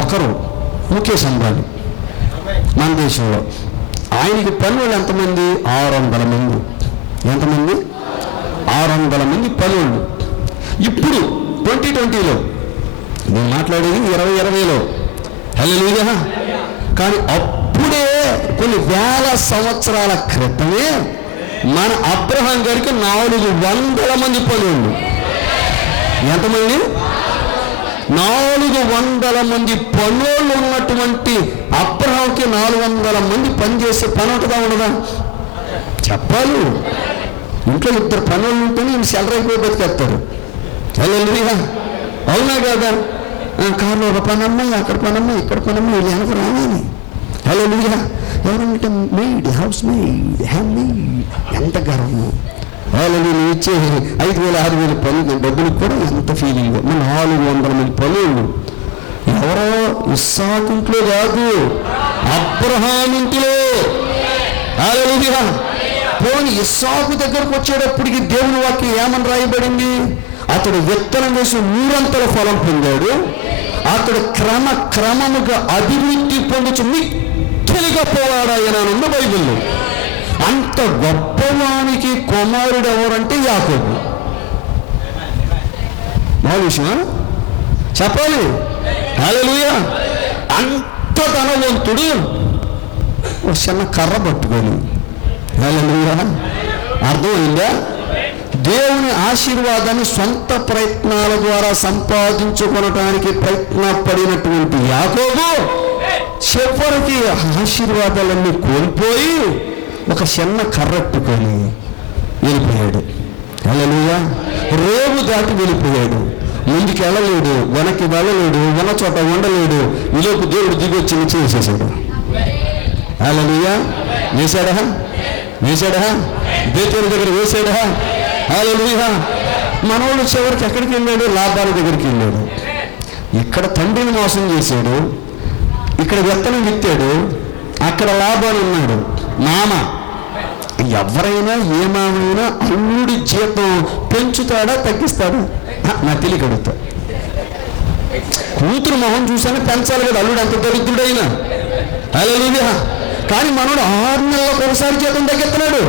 ఒకరు ముఖేష్ అంబానీ మన దేశంలో. ఆయనకి పనులు ఎంతమంది? 600 మంది. ఎంతమంది? 600 మంది పనులు. ఇప్పుడు 2020లో, నేను మాట్లాడేది 2020లో. హల్లెలూయా. కానీ అప్పుడే కొన్ని వేల సంవత్సరాల క్రితమే మన అబ్రహాం గారికి 400 మంది పనులు. ఎంతమంది? 400 మంది పనులు ఉన్నటువంటి అబ్రహాంకి 400 మంది పనిచేసే పని ఉంటుందా ఉండదా? చెప్పాలి. ఇంట్లో 2 పనులు ఉంటేనే ఈయన సెలర్ అయిపోయి బతికేస్తారు. హల్లెలూయా. అవునా కదా? కారులో ఒక పనమ్మాయి, అక్కడ పనమ్మాయి, ఇక్కడ పనమ్మాయి, వీళ్ళు వెనక రావాలి. హల్లెలూయా. ఎవరంటే maid, housemaid, handmaid. ఎంత గర్వము. హల్లెలూయా. ఇచ్చే 5,000 6,000 పనులు డబ్బులకు కూడా ఎంత ఫీలింగ్. 400 మంది పనులు. ఎవరో ఇస్సాకు ఇంట్లో కాదు, అబ్రహాం ఇంట్లో. హల్లెలూయా. పోనీ ఇస్సాకు దగ్గరకు వచ్చేటప్పటికి దేవుని వాక్యం ఏమని రాయబడింది? అతడు విత్తనం వేసి 100 ఫలం పొందాడు. అతడు క్రమముగా అభివృద్ధి పొందుచు మిక్కిలిగా పోరాడాయన బైబిల్లో. అంత గొప్పవానికి కుమారుడు ఎవరంటే యాకోబు. మా విషయమా చెప్పాలి. హల్లెలూయా. అంత ధనవంతుడు ఒక చిన్న కర్ర పట్టుకొని. హల్లెలూయా. అర్థమైందా? దేవుని ఆశీర్వాదాన్ని సొంత ప్రయత్నాల ద్వారా సంపాదించుకోవటానికి ప్రయత్నపడినటువంటి యాకోబు చివరికి ఆశీర్వాదాలన్నీ కోల్పోయి ఒక చిన్న కర్రట్టుకొని వెళ్ళిపోయాడు. హల్లెలూయా. రేవు దాటి వెళ్ళిపోయాడు. ముందుకు వెళ్ళలేడు, వెనక్కి వెళ్ళలేడు, ఉన్న చోట ఉండలేడు. ఈలోపు దేవుడు దిగొచ్చి చేసేసాడు. హల్లెలూయా. వేశాడా? బేతేలు దగ్గర వేసాడా? హల్లెలూయా. మనోడు చివరికి ఎక్కడికి వెళ్ళాడు? లాభాల దగ్గరికి వెళ్ళాడు. ఇక్కడ తండ్రిని మోసం చేశాడు, ఇక్కడ విత్తనం విత్తాడు, అక్కడ లాభాలు ఉన్నాడు. మామ ఎవరైనా ఏ మామైనా అల్లుడి జీతం పెంచుతాడా తగ్గిస్తాడా? నా తెలియక అడుగుతా. కూతురు మొహం చూసానే పెంచాలి కదా, అల్లుడు అంత దరిద్రుడైనా. హల్లెలూయా. కానీ మనోడు 6 నెలలకు ఒకసారి జీతం తగ్గిస్తున్నాడు.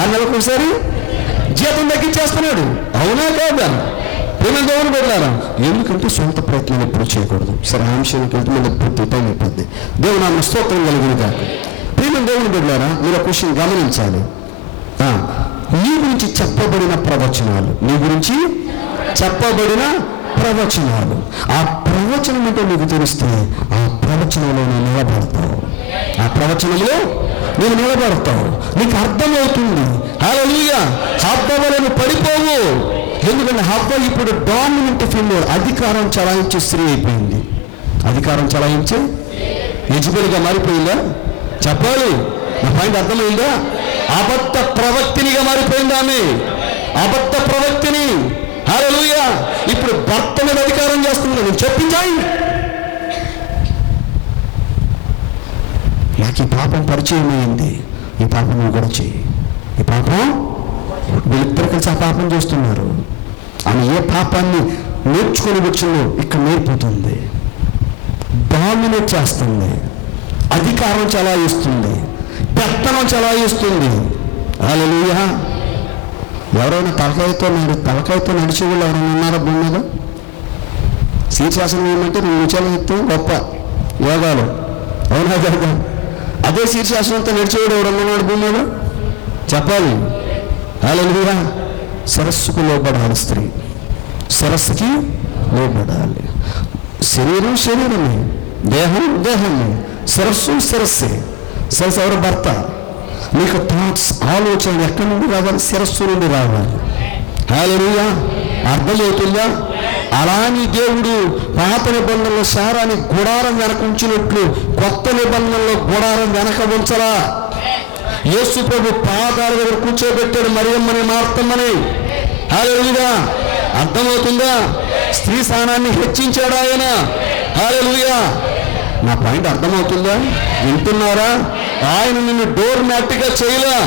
6 నెలలకు ఒకసారి జీతం తగ్గించేస్తున్నాడు. అవునా కాదా? ప్రేమ దేవుని పెట్టారా? ఎందుకంటే సొంత ప్రయత్నం ఎప్పుడు చేయకూడదు. సరే, అంశానికి వెళ్తే మీద పూర్తి టైం అయిపోద్ది. దేవుడు ఆమె స్తోత్రం కలిగినగా. ప్రేమ దేవుని పెట్టారా? మీరు ఒక విషయం గమనించాలి. నీ గురించి చెప్పబడిన ప్రవచనాలు, నీ గురించి చెప్పబడిన ప్రవచనాలు. ఆ ప్రవచనం అంటే నీకు తెలిస్తే ఆ ప్రవచనంలో నువ్వు నిలబడతావు. ఆ ప్రవచనంలో నువ్వు నిలబడతావు, నీకు అర్థమవుతుంది. హల్లెలూయా. హవ్వ వలె నువ్వు పడిపోవు. ఎందుకంటే హవ్వ ఇప్పుడు డామినెంట్ ఫీమేల్, అధికారం చలాయించే స్త్రీ అయిపోయింది. అధికారం చలాయించే యజబెల్గా మారిపోయిందా? చెప్పాలి. నా పాయింట్ అర్థమైందా? అబద్ధ ప్రవక్తినిగా మారిపోయిందా? ఆమె అబద్ధ ప్రవక్తిని. హల్లెలూయా. ఇప్పుడు భర్త మీద అధికారం చేస్తుంది. నేను చెప్పించాయి. నాకు ఈ పాపం పరిచయం అయింది, ఈ పాపం నువ్వు కూడా చెయ్యి. ఈ పాపం వీళ్ళిద్దరు కలిసి ఆ పాపం చేస్తున్నారు. ఆమె ఏ పాపాన్ని నేర్చుకొని వచ్చిందో ఇక్కడ నేర్పుతుంది, డామినేట్ చేస్తుంది, అధికారం చలాయిస్తుంది, పెత్తనం చలాయిస్తుంది. హల్లెలూయా. ఎవరైనా తలకాయతో నడిచే వాళ్ళు ఎవరైనా ఉన్నారా భూమి మీద? శీర్షాసనం ఏమంటే 2 నిమిషాలు ఎత్తు గొప్ప యోగాలు, అవునా కదా? అదే శీర్షాసనంతో నడిచేవాడు ఎవరన్నా ఉన్నాడు భూమి మీద? చెప్పాలి. హల్లెలూయా. శిరస్సుకు లోబడాలి స్త్రీ, శిరస్సుకి లోబడాలి. శరీరం శరీరమే, దేహం దేహమే, శిరస్సు శిరస్సే. శిరస్సు ఎవరు? భర్త. నీకు థాట్స్, ఆలోచనలు ఎక్కడి నుండి రావాలి? శిరస్సు నుండి రావాలి. హల్లెలూయా. అర్థమవుతుందా? అలాని దేవుడు పాత నిబంధనలో శారాన్ని గుడారం వెనక ఉంచినట్లు కొత్త నిబంధనలో గుడారం వెనక ఉంచరా? యేసు ప్రభు పాదాల దగ్గర కూర్చోబెట్టాడు మరియమ్మని మార్తమ్మని. హల్లెలూయా. అర్థమవుతుందా? స్త్రీ స్థానాన్ని హెచ్చించాడు ఆయన. హల్లెలూయా. నా పాయింట్ అర్థమవుతుందా? వింటున్నారా? ఆయన నిన్ను డోర్ మ్యాట్గా చేయలా.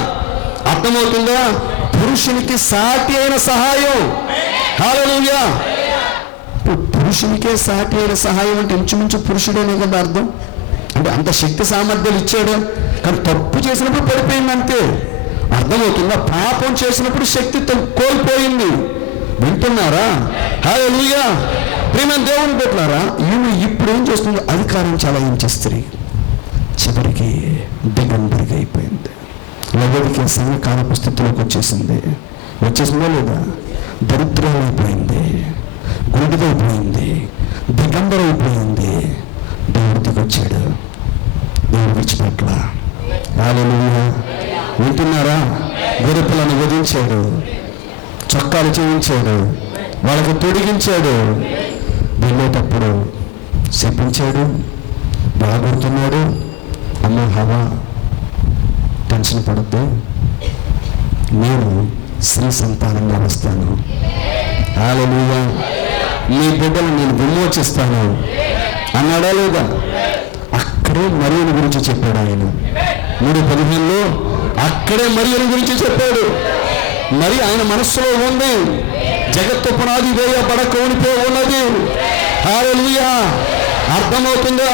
అర్థమవుతుందా? పురుషునికి సాటి అయిన సహాయం. హల్లెలూయా. పురుషునికే సాటి అయిన సహాయం అంటే ఇంచుమించు పురుషుడేనే కదా అర్థం. అంటే అంత శక్తి సామర్థ్యాలు ఇచ్చాడు, కానీ తప్పు చేసినప్పుడు పడిపోయింది అంతే. అర్థమవుతుందా? పాపం చేసినప్పుడు శక్తి కోల్పోయింది. వింటున్నారా? హల్లెలూయా. ప్రియమైన దేవుని పెట్టారా? ఈమె ఇప్పుడు ఏం చేస్తుంది? అధికారం చలాయించే స్త్రీ చివరికి దిగంబరిగా అయిపోయింది. లవోదికయ సంఘ కాలపు స్థితిలోకి వచ్చేసిందా లేదా? దరిద్రమైపోయింది, గుండెదైపోయింది, దిగంబరైపోయింది. దేవుడు దిగొచ్చాడు, దేవుడు విడిచిపెట్ల. హల్లెలూయా. వింటున్నారా? గొర్రెపిల్లను వధించాడు, చొక్కాలు చేయించాడు, వాళ్ళకు తొడిగించాడు. వెళ్ళేటప్పుడు శపించాడు, బాగుడుతున్నాడు. అమ్మ హవ్వ టెన్షన్ పడద్దు, నేను స్త్రీ సంతానంగా వస్తాను. హల్లెలూయా. నీ బిడ్డలు నేను విమోచిస్తాను అన్నాడా లేదా? అక్కడే మరియను గురించి చెప్పాడు ఆయన. 3:15లో అక్కడే మరియను గురించి చెప్పాడు. మరి ఆయన మనస్సులో ఉంది, జగత్తు పునాది వేయబడక ఉన్నది. హల్లెలూయా. అర్థమవుతుందా?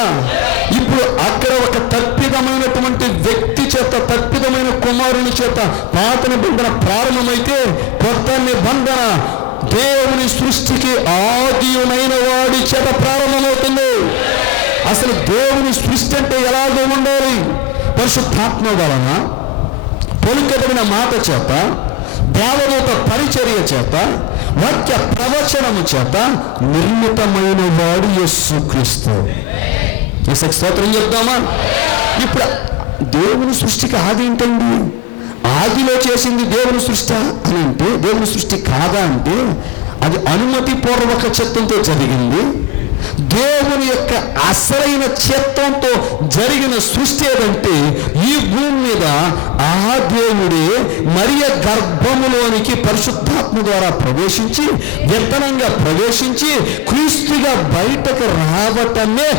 ఇప్పుడు అక్కడ ఒక తప్పిదమైనటువంటి వ్యక్తి చేత, తప్పిదమైన కుమారుని చేత పాత నిబంధన ప్రారంభమైతే కొత్త నిబంధన దేవుని సృష్టికి ఆదియునైన వాడి చేత ప్రారంభమవుతుంది. అసలు దేవుని సృష్టి అంటే ఎలాగో ఉండాలి? పరిశుద్ధాత్మ వలన, పలుకబడిన మాట చేత, దేవదూత పరిచర్య చేత, వాక్య ప్రవచనము చేత నిర్మితమైన వాడు యేసుక్రీస్తు. యేసుకి స్తోత్రం చెప్దామా? ఇప్పుడు దేవుని సృష్టికి ఆది ఏంటండి? ఆదిలో చేసింది దేవుని సృష్టి అని అంటే, దేవుని సృష్టి కాదా అంటే అది అనుమతి పూర్వక చిత్తంతో జరిగింది. దేవుని యొక్క అసలైన చిత్తంతో జరిగిన సృష్టి ఏదంటే, ఈ భూమి మీద ఆ దేవుడే మరియ గర్భములోనికి పరిశుద్ధాత్మ ద్వారా ప్రవేశించి, విత్తనంగా ప్రవేశించి క్రీస్తుగా బయటకు రావటమే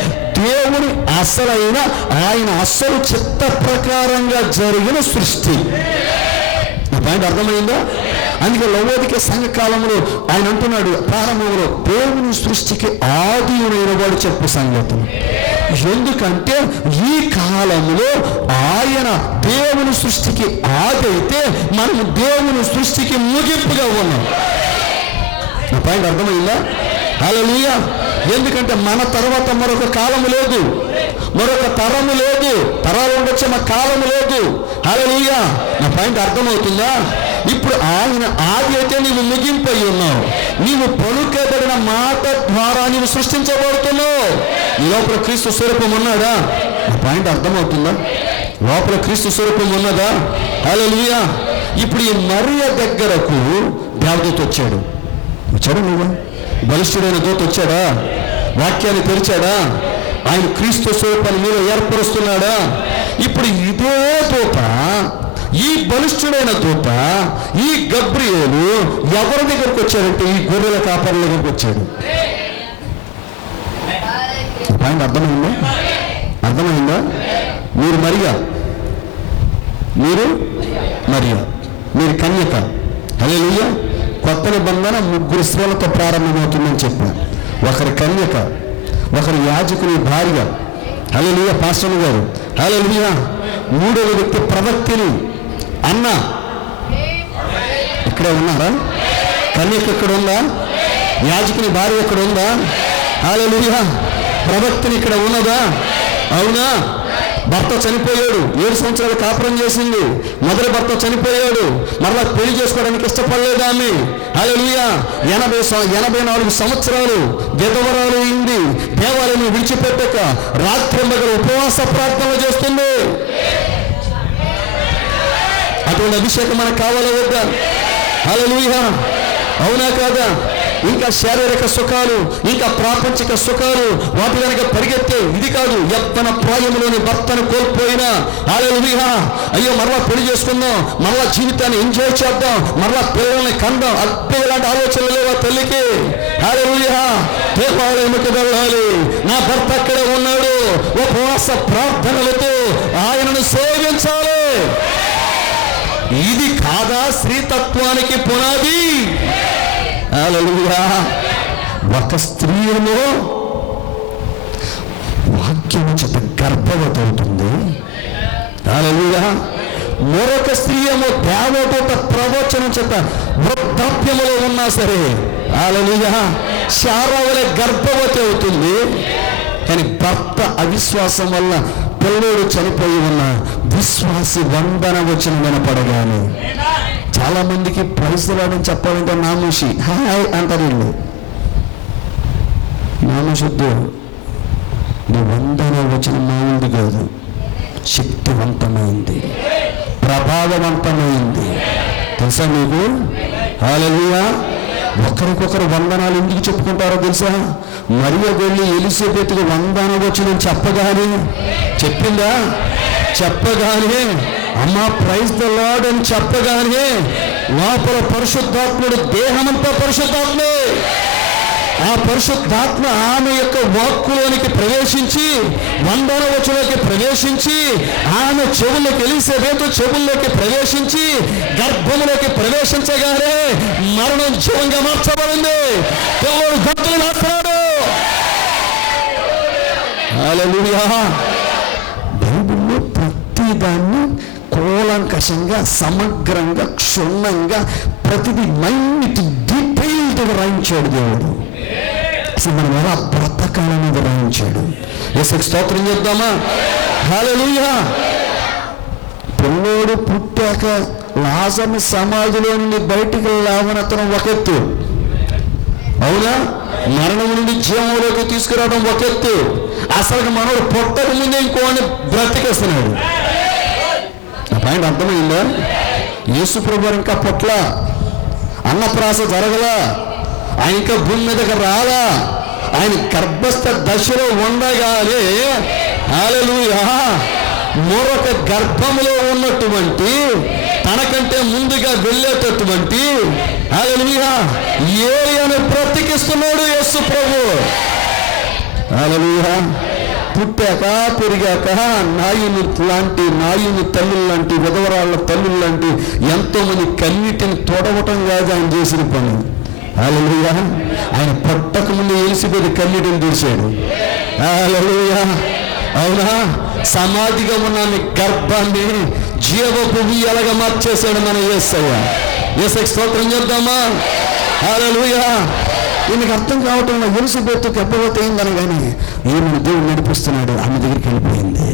దేవుని అసలైన, ఆయన అసలు చిత్త ప్రకారంగా జరిగిన సృష్టి. నా పాయింట్ అర్థమైందా? అందుకే లవోదికయ సంఘ కాలంలో ఆయన అంటున్నాడు, ప్రారంభంలో దేవుని సృష్టికి ఆదియునైన వాడు చెప్పు సంగతులు. ఎందుకంటే ఈ కాలంలో ఆయన దేవుని సృష్టికి ఆది అయితే మనం దేవుని సృష్టికి ముగింపుగా ఉన్నాం. నా పాయింట్ అర్థమైందా? హల్లెలూయా. ఎందుకంటే మన తర్వాత మరొక కాలము లేదు, మరొక తరము లేదు, తరాలు ఉండొచ్చే మా కాలము లేదు. హల్లెలూయా. నా పాయింట్ అర్థమవుతుందా? ఇప్పుడు ఆయన ఆది అయితే నీవు ముగింపై ఉన్నావు. నీవు పలుకబడిన ఆయన మాట ద్వారా నీవు సృష్టించబడుతున్నావు. ఈ లోపల క్రీస్తు స్వరూపం ఉన్నాడా? ఆ పాయింట్ అర్థమవుతుందా? లోపల క్రీస్తు స్వరూపం ఉన్నదా? హల్లెలూయా. ఇప్పుడు ఈ మరియ దగ్గరకు దేవదూత వచ్చాడు. నువ్వు బలిష్ఠుడైన దూత వచ్చాడా? వాక్యాన్ని తెరిచాడా? ఆయన క్రీస్తు స్వరూపాన్ని మీద ఏర్పరుస్తున్నాడా? ఇప్పుడు ఇదే దూత, ఈ బలిష్ఠుడైన దూత, ఈ గబ్రియేలు ఎవరి దగ్గరకు వచ్చాడంటే ఈ గొర్రెల కాపరుల దగ్గరకు వచ్చాడు. పాయింట్ అర్థమైందా? మీరు మరియా, మీరు కన్యక. హల్లెలూయా. కొత్త నిబంధన 3 స్త్రీలతో ప్రారంభమవుతుందని చెప్పాను. ఒకరి కన్యక, ఒకరి యాజకుని భార్య. హల్లెలూయా. పాస్టర్ గారు హల్లెలూయా. 3వ వ్యక్తి ప్రవక్తిని అన్న. ఇక్కడే ఉన్నారా? కన్యక ఇక్కడ ఉందా? యాజకుని భార్య ఇక్కడ ఉందా? హల్లెలూయా. ప్రవక్తిని ఇక్కడ ఉన్నదా? అవునా? భర్త చనిపోయాడు, 7 సంవత్సరాలు కాపురం చేసింది. మొదటి భర్త చనిపోయాడు, మరలా పెళ్లి చేసుకోవడానికి ఇష్టపడలేదు ఆమె. హల్లెలూయా. 84 సంవత్సరాలు విధవరాలు అయింది. దేవాలయం విడిచిపెట్టక రాత్రింబగలు ఉపవాస ప్రార్థనలు చేస్తుంది. అటువంటి అభిషేకం మనకు కావాలా వద్దా? హల్లెలూయా. అవునా కాదా? ఇంకా శారీరక సుఖాలు, ఇంకా ప్రాపంచిక సుఖాలు, వాటి వెనక పరిగెత్తే ఇది కాదు. యవ్వన ప్రాయంలోని భర్తను కోల్పోయినా హల్లెలూయా, అయ్యో మరలా పెళ్లి చేసుకుందాం, మరలా జీవితాన్ని ఎంజాయ్ చేద్దాం, మరలా పిల్లల్ని కందాం, అబ్బే ఇలాంటి ఆలోచనలు లేవా తల్లికి? హల్లెలూయా. దేవాలయముకి వెళ్ళాలి, నా భర్త అక్కడే ఉన్నాడు, ఉపవాస ప్రార్థనలతో ఆయనను సేవించాలి. ఇది కాదా స్త్రీతత్వానికి పునాది? హల్లెలూయా. ఒక స్త్రీ ఏమో వాక్యం చేత గర్భవతి అవుతుంది. హల్లెలూయా. మరొక స్త్రీ ఏమో దేవదూత ప్రవచనం చేత వృద్ధాప్యములో ఉన్నా సరే హల్లెలూయా శారా వలె గర్భవతి అవుతుంది. కానీ భర్త అవిశ్వాసం వల్ల పిల్లోడు చనిపోయి ఉన్న విశ్వాసి వందన వచ్చిన వినపడగానే చాలా మందికి ప్రైజ్లాడని చెప్పాలంటే నామూషి హాయ్ అంటారు. వీళ్ళు నామశుద్ధు. నీ వందన వచ్చిన మామూలుది కాదు, శక్తివంతమైంది, ప్రభావవంతమైంది. తెలుసా మీకు? హల్లెలూయా. ఒకరికొకరు వందనాలు ఎందుకు చెప్పుకుంటారో తెలుసా? మరియ వెళ్ళి ఎలిజబెత్తుకు వందన వచ్చిన చెప్పగానే చెప్పిందా? చెప్పగానే అమ్మా ప్రైజ్ ద లార్డ్ అని చెప్పగానే లోపల పరిశుద్ధాత్ముడు, దేహమంతా పరిశుద్ధాత్మే, ఆ పరిశుద్ధాత్మ ఆమె యొక్క వాక్కులోనికి ప్రవేశించి వందన వచనంలోకి ప్రవేశించి ఆమె చెవుల్లోకి ఎలిజబెత్ చెవుల్లోకి ప్రవేశించి గర్భంలోకి ప్రవేశించగానే మరణం జీవంగా మార్చబడింది. పిల్లలు గంతులు వేస్తున్నాడు. హల్లెలూయా. బైబిల్లో ప్రతిదాన్ని కూలంకషంగా, సమగ్రంగా, క్షుణ్ణంగా ప్రతిదీ మైన్యూట్ డీటెయిల్డ్గా రాయించాడు దేవుడు. అసలు మనం ఎలా బ్రతకాలనేది రాయించాడు. యేసుకి స్తోత్రం చేద్దామా? హల్లెలూయా. పిల్లోడు పుట్టాక లాజరు సమాధిలో నుండి బయటికి లేవనెత్తడం ఒక ఎత్తు, అవునా? మరణం నుండి జీవంలోకి తీసుకురావడం ఒక ఎత్తు. అసలు మనోడు పుట్టక ముందే ఇంకోని బ్రతికేస్తున్నాడు. ఆ పాయింట్ అర్థమైందా? యేసు ప్రభువు ఇంకా పుట్ల, అన్నప్రాస జరగలా, ఆయన ఇంకా భూమి మీదకి రాలా. ఆయన గర్భస్థ దశలో ఉండగానే హల్లెలూయా మరొక గర్భంలో ఉన్నటువంటి తనకంటే ముందుగా వెళ్ళేటటువంటి హల్లెలూయా ఏలియాను బ్రతికిస్తున్నాడు యేసు ప్రభువు. హల్లెలూయా. పుట్టాక పెరిగాక నాయుని తల్లులు లాంటి విధవరాళ్ళ తల్లులు లాంటి ఎంతో మంది కన్నీటిని తొడవటం కాదు ఆయన చేసిన పని. హల్లెలూయా. ఆయన పుట్టక ముందు ఎలిసిపోయి కన్నీటిని తీశాడు. హల్లెలూయా. అవునా? సమాధిగా ఉన్న గర్భాన్ని జీవభూమి ఎలాగా మార్చేశాడు మన యేసయ్య. యేసయ్యకి స్తోత్రం చేద్దామా? హల్లెలూయా. ఈయనకి అర్థం కావటం ఎలిజబెత్ గర్భవతి అయిందని కానీ ఈమెను దేవుడు నడిపిస్తున్నాడు. ఆమె దగ్గరికి వెళ్ళిపోయింది,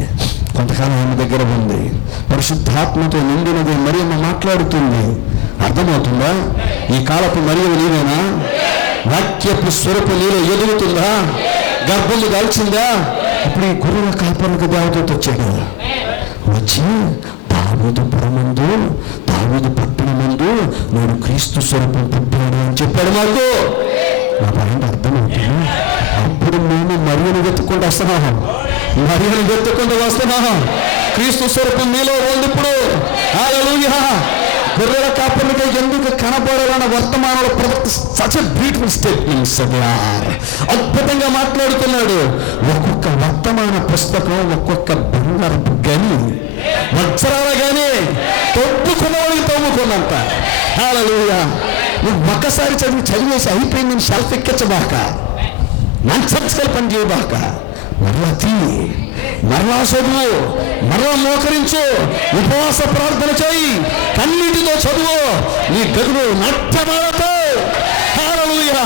కొంతకాలం ఆమె దగ్గర ఉంది, పరిశుద్ధాత్మతో నిండినది. మరియమ్మ మాట్లాడుతుంది. అర్థమవుతుందా? ఈ కాలపు మరియమ్మ నీవేనా? వాక్యపు స్వరూపం నీలో ఎదుగుతుందా? గర్భము దాల్చిందా? ఇప్పుడు ఈ గొర్రెల కాపరులకు దేవదూత వచ్చాడు. వచ్చి దావీదు పురమందు, దావీదు పట్టణమందు నేను క్రీస్తు స్వరూపం పుట్టాను అని చెప్పాడు మాకు. నా భయం అర్థమవుతుంది. అప్పుడు మేము మరియను వెతుక్కుంటూ వస్తున్నాం. మరియను వెతుక్కుంటూ వస్తున్నాం. క్రీస్తు స్వరూపం మీలో ఉంది. ఇప్పుడు హల్లెలూయా. గొర్రెల కాపరులుగా ఎందుకు కనబడాలన్న వర్తమానంలో సచ్ ఎ బ్యూటిఫుల్ స్టేట్మెంట్స్ అద్భుతంగా మాట్లాడుతున్నాడు. ఒక్కొక్క వర్తమాన పుస్తకం ఒక్కొక్క బంగారపు గని, వజ్రాల గాని తొట్టుకున్నవాడికి తవ్వుకున్నంత. హల్లెలూయా. నువ్వు ఒక్కసారి చదివేసి అయిపోయింది నేను సెల్ఫ్ ఎక్కించబాక, నన్సెన్స్కల్ పని చేయబాక. మరలా తీయి, మరలా చదువు, మరలా మోకరించు, ఉపవాస ప్రార్థన చేయి, కన్నీటితో చదువు, నీ గదులు నట్టబడతో. హల్లెలూయా.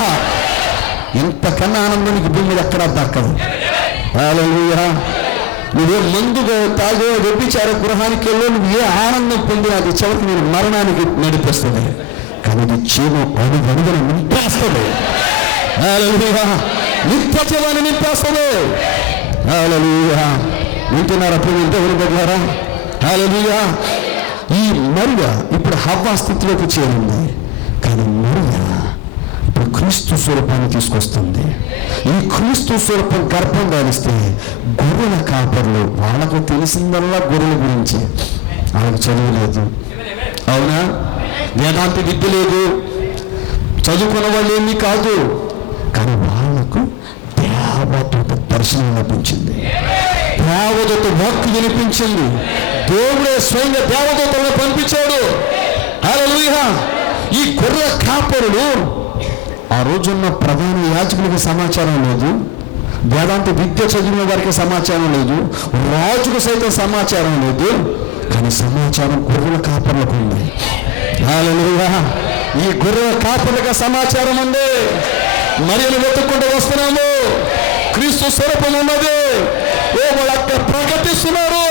ఇంతకన్నా ఆనందానికి భూమి ఎక్కడా దక్కదు. హల్లెలూయా. నువ్వే మందుగా తాగో వ్యభిచార గృహానికి వెళ్ళి నువ్వు ఏ ఆనందం పొంది అది చివరికి నేను మరణానికి నడిపిస్తుంది. కానీ అది జీవం అడుగడుగున నింపేస్తుంది. హల్లెలూయా. నిత్య జీవాన్ని నింపేస్తుంది. హల్లెలూయా. వింటున్నారా ప్రియమైన దేవుని బిడ్డలారా? హల్లెలూయా. ఈ మరియ ఇప్పుడు హవ్వ స్థితిలోకి చేరింది. కానీ మరియ ఇప్పుడు క్రీస్తు స్వరూపాన్ని తీసుకొస్తుంది. ఈ క్రీస్తు స్వరూపం గర్భం ధరిస్తే గొర్రెల కాపర్లు వాళ్ళకు తెలిసిందల్లా గొర్రెల గురించి. వాళ్ళకు చదువు లేదు, అవునా? వేదాంత విద్య లేదు, చదువుకున్న వాళ్ళు ఏమీ కాదు. కానీ వాళ్ళకు దేవదూత దర్శనం లభించింది. దేవదూత వాక్కు వినిపించింది. దేవుడే స్వయంగా దేవదూతలను పంపించాడు. హల్లెలూయా. ఈ గొర్రెల కాపరులు ఆ రోజున్న ప్రధాన యాజకులకు సమాచారం లేదు, వేదాంత విద్య చదివిన వారికి సమాచారం లేదు, రాజుకు సైతం సమాచారం లేదు. కానీ సమాచారం గొర్రెల కాపర్లకు ఉంది. హల్లెలూయా. ఈ గొర్రెల కాపర్లకు సమాచారం ఉంది. మరియను వెతుక్కుంటూ వస్తున్నాము. క్రీస్తు స్వరూపం ఉన్నది. వాళ్ళు అక్కడ ప్రకటిస్తున్నారు.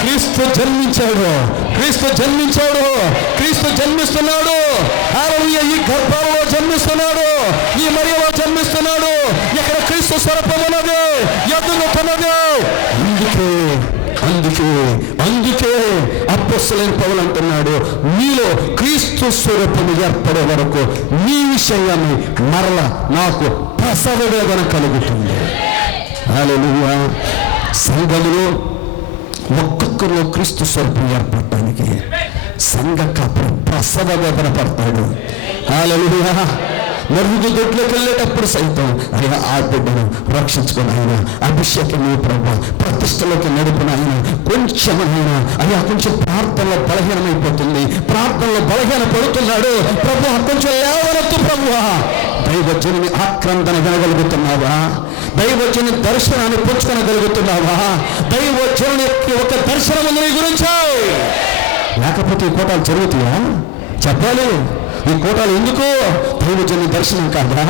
క్రీస్తు జన్మించాడు, క్రీస్తు జన్మించాడు, క్రీస్తు జన్మిస్తున్నాడు. హల్లెలూయా. ఈ గర్భంలో జన్మిస్తున్నాడు, ఈ మరియలో జన్మిస్తున్నాడు. ఇక్కడ క్రీస్తు స్వరూపం ఉన్నది, ఎదుగుతున్నది. అందుకే అపొస్తలుడైన పౌలు అంటున్నాడు, మీలో క్రీస్తు స్వరూపము ఏర్పడే వరకు నీ విషయాన్ని మరల నాకు ప్రసవ వేదన కలుగుతుంది. హల్లెలూయా. సంఘములో ఒక్కొక్కరు క్రీస్తు స్వరూపం ఏర్పడటానికి సంఘ కాపురం ప్రసవ వేదన పడతాడు. హల్లెలూయా. మరుగు దొడ్లోకి వెళ్ళేటప్పుడు సైతం అయ్యా ఆ బిడ్డను రక్షించుకుని ఆయన అభిషేకం ప్రభు ప్రతిష్టలోకి నడుపున ఆయన కొంచెమైనా అయ్యా కొంచెం ప్రార్థనలో బలహీనమైపోతుంది, ప్రార్థనలో బలహీన పడుతున్నాడు. ప్రభు కొంచెం లేవనొద్దు ప్రభు. దైవజనుని ఆక్రందన వినగలుగుతున్నావా? దైవజనుని దర్శనాన్ని పుచ్చుకొనగలుగుతున్నావా? దైవజనుని ఒక దర్శనం నీ గురించి. లేకపోతే ఈ కోటాలు జరుగుతాయా? చెప్పాలి. ఈ కోటాలు ఎందుకు? దైవజనుని దర్శనం కాదా?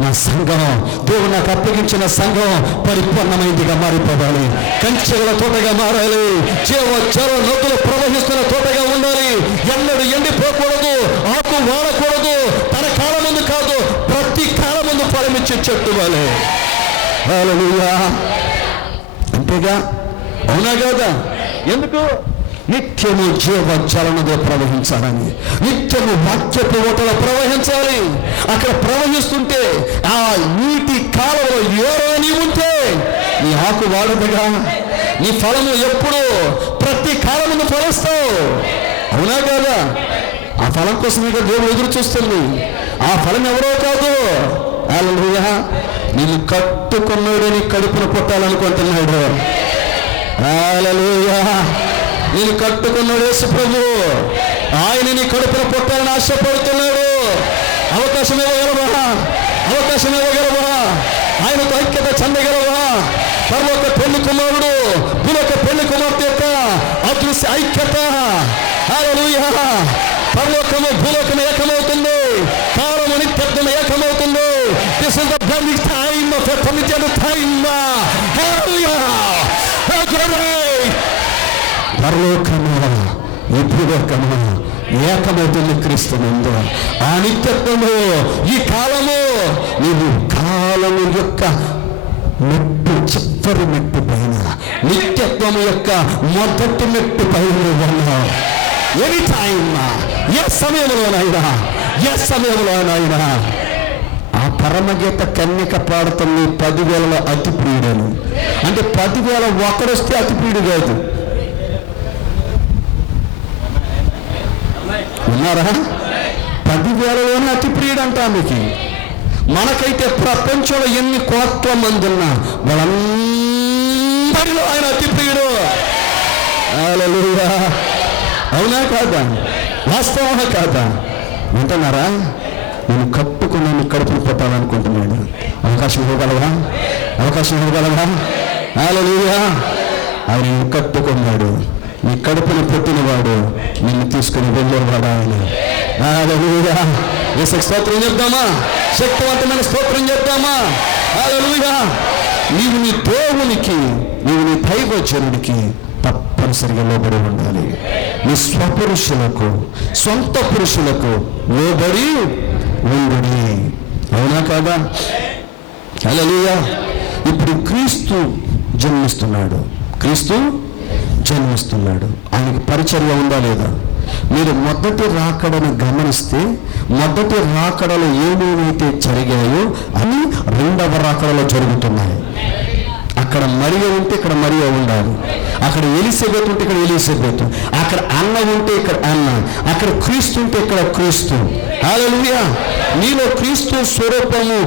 నా సంఘం, దేవుడు నాకు అప్పగించిన సంఘం పరిపూర్ణమైందిగా మారిపోవాలి, కంచెల తోటగా మారాలి, జీవజల నదులు ప్రవహిస్తున్న తోటగా ఉండాలి. ఎన్నడూ ఎండిపోకూడదు, ఆకు వాడకూడదు. తన కాలం ముందు కాదు, ప్రతి కాలం ముందు ఫలమిచ్చే చెట్టు వాలి. హల్లెలూయా. అంతేగా, అవునా కాదా? ఎందుకు? నిత్యము జీవజలనదే ప్రవహించాలని, నిత్యము వాక్యపు ఓటలో ప్రవహించాలి. అక్కడ ప్రవహిస్తుంటే ఆ నీటి కాలంలో ఎవరో నీ ఉంటే నీ ఆకు వాడదుగా, నీ ఫలము ఎప్పుడు ప్రతి కాలమును ఫలిస్తావు. అవునా కాదా? ఆ ఫలం కోసమే దేవుడు ఎదురు చూస్తుంది. ఆ ఫలం ఎవరో కాదు. హల్లెలూయా. నిన్ను కట్టుకున్నాడు, నీ కడుపును పుట్టాలనుకుంటున్నాడు. హల్లెలూయా. నేను కట్టుకున్నాడు యేసు ప్రభు. ఆయన నీ కడుపున పుట్టాలని ఆశపడుతున్నాడు. అవకాశం ఇవ్వగలవా? అవకాశం ఇవ్వగలవా? ఆయనతో ఐక్యత చెందగలవా? పరలోక పెళ్లి కుమారుడు భూలోక పెళ్లి కుమార్తె యొక్క అదృశ్య ఐక్యత. హల్లెలూయా. పరలోకము భూలోకము ఏకమవుతుంది, కాలము నిత్యత్వము ఏకమవుతుంది. This is the blending time of a committed time. Hallelujah. పరలోకము ఈ భూలోకము ఏకమవుతుంది క్రీస్తునందు. ఆ నిత్యత్వము, ఈ కాలము నీవు కాలము యొక్క మెట్టు, చివరి మెట్టు పైన, నిత్యత్వం యొక్క మొదటి మెట్టు పైన ఉన్నావు. ఎనీ టైం, ఏ సమయంలోనైనా, ఏ సమయంలోనైనా ఆ పరమగీత కన్యక పాడుతుంది 10,000లో అతి ప్రియుడను. అంటే 10,000 ఒకడొస్తే అతి ప్రియుడు కాదు. ఉన్నారా? 10,000లోనే అతి ప్రియుడు అంట ఆమెకి. మనకైతే ప్రపంచంలో ఎన్ని కోట్ల మంది ఉన్నా వాళ్ళందరిలో ఆయన అతి ప్రియుడు. హల్లెలూయా. అవునా కాదా? వాస్తవమా కాదా? వింటున్నారా? నేను కట్టుకుని నన్ను కడుపును పెట్టాలనుకుంటున్నాడు. అవకాశం ఇవ్వగలవా? అవకాశం ఇవ్వగలవా? హల్లెలూయా. ఆయన కట్టుకున్నాడు. నీ కడుపును పెట్టినవాడు నిన్ను తీసుకుని వెళ్ళేవాడు ఆయన. హల్లెలూయా. యేసుకి స్తోత్రం చెప్దామా? శక్తివంతమైన స్తోత్రం చెప్దామా? హల్లెలూయా. నీవు నీ దేవునికి, నీవు నీ దైవజనుడికి తప్పనిసరిగా లోబడి ఉండాలి. నీ స్వపురుషులకు, సొంత పురుషులకు లోబడి ఉండుడి. అవునా కాదా? హల్లెలూయా. ఇప్పుడు క్రీస్తు జన్మిస్తున్నాడు. క్రీస్తు జన్మిస్తున్నాడు. ఆయనకి పరిచర్య ఉందా లేదా? మీరు మొదటి రాకడను గమనిస్తే, మొదటి రాకడలో ఏమేమైతే జరిగాయో అవి రెండవ రాకడలో జరుగుతున్నాయి. అక్కడ మరియ ఉంటే ఇక్కడ మరియ ఉండాలి, అక్కడ ఎలిజబెత్ ఉంటే ఇక్కడ ఎలిజబెత్, అక్కడ అన్న ఉంటే ఇక్కడ అన్న, అక్కడ క్రీస్తు ఉంటే ఇక్కడ క్రీస్తు. హల్లెలూయా. నీలో క్రీస్తు స్వరూపము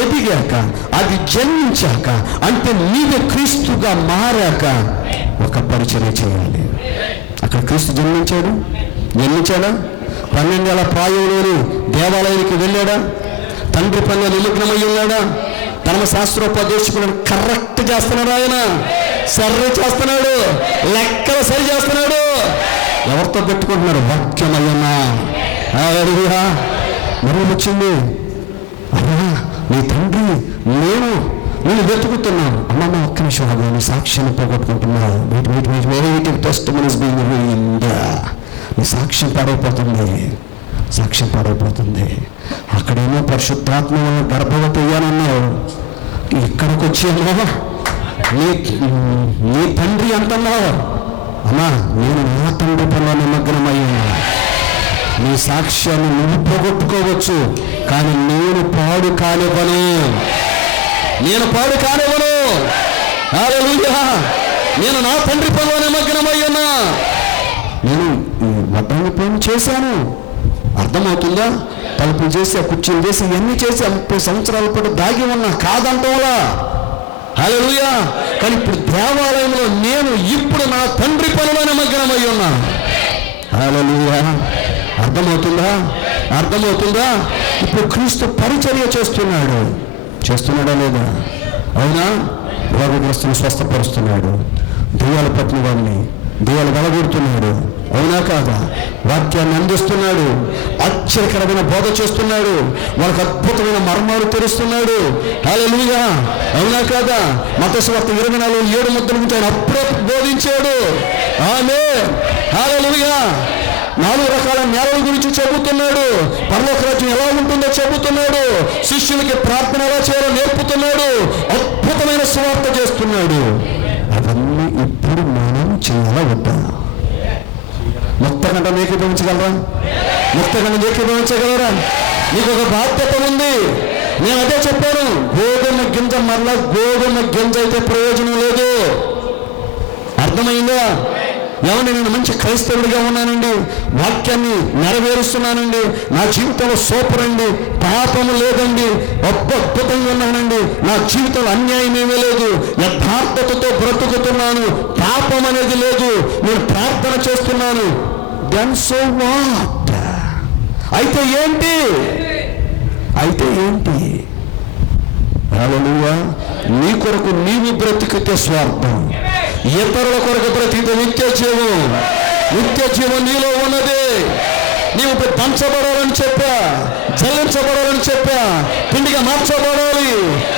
ఎదిగాక, అది జన్మించాక, అంటే నీవు క్రీస్తుగా మారాక ఒక పరిచర్య చేయాలి. అక్కడ క్రీస్తు జన్మించాడా? 12 ఏళ్ల ప్రాయంలోని దేవాలయానికి వెళ్ళాడా? తండ్రి పనిలో నిమగ్నమై ఉన్నాడా? ధర్మశాస్త్రోపదేశకులను కరెక్ట్ చేస్తున్నాడు. ఆయన సర్రి చేస్తున్నాడు, లెక్కలు సరి చేస్తున్నాడు. ఎవరితో పెట్టుకుంటున్నాడు? వాక్యమయ్యన్నా. హల్లెలూయా. మరి వచ్చింది, అమ్మా నీ తండ్రి నేను వెతుకుతున్నాను. అమ్మమ్మ ఒక్క నిమిషం ఆగు, నీ సాక్ష్యాన్ని పోగొట్టుకుంటున్నావు. నీ సాక్ష్యం పాడైపోతుంది, సాక్ష్యం పాడైపోతుంది. అక్కడేమో పరిశుద్ధాత్మ వల్ల గర్భవతి అయ్యానన్నావు, ఇక్కడికి వచ్చేమో నీ తండ్రి అంటున్నావు. అమ్మా నేను నా తండ్రి పనిలో నిమగ్నమయ్యా. నీ సాక్ష్యాన్ని నువ్వు పోగొట్టుకోవచ్చు, కానీ నేను పాడు కానివ్వను. హల్లెలూయా. నేను నా తండ్రి పనిలో నిమగ్నమయ్యన్నా. నేను వడ్డాన్ని పని చేశాను, అర్థమవుతుందా? తలుపులు చేసి, కుర్చీలు చేసి, ఇవన్నీ చేసి 30 సంవత్సరాల పాటు దాగి ఉన్నా, కాదంటోలా. హల్లెలూయా. కానీ ఇప్పుడు దేవాలయంలో నేను ఇప్పుడు నా తండ్రి పనిలో నిమగ్నమై ఉన్నా. హల్లెలూయా. అర్థమవుతుందా? ఇప్పుడు క్రీస్తు పరిచర్య చేస్తున్నాడా లేదా? అవునా? రోగగ్రస్తుని స్వస్థపరుస్తున్నాడు, దెయ్యాలు పట్టిన వాడిని దెయ్యాలు వెలగొడుతున్నాడు. అవునా కాదా? వాక్యాన్ని అందిస్తున్నాడు, ఆశ్చర్యకరమైన బోధ చేస్తున్నాడు, వాళ్ళకి అద్భుతమైన మర్మాలు తెరుస్తున్నాడు. హల్లెలూయా. అవునా కాదా? మత్తయి సువార్త 24:7 ముద్దల గురించి ఆయన అప్పుడే బోధించాడు. ఆమేన్. హల్లెలూయా. 4 రకాల నేలల గురించి చెబుతున్నాడు, పరలోక రాజ్యం ఎలా ఉంటుందో చెబుతున్నాడు, శిష్యులకి ప్రార్థన ఎలా చేయాలో నేర్పుతున్నాడు, అద్భుతమైన సువార్త చేస్తున్నాడు. అవన్నీ ఇప్పుడు మనం చేయాలా వద్దా? ముక్తకంఠ ఏకీభవించగలరా? నీకు ఒక బాధ్యత ఉంది. నేను అదే చెప్పాను, గోధుమ గింజ మరలా గోధుమ గింజ అయితే ప్రయోజనం లేదు. అర్థమైందా? ఏమండి, నేను మంచి క్రైస్తవుడిగా ఉన్నానండి, వాక్యాన్ని నెరవేరుస్తున్నానండి, నా జీవితంలో సూపర్ అండి, పాపము లేదండి, అద్భుతంగా ఉన్నానండి, నా జీవితంలో అన్యాయం ఏమీ లేదు, యథార్థతతో బ్రతుకుతున్నాను, పాపం అనేది లేదు, నేను ప్రార్థన చేస్తున్నాను. Then so what? అయితే ఏంటి? హల్లెలూయా. నీ కొరకు నీవు బ్రతికితే స్వార్థం, ఇతరుల కొరకు బ్రతికితే నిత్య జీవం నీలో ఉన్నది. నీవు పంచబడాలని చెప్పా, జల్లించబడాలని చెప్పా, పిండిగా మార్చబడాలి,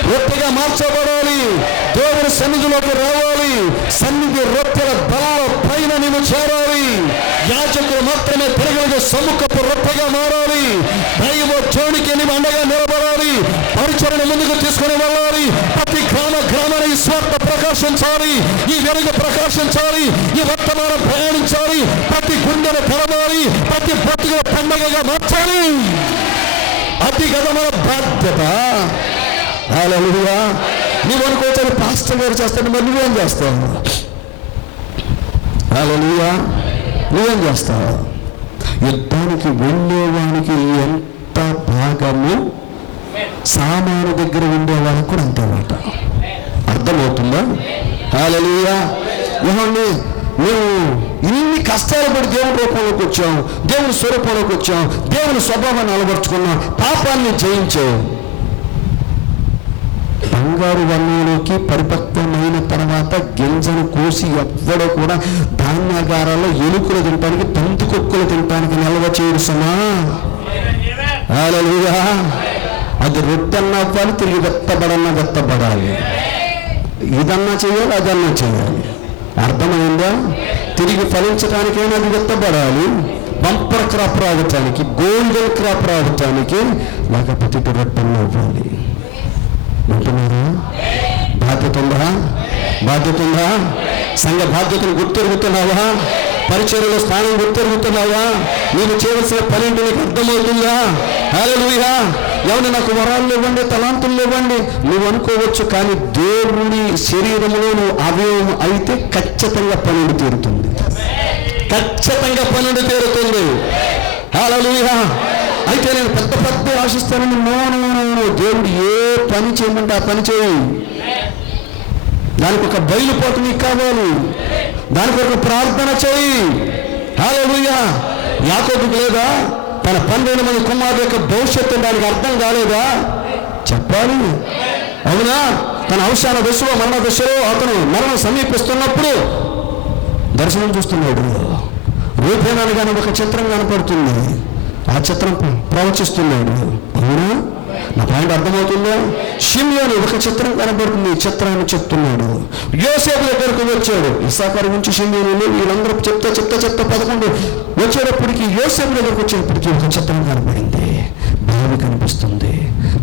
రొట్టెగా మార్చబడాలి, దేవుని సన్నిధిలోకి రావాలి, సన్నిధి రొట్టెల బల్ల పైన నీవు చేరాలి, యాజకులు మాత్రమే తిరగలిగే సముఖపు రొట్టెగా మారాలి, దైవ చోనికి నీవు అండగా నిలబడాలి, పరిచయను ముందుకు తీసుకుని వెళ్ళాలి. ప్రతి గ్రామాన్ని ఈ స్వార్థ ప్రకాశించాలి, ఈ వెలుగు ప్రకాశించాలి, ఈ వర్తమానం ప్రయాణించాలి, ప్రతి గుండెను తెరవాలి, ప్రతి బ్రతుకుల పండుగగా మార్చాలి. అది కదా మన బాధ్యత. హల్లెలూయా. నువ్వు అనుకోవచ్చు పాస్టర్ గారు చేస్తాడు, మరి నువ్వేం చేస్తావు? హల్లెలూయా. నువ్వేం చేస్తావు? యుద్ధానికి వెళ్ళేవానికి ఎంత భాగము సామాను దగ్గర ఉండేవాళ్ళకు కూడా అంతే మాట. అర్థమవుతుందా? హల్లెలూయా. ఏమండి, మేము ఇన్ని కష్టాలు పడి దేవుని రూపంలోకి వచ్చాం, దేవుని స్వరూపంలోకి వచ్చాం, దేవుని స్వభావాన్ని అలవర్చుకున్నాం, పాపాన్ని జయించాం. బంగారు వర్ణంలోకి పరిపక్వమైన తర్వాత గింజను కోసి ఎవ్వడో కూడా ధాన్యాగారాల్లో ఎలుకలు తినడానికి, తంతుకొక్కులు తినడానికి నిల్వ చేయడు సమా. హల్లెలూయా. అది రొట్టెన్నా అవ్వాలి, తిరిగి వెత్తబడాలి. ఇదన్నా చేయాలి, అదన్నా చేయాలి. అర్థమైందా? తిరిగి ఫలించడానికైనా అది వెత్తబడాలి, బంపర్ క్రాప్ రావటానికి, గోల్డెన్ క్రాప్ రావటానికి, లేకపోతే ఇటు రొట్టెన్నా అవ్వాలి. ఉంటున్నారా? బాధ్యత ఉందా? సంఘ బాధ్యతను గుర్తెరుగుతున్నావా? పరిచర్యలో స్థానం గుర్తెరుగుతున్నావా? నీవు చేయవలసిన పని నీకు అర్థమవుతుందా? హల్లెలూయా. ఎవరు నాకు వరాలు ఇవ్వండి, తలాంతులు ఇవ్వండి నువ్వు అనుకోవచ్చు, కానీ దేవుని శరీరంలో నువ్వు అవయవం అయితే ఖచ్చితంగా పనులు తీరుతుంది. హల్లెలూయా. అయితే నేను పెద్ద ఆశిస్తానని దేవుడు ఏ పని చేయమంటే ఆ పని చేయి. దానికి ఒక బయలుపాటు నీకు కావాలి, దానికి ఒక ప్రార్థన చేయి. హల్లెలూయా. యాకోబుకు లేదా? తన 12 మంది కుమారుల యొక్క భవిష్యత్తు దానికి అర్థం కాలేదా? చెప్పాలి. అవునా? తన అవసాన దశలో, మరణ దశలో అతను మరణం సమీపిస్తున్నప్పుడు దర్శనం చూస్తున్నాడు. రూపేణాలుగానే ఒక చిత్రం కనపడుతుంది, ఆ చిత్రం ప్రవచిస్తున్నాడు. అవునా? నా పాయింట్ అర్థమవుతుందా? షిమ్యోను ఒక చిత్రం కనబడుతుంది, ఈ చిత్రాన్ని చెప్తున్నాడు. యోసేపు దగ్గరకు వచ్చాడు. ఇస్సాకారు నుంచి షిమ్యోను వీళ్ళందరూ చెప్తా 11 వచ్చేటప్పటికి యోసేపు దగ్గరకు వచ్చేటప్పటికి ఒక చిత్రం కనబడింది. బావి కనిపిస్తుంది,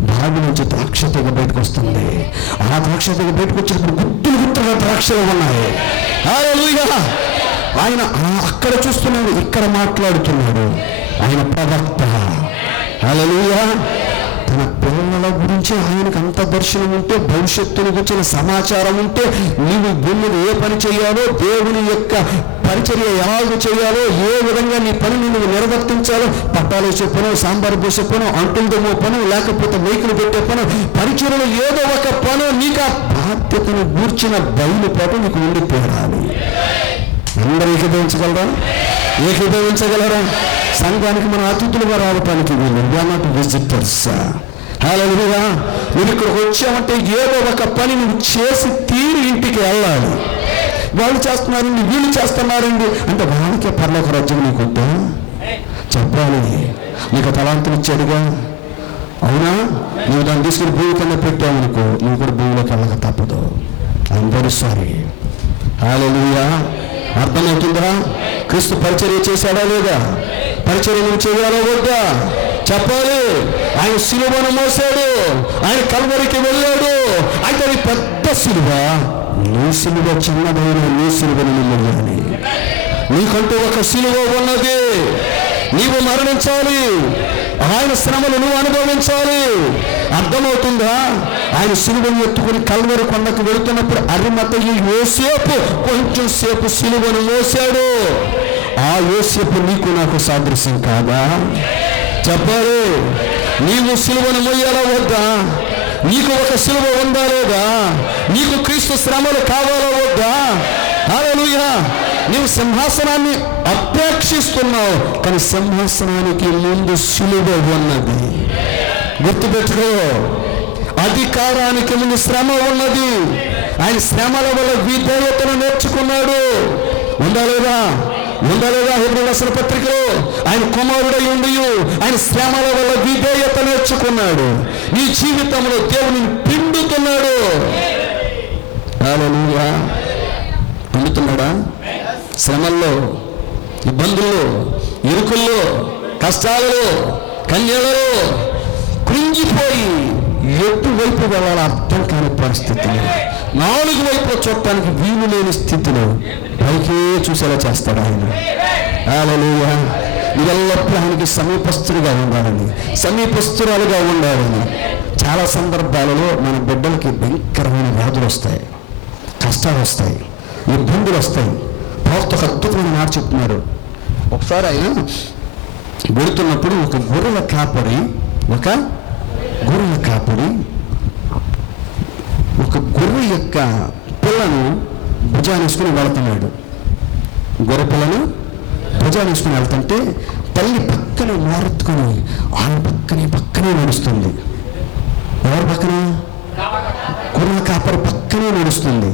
బావి నుంచి ద్రాక్ష తెగ బయటకు వస్తుంది. ఆ ద్రాక్ష తెగ బయటకు వచ్చేటప్పుడు గుత్తులుగా ద్రాక్షలు ఉన్నాయి. హల్లెలూయా. ఆయన అక్కడ చూస్తున్నాడు, ఇక్కడ మాట్లాడుతున్నాడు. ఆయన ప్రవక్త. హల్లెలూయా. తన పిల్లల గురించి ఆయనకు అంత దర్శనం ఉంటే, భవిష్యత్తును గురించిన సమాచారం ఉంటే, నీవు భూమిని ఏ పని చేయాలో, దేవుని యొక్క పరిచర్య ఎలాగ చేయాలో, ఏ విధంగా నీ పనిని నువ్వు నిర్వర్తించాలో, పట్టాలు వేసే పను, సాంబార్ పోసే పను, అంటులదమ్మో పను, లేకపోతే వెహికల్ పెట్టే పను, పరిచర్యలో ఏదో ఒక పను నీకు ఆ బాధ్యతను గూర్చిన బయలుపాటు నీకు ఉండి తీరాలి. అందరూ ఏకీభవించగలరా? సంఘానికి మన అతిథులుగా రావటానికి వీళ్ళు నాట్ విజిటర్స్. హల్లెలూయా. నువ్వు ఇక్కడికి వచ్చావంటే ఏదో ఒక పని నువ్వు చేసి తీరి ఇంటికి వెళ్ళాలి. వాళ్ళు చేస్తున్నారండి, వీళ్ళు చేస్తున్నారండి అంటే వాళ్ళకే పరలోక రాజ్యం నీకు వద్దా? చెప్పాలి. నీకు తలాంతులు ఇచ్చాడుగా, అవునా? నువ్వు దాన్ని తీసుకుని భూమి కింద పెట్టావనుకో, నువ్వు కూడా భూమిలోకి వెళ్ళక తప్పదు. I'm very sorry. హల్లెలూయా. అర్థమవుతుందా? క్రీస్తు పరిచర్య చేశాడా లేదా? పరిచర్య నువ్వు చేయాలో వద్దా? చెప్పాలి. ఆయన సిలువను మోసాడు, ఆయన కల్వరికి వెళ్ళాడు. అయితే అది పెద్ద సిలువ. నీ సిలువ చిన్నదైన నీ సిలువను నిలవాలి. నీకంటూ ఒక సిలువ ఉన్నది, నీవు మరణించాలి. ఆయన శ్రమలు నువ్వు అనుభవించాలి. అర్థమవుతుందా? ఆయన సిలువను ఎత్తుకుని కల్వరి కొండకు వెళుతున్నప్పుడు అరిమతయి యోసేపు కొంచెం సేపు సిలువను మోసాడు. ఆ యోసేపు నీకు నాకు సాదృశ్యం కాదా? చెప్పాలి. నీవు సిలువను మోయాలా వద్దా? నీకు ఒక సిలువ ఉందా లేదా? నీకు క్రీస్తు శ్రమలు కావాలా వద్దా? హల్లెలూయా. నీవు సింహాసనాన్ని అపేక్షిస్తున్నావు, కానీ సింహాసనానికి ముందు సిలువ ఉన్నది. గుర్తుపెట్టుకో. అధికారానికి ముందు శ్రమ ఉన్నది. ఆయన శ్రమల వల్ల విధేయతను నేర్చుకున్నాడు. ఉందా లేదా? హెబ్రీ రాసిన పత్రికలో ఆయన కుమారుడై ఉండి ఆయన శ్రమల వల్ల విధేయత నేర్చుకున్నాడు. నీ జీవితంలో దేవుని పిండుతున్నాడు. హల్లెలూయా. పిండుతున్నాడా? శ్రమల్లో, ఇబ్బందుల్లో, ఇరుకుల్లో, కష్టాలలో, కన్యలలో కృంగిపోయి ఎటు వైపు వెళ్ళాలి అర్థం కాని పరిస్థితిలో, 4 వైపు చూడటానికి వీలు లేని స్థితిలో పైకే చూసేలా చేస్తాడు ఆయన. హల్లెలూయా. ఎల్లప్పుడూ ఆయనకి సమీపస్తుడిగా ఉండాలని, సమీపస్తురాలుగా ఉండాలని. చాలా సందర్భాలలో మన బిడ్డలకి భయంకరమైన వ్యాధులు వస్తాయి, కష్టాలు వస్తాయి, ఇబ్బందులు వస్తాయి. ఒక అద్భుతమైన మాట చెప్తున్నారు. ఒకసారి ఆయన వెళుతున్నప్పుడు ఒక గొర్రెల కాపరి ఒక గొర్రె యొక్క పిల్లను భుజానేసుకుని వెళ్తున్నాడు. గొర్రె పిల్లను భుజానేసుకుని వెళ్తుంటే తల్లి పక్కన మారెత్తుకొని ఆయన పక్కనే నడుస్తుంది. ఎవరి పక్కన? గొర్రెల కాపరి పక్కనే నడుస్తుంది.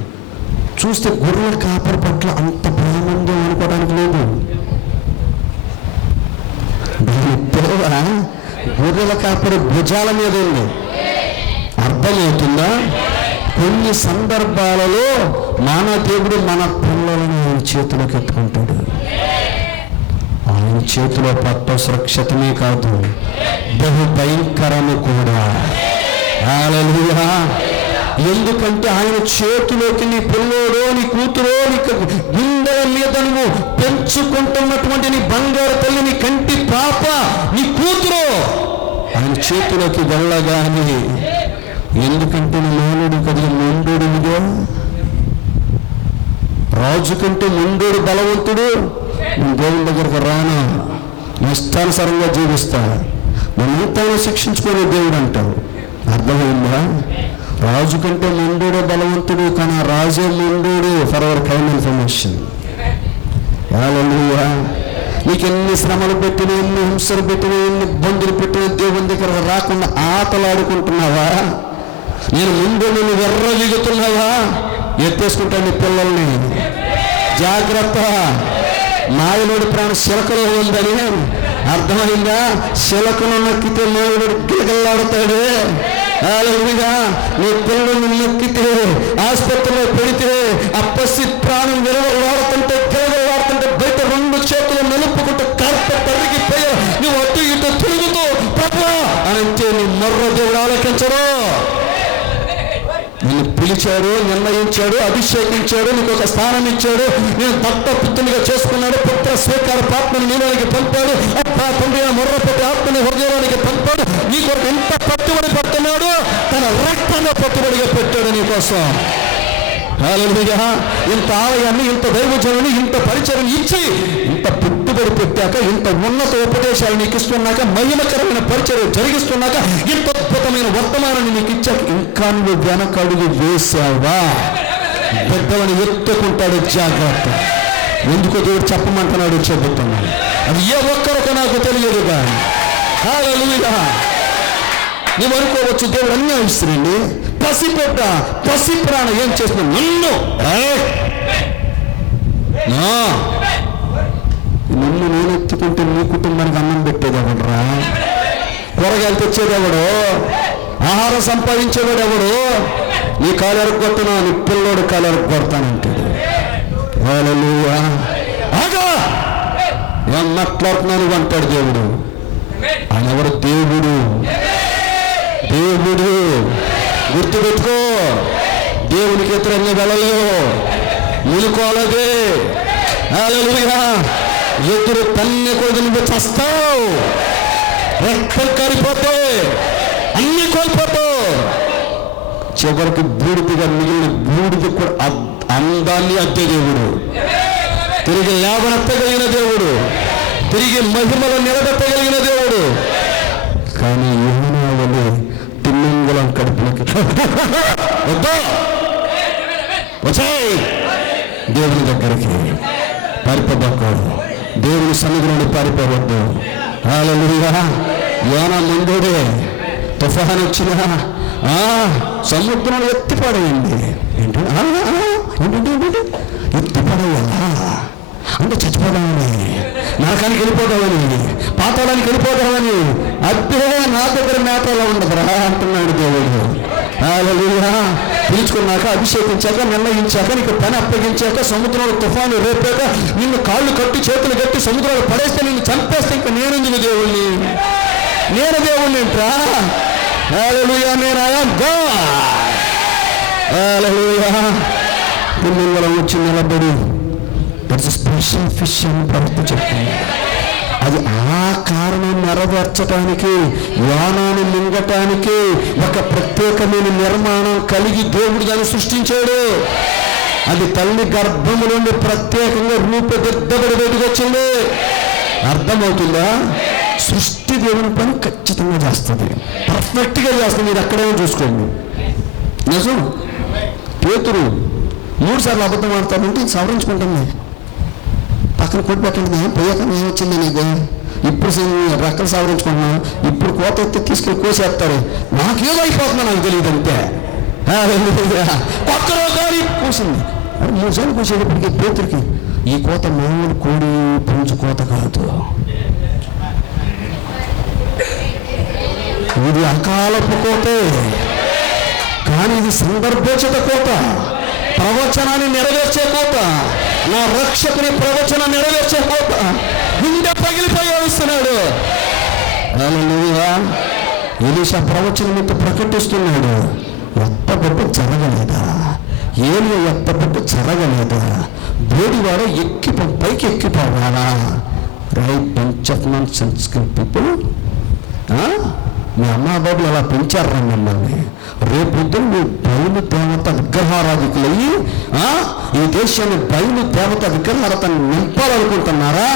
చూస్తే గొర్రెల కాపరి పట్ల అంత ప్రేమ ఉందో అనుకోవడానికి లేదు. దాని పిల్ల గొర్రెల కాపరి భుజాల మీద ఉంది. అర్థమవుతుందా? కొన్ని సందర్భాలలో మన దేవుడు మన పిల్లలను ఆయన చేతిలోకి ఎత్తుకుంటాడు. ఆయన చేతిలో పట్ట సురక్షితమే కాదు, బహు భయంకరము కూడా. హల్లెలూయా. ఎందుకంటే ఆయన చేతిలోకి నీ పిల్లోడో, నీ కూతురో, నీ గుండెల మీద నువ్వు పెంచుకుంటున్నటువంటి నీ బంగారు తల్లి, నీ కంటి పాప, నీ కూతురు ఆయన చేతిలోకి వెళ్ళగానే, ఎందుకంటే నీ మానవుడు కదా ముందుడుగా, రాజు కంటే ముందుడు బలవంతుడు. నేను దేవుని దగ్గరకు రానా, ఇష్టానుసారంగా జీవిస్తా, నన్నంతగా శిక్షించుకునే దేవుడు అంటావు. అర్థమైందా? రాజు కంటే ముందుడే బలవంతుడు, కానీ రాజే ముందుడు. For our kind information. Hallelujah. నీకు ఎన్ని శ్రమలు పెట్టినా, ఎన్ని హింసలు పెట్టినా, ఎన్ని ఇబ్బందులు పెట్టినా దేవుని దగ్గర రాకుండా ఆటలాడుకుంటున్నావా? నేను ముందు నేను వెర్రవిగుతున్నావా? ఎత్తేసుకుంటా నీ పిల్లల్ని. జాగ్రత్త. మాయలోడి ప్రాణం శిలకలో ఉందని అర్థమైందా? శిలకను నక్కితే మాయలోడు గిలగల్లాడుతాడు. హల్లెలూయా. నీ పిల్లల్ని నొక్కితే, ఆసుపత్రిలో పెడితే, ఆ పసి ప్రాణం విరవలాడుతుంటే, గిలగల్లాడుతుంటే, బయట 2 చేతులు నలుపుకుంటూ కార్పెట్ తరిగిపోయా నువ్వు అటు ఇటు తిరుగుతూ ప్రభువా అంటే నీ మొర్ర దేవుడు ఆలకించరు. నిన్ను పిలిచాడు, నిర్ణయించాడు, అభిషేకించాడు, నీకు ఒక స్థానం ఇచ్చాడు, నేను దత్తపుత్రునిగా చేసుకున్నాడు, పుత్ర స్వీకార పాత్రను నీలోనికి పంపాడు, అబ్బా తండ్రి మొర్ర పెట్టి ఆత్మని హృదయానికి పంపాడు. నీకు ఎంత పట్టుబడి పడుతున్నాడు, తన రక్తంలో పట్టుబడిగా పెట్టాడు నీకోసం. హల్లెలూయా. ఇంత ఆలయాన్ని, ఇంత దైవజనుని, ఇంత పరిచయం ఇచ్చి, ఇంత పుట్టుబడి పెట్టాక, ఇంత ఉన్నత ఉపదేశాలు నీకు ఇస్తున్నాక, మహిమకరమైన పరిచయం జరిగిస్తున్నాక, ఇంత అద్భుతమైన వర్తమానాన్ని నీకు ఇచ్చాక ఇంకా నువ్వు వెనకడుగు వేసావా? పెద్దవని ఎత్తుకుంటాడు. జాగ్రత్త. ఎందుకో దేవుడు చెప్పమంటున్నాడు, చెబుతున్నాడు. అది ఏ ఒక్కరికో నాకు తెలియదు కానీ. హల్లెలూయా. నువ్వు అనుకోవచ్చు దేవుడు అన్యాయిస్తుందండి, పసిపెట్ట పసి ప్రాణం ఏం చేస్తున్నావు? నన్ను నేను ఎత్తుకుంటే నీ కుటుంబానికి అన్నం పెట్టేది ఎవడరా? కూరగాయలు తెచ్చేది ఎవడు? ఆహారం సంపాదించేవాడు ఎవడు? నీ కాలు ఎరగొట్టునా, నీ పిల్లోడు కాలు ఎరగొడతానంటాడు. హల్లెలూయా. ఆగా ఏం మాట్లాడుతున్నాను అంటాడు దేవుడు. ఆయన ఎవరు? దేవుడు. దేవుడు. గుర్తుపెట్టుకో. దేవునికి వ్యతిరేకంగా వెళ్ళలేవు, నిలుకోలేదే. హల్లెలూయా. ఎదురు తన్ని కొద్ది నువ్వు చస్తావు, రక్తం కారిపోతే అన్ని కోల్పోతావు. చివరికి బూడిదిగా మిగిలిన బూడిది కూడా అందాన్ని అద్దే దేవుడు, తిరిగి లేవనెత్తగలిగిన దేవుడు, తిరిగి మహిమలో నిలబెట్టగలిగిన దేవుడు. కానీ యోనావలే తిమ్మింగళం కడుపులకి వచ్చాయి. దేవుని దగ్గరికి పారిపోకూడదు, దేవుని సన్నిధి నుండి పారిపోవద్దు. హల్లెలూయా. యోనా ముందుడే తుఫాను వచ్చిన సముద్రంలో ఎత్తిపడేయండి. ఏంటంటే ఎత్తిపడేయాలా అంటే చచ్చిపోదామని, నరకానికి వెళ్ళిపోదామని, పాతాళానికి వెళ్ళిపోదామని. అబ్బే నా దగ్గర మేతలో ఉండదురా అంటున్నాడు దేవుడు. హల్లెలూయా. పిలుచుకున్నాక, అభిషేకించాక, నిర్ణయించాక, నీకు పని అప్పగించాక, సముద్రంలో తుఫాను రేపాక, నిన్ను కాళ్ళు కట్టి చేతులు కట్టి సముద్రంలో పడేస్తే, నిన్ను చంపేస్తే ఇంకా నేను దేవుణ్ణి ఏంట్రా? Hallelujah. Amen. I am God. Hallelujah. ముందుగా వచ్చి నిలబడి దట్స్ స్పెషల్ ఫిష్ అని ప్రభుత్వం చెప్తుంది. అది ఆ కారణం నెరవేర్చడానికి, యోనాను మింగటానికి ఒక ప్రత్యేకమైన నిర్మాణం కలిగి దేవుడు దాన్ని సృష్టించాడు. అది తల్లి గర్భము నుండి ప్రత్యేకంగా రూపుదిద్దబడి బయటకు వచ్చింది. అర్థమవుతుందా? సృష్టి దేవుని పని ఖచ్చితంగా చేస్తుంది, పర్ఫెక్ట్గా చేస్తుంది. మీరు అక్కడేమో చూసుకోండి. నిజం. పేతురు 3 సార్లు అబద్ధం ఆడతాడంటే సవరించుకుంటుంది. పక్కన కొట్టి పెట్టండి, పోయాక ఏమొచ్చింది నీకు, ఇప్పుడు రెక్కలు సవరించుకుంటున్నాను, ఇప్పుడు కోత ఎత్తి తీసుకెళ్ళి కోసేస్తారు, నాకేదో అయిపోతుందో నాకు తెలియదు అంతే. కొత్త రోగాలు కూసింది. 3 సార్లు కూసేటప్పటికి పేతురికి ఈ కోత మామూలు కోడి పుంజు కోత కాదు, ఇది అకాలపు కోతే, కానీ ఇది సందర్భోచిత కోత, ప్రవచనాన్ని నెరవేర్చే కోత, నా రక్షకుని ప్రవచనం నెరవేర్చే కోత. గుండె పగిలిపోయి వస్తున్నాడు. ఎలీషా ప్రవచనం మీద ప్రకటిస్తున్నాడు. ఎత్తబట్టు జరగలేదా? ఏమి ఎత్తబట్టు జరగలేదా? బోడివాడ పైకి ఎక్కిపోవాలా? Right bunch of nonsense people. మీ అమ్మా బాబులు అలా పెంచారా మిమ్మల్ని? రేపొద్దు మీ బయలు దేవత విగ్రహారాధికులయ్యి ఈ దేశాన్ని బయలు దేవత విగ్రహారాధన నింపాలనుకుంటున్నారా?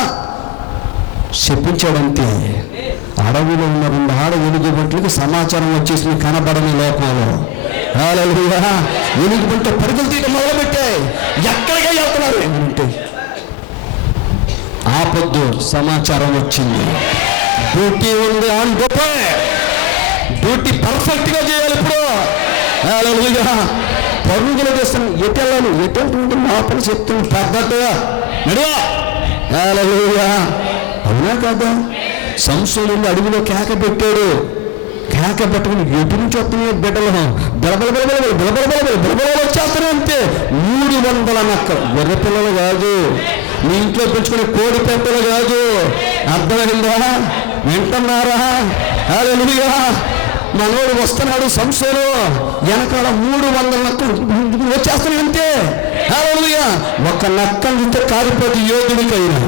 చెప్పించాడంతే. అడవిలో ఉన్న 2 ఆడ ఎలుగుబంట్లకి సమాచారం వచ్చేసింది కనబడని లోకంలో. హల్లెలూయా. ఎలుగుబంట పరుగులు తీయడం మొదలుపెట్టాయి. ఎక్కడికి వెళ్తున్నారు అంటే ఆపొద్దు సమాచారం వచ్చింది. డ్యూటీ ఉంది ఆన్ గొప్ప, డ్యూటీ పర్ఫెక్ట్గా చేయాలి. ఇప్పుడు హల్లెలూయా. పరుగులు చేస్తాను. ఎటెళ్తుంటే మా పని చెప్తుంది పెద్దగా నడివా. హల్లెలూయా. అవునా కాదా? సంసోను అడవిలో కేక పెట్టాడు. కేక పెట్టుకుని ఎటు నుంచి వస్తున్నాయి బిడ్డలు బిలబల వచ్చేస్తాను అంతే. 300 నక్కలు. గొర్రె పిల్లలు కాదు, మీ ఇంట్లో పెంచుకునే కోడి పెట్టలు కాదు. అర్థమైందా? వింటున్నారా? హల్లెలూయా. మనోడు వస్తున్నాడు సంసోను, వెనకాల 300 నక్కలు వచ్చేస్తున్నాయి అంతే. హల్లెలూయా. ఒక నక్క ఇంత కారిపోతే యోధుడికైనా,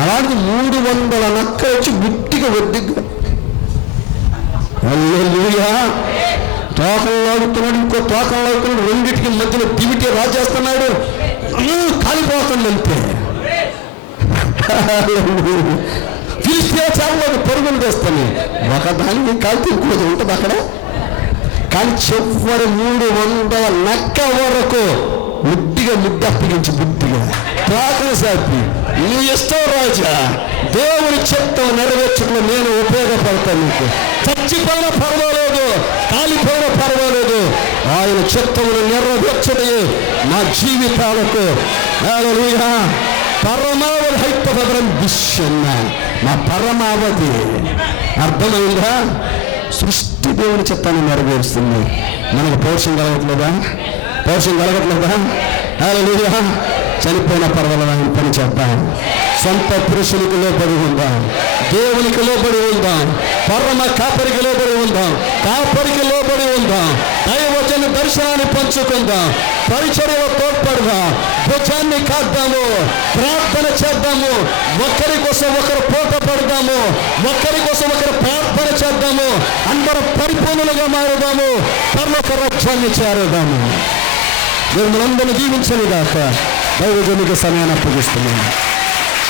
అలాంటి 300 నక్కలు వచ్చి గుట్టిగా ఒడ్డిగా. హల్లెలూయా. తోకలు లాగుతున్నాడు, ఇంకో తోకలు లాగుతున్నాడు, రెండింటికి మధ్యలో దివిటి రాజేస్తున్నాడు. కాలిపోతుంది అంతే. పిలిస్తే చాలా పరుగులు తెస్తాను. ఒకదానికి కాలితే ఇంకోటి ఉంటుంది అక్కడ. కానీ చివరి 300 నక్క వరకు ముద్దిగా ముద్ద అప్పగించి బుద్ధిగా తోకలు సాపి, నీ ఇష్టం రాజా, దేవుని చిత్తం నెరవేర్చడంలో నేను ఉపయోగపడతాను. నీకు చచ్చిపోయిన పర్వాలేదు, కాలిపోయిన పర్వాలేదు, ఆయన చిత్తమును నెరవేర్చడే మా జీవితాలకు. హల్లెలూయా. పరమావధి హైతభద్రం విషన్న మా పరమావధి. అర్థమైందా? సృష్టి దేవుని చిత్తాన్ని నెరవేరుస్తుంది. మనకు పౌరుషం కలగట్లేదా? పౌరుషం కలగట్లేదా? హల్లెలూయా. చనిపోయిన పర్వాలేదు పని చేద్దాం. సొంత పురుషునికి లోబడి ఉందాం, దేవునికి లోబడి ఉందాం, పరమ కాపరికి లోబడి ఉందాం, కాపరికి లోబడి ఉందాం, దైవజన దర్శనాన్ని పంచుకుందాం, పరిచర్యలో తోడ్పడదాం, భుజాన్ని కాద్దాము, ప్రార్థన చేద్దాము, ఒకరి కోసం ఒకరు పోట పడదాము, ఒకరి కోసం ఒకరు ప్రార్థన చేద్దాము, అందరూ పరిపూర్ణులుగా మారుదాము, పరలోక రాజ్యాన్ని చేరుదాము. మిమ్మల్ని అందరినీ దీవించని దాకా దైవజనుడికి సమయాన్ని అప్పగిస్తున్నాను.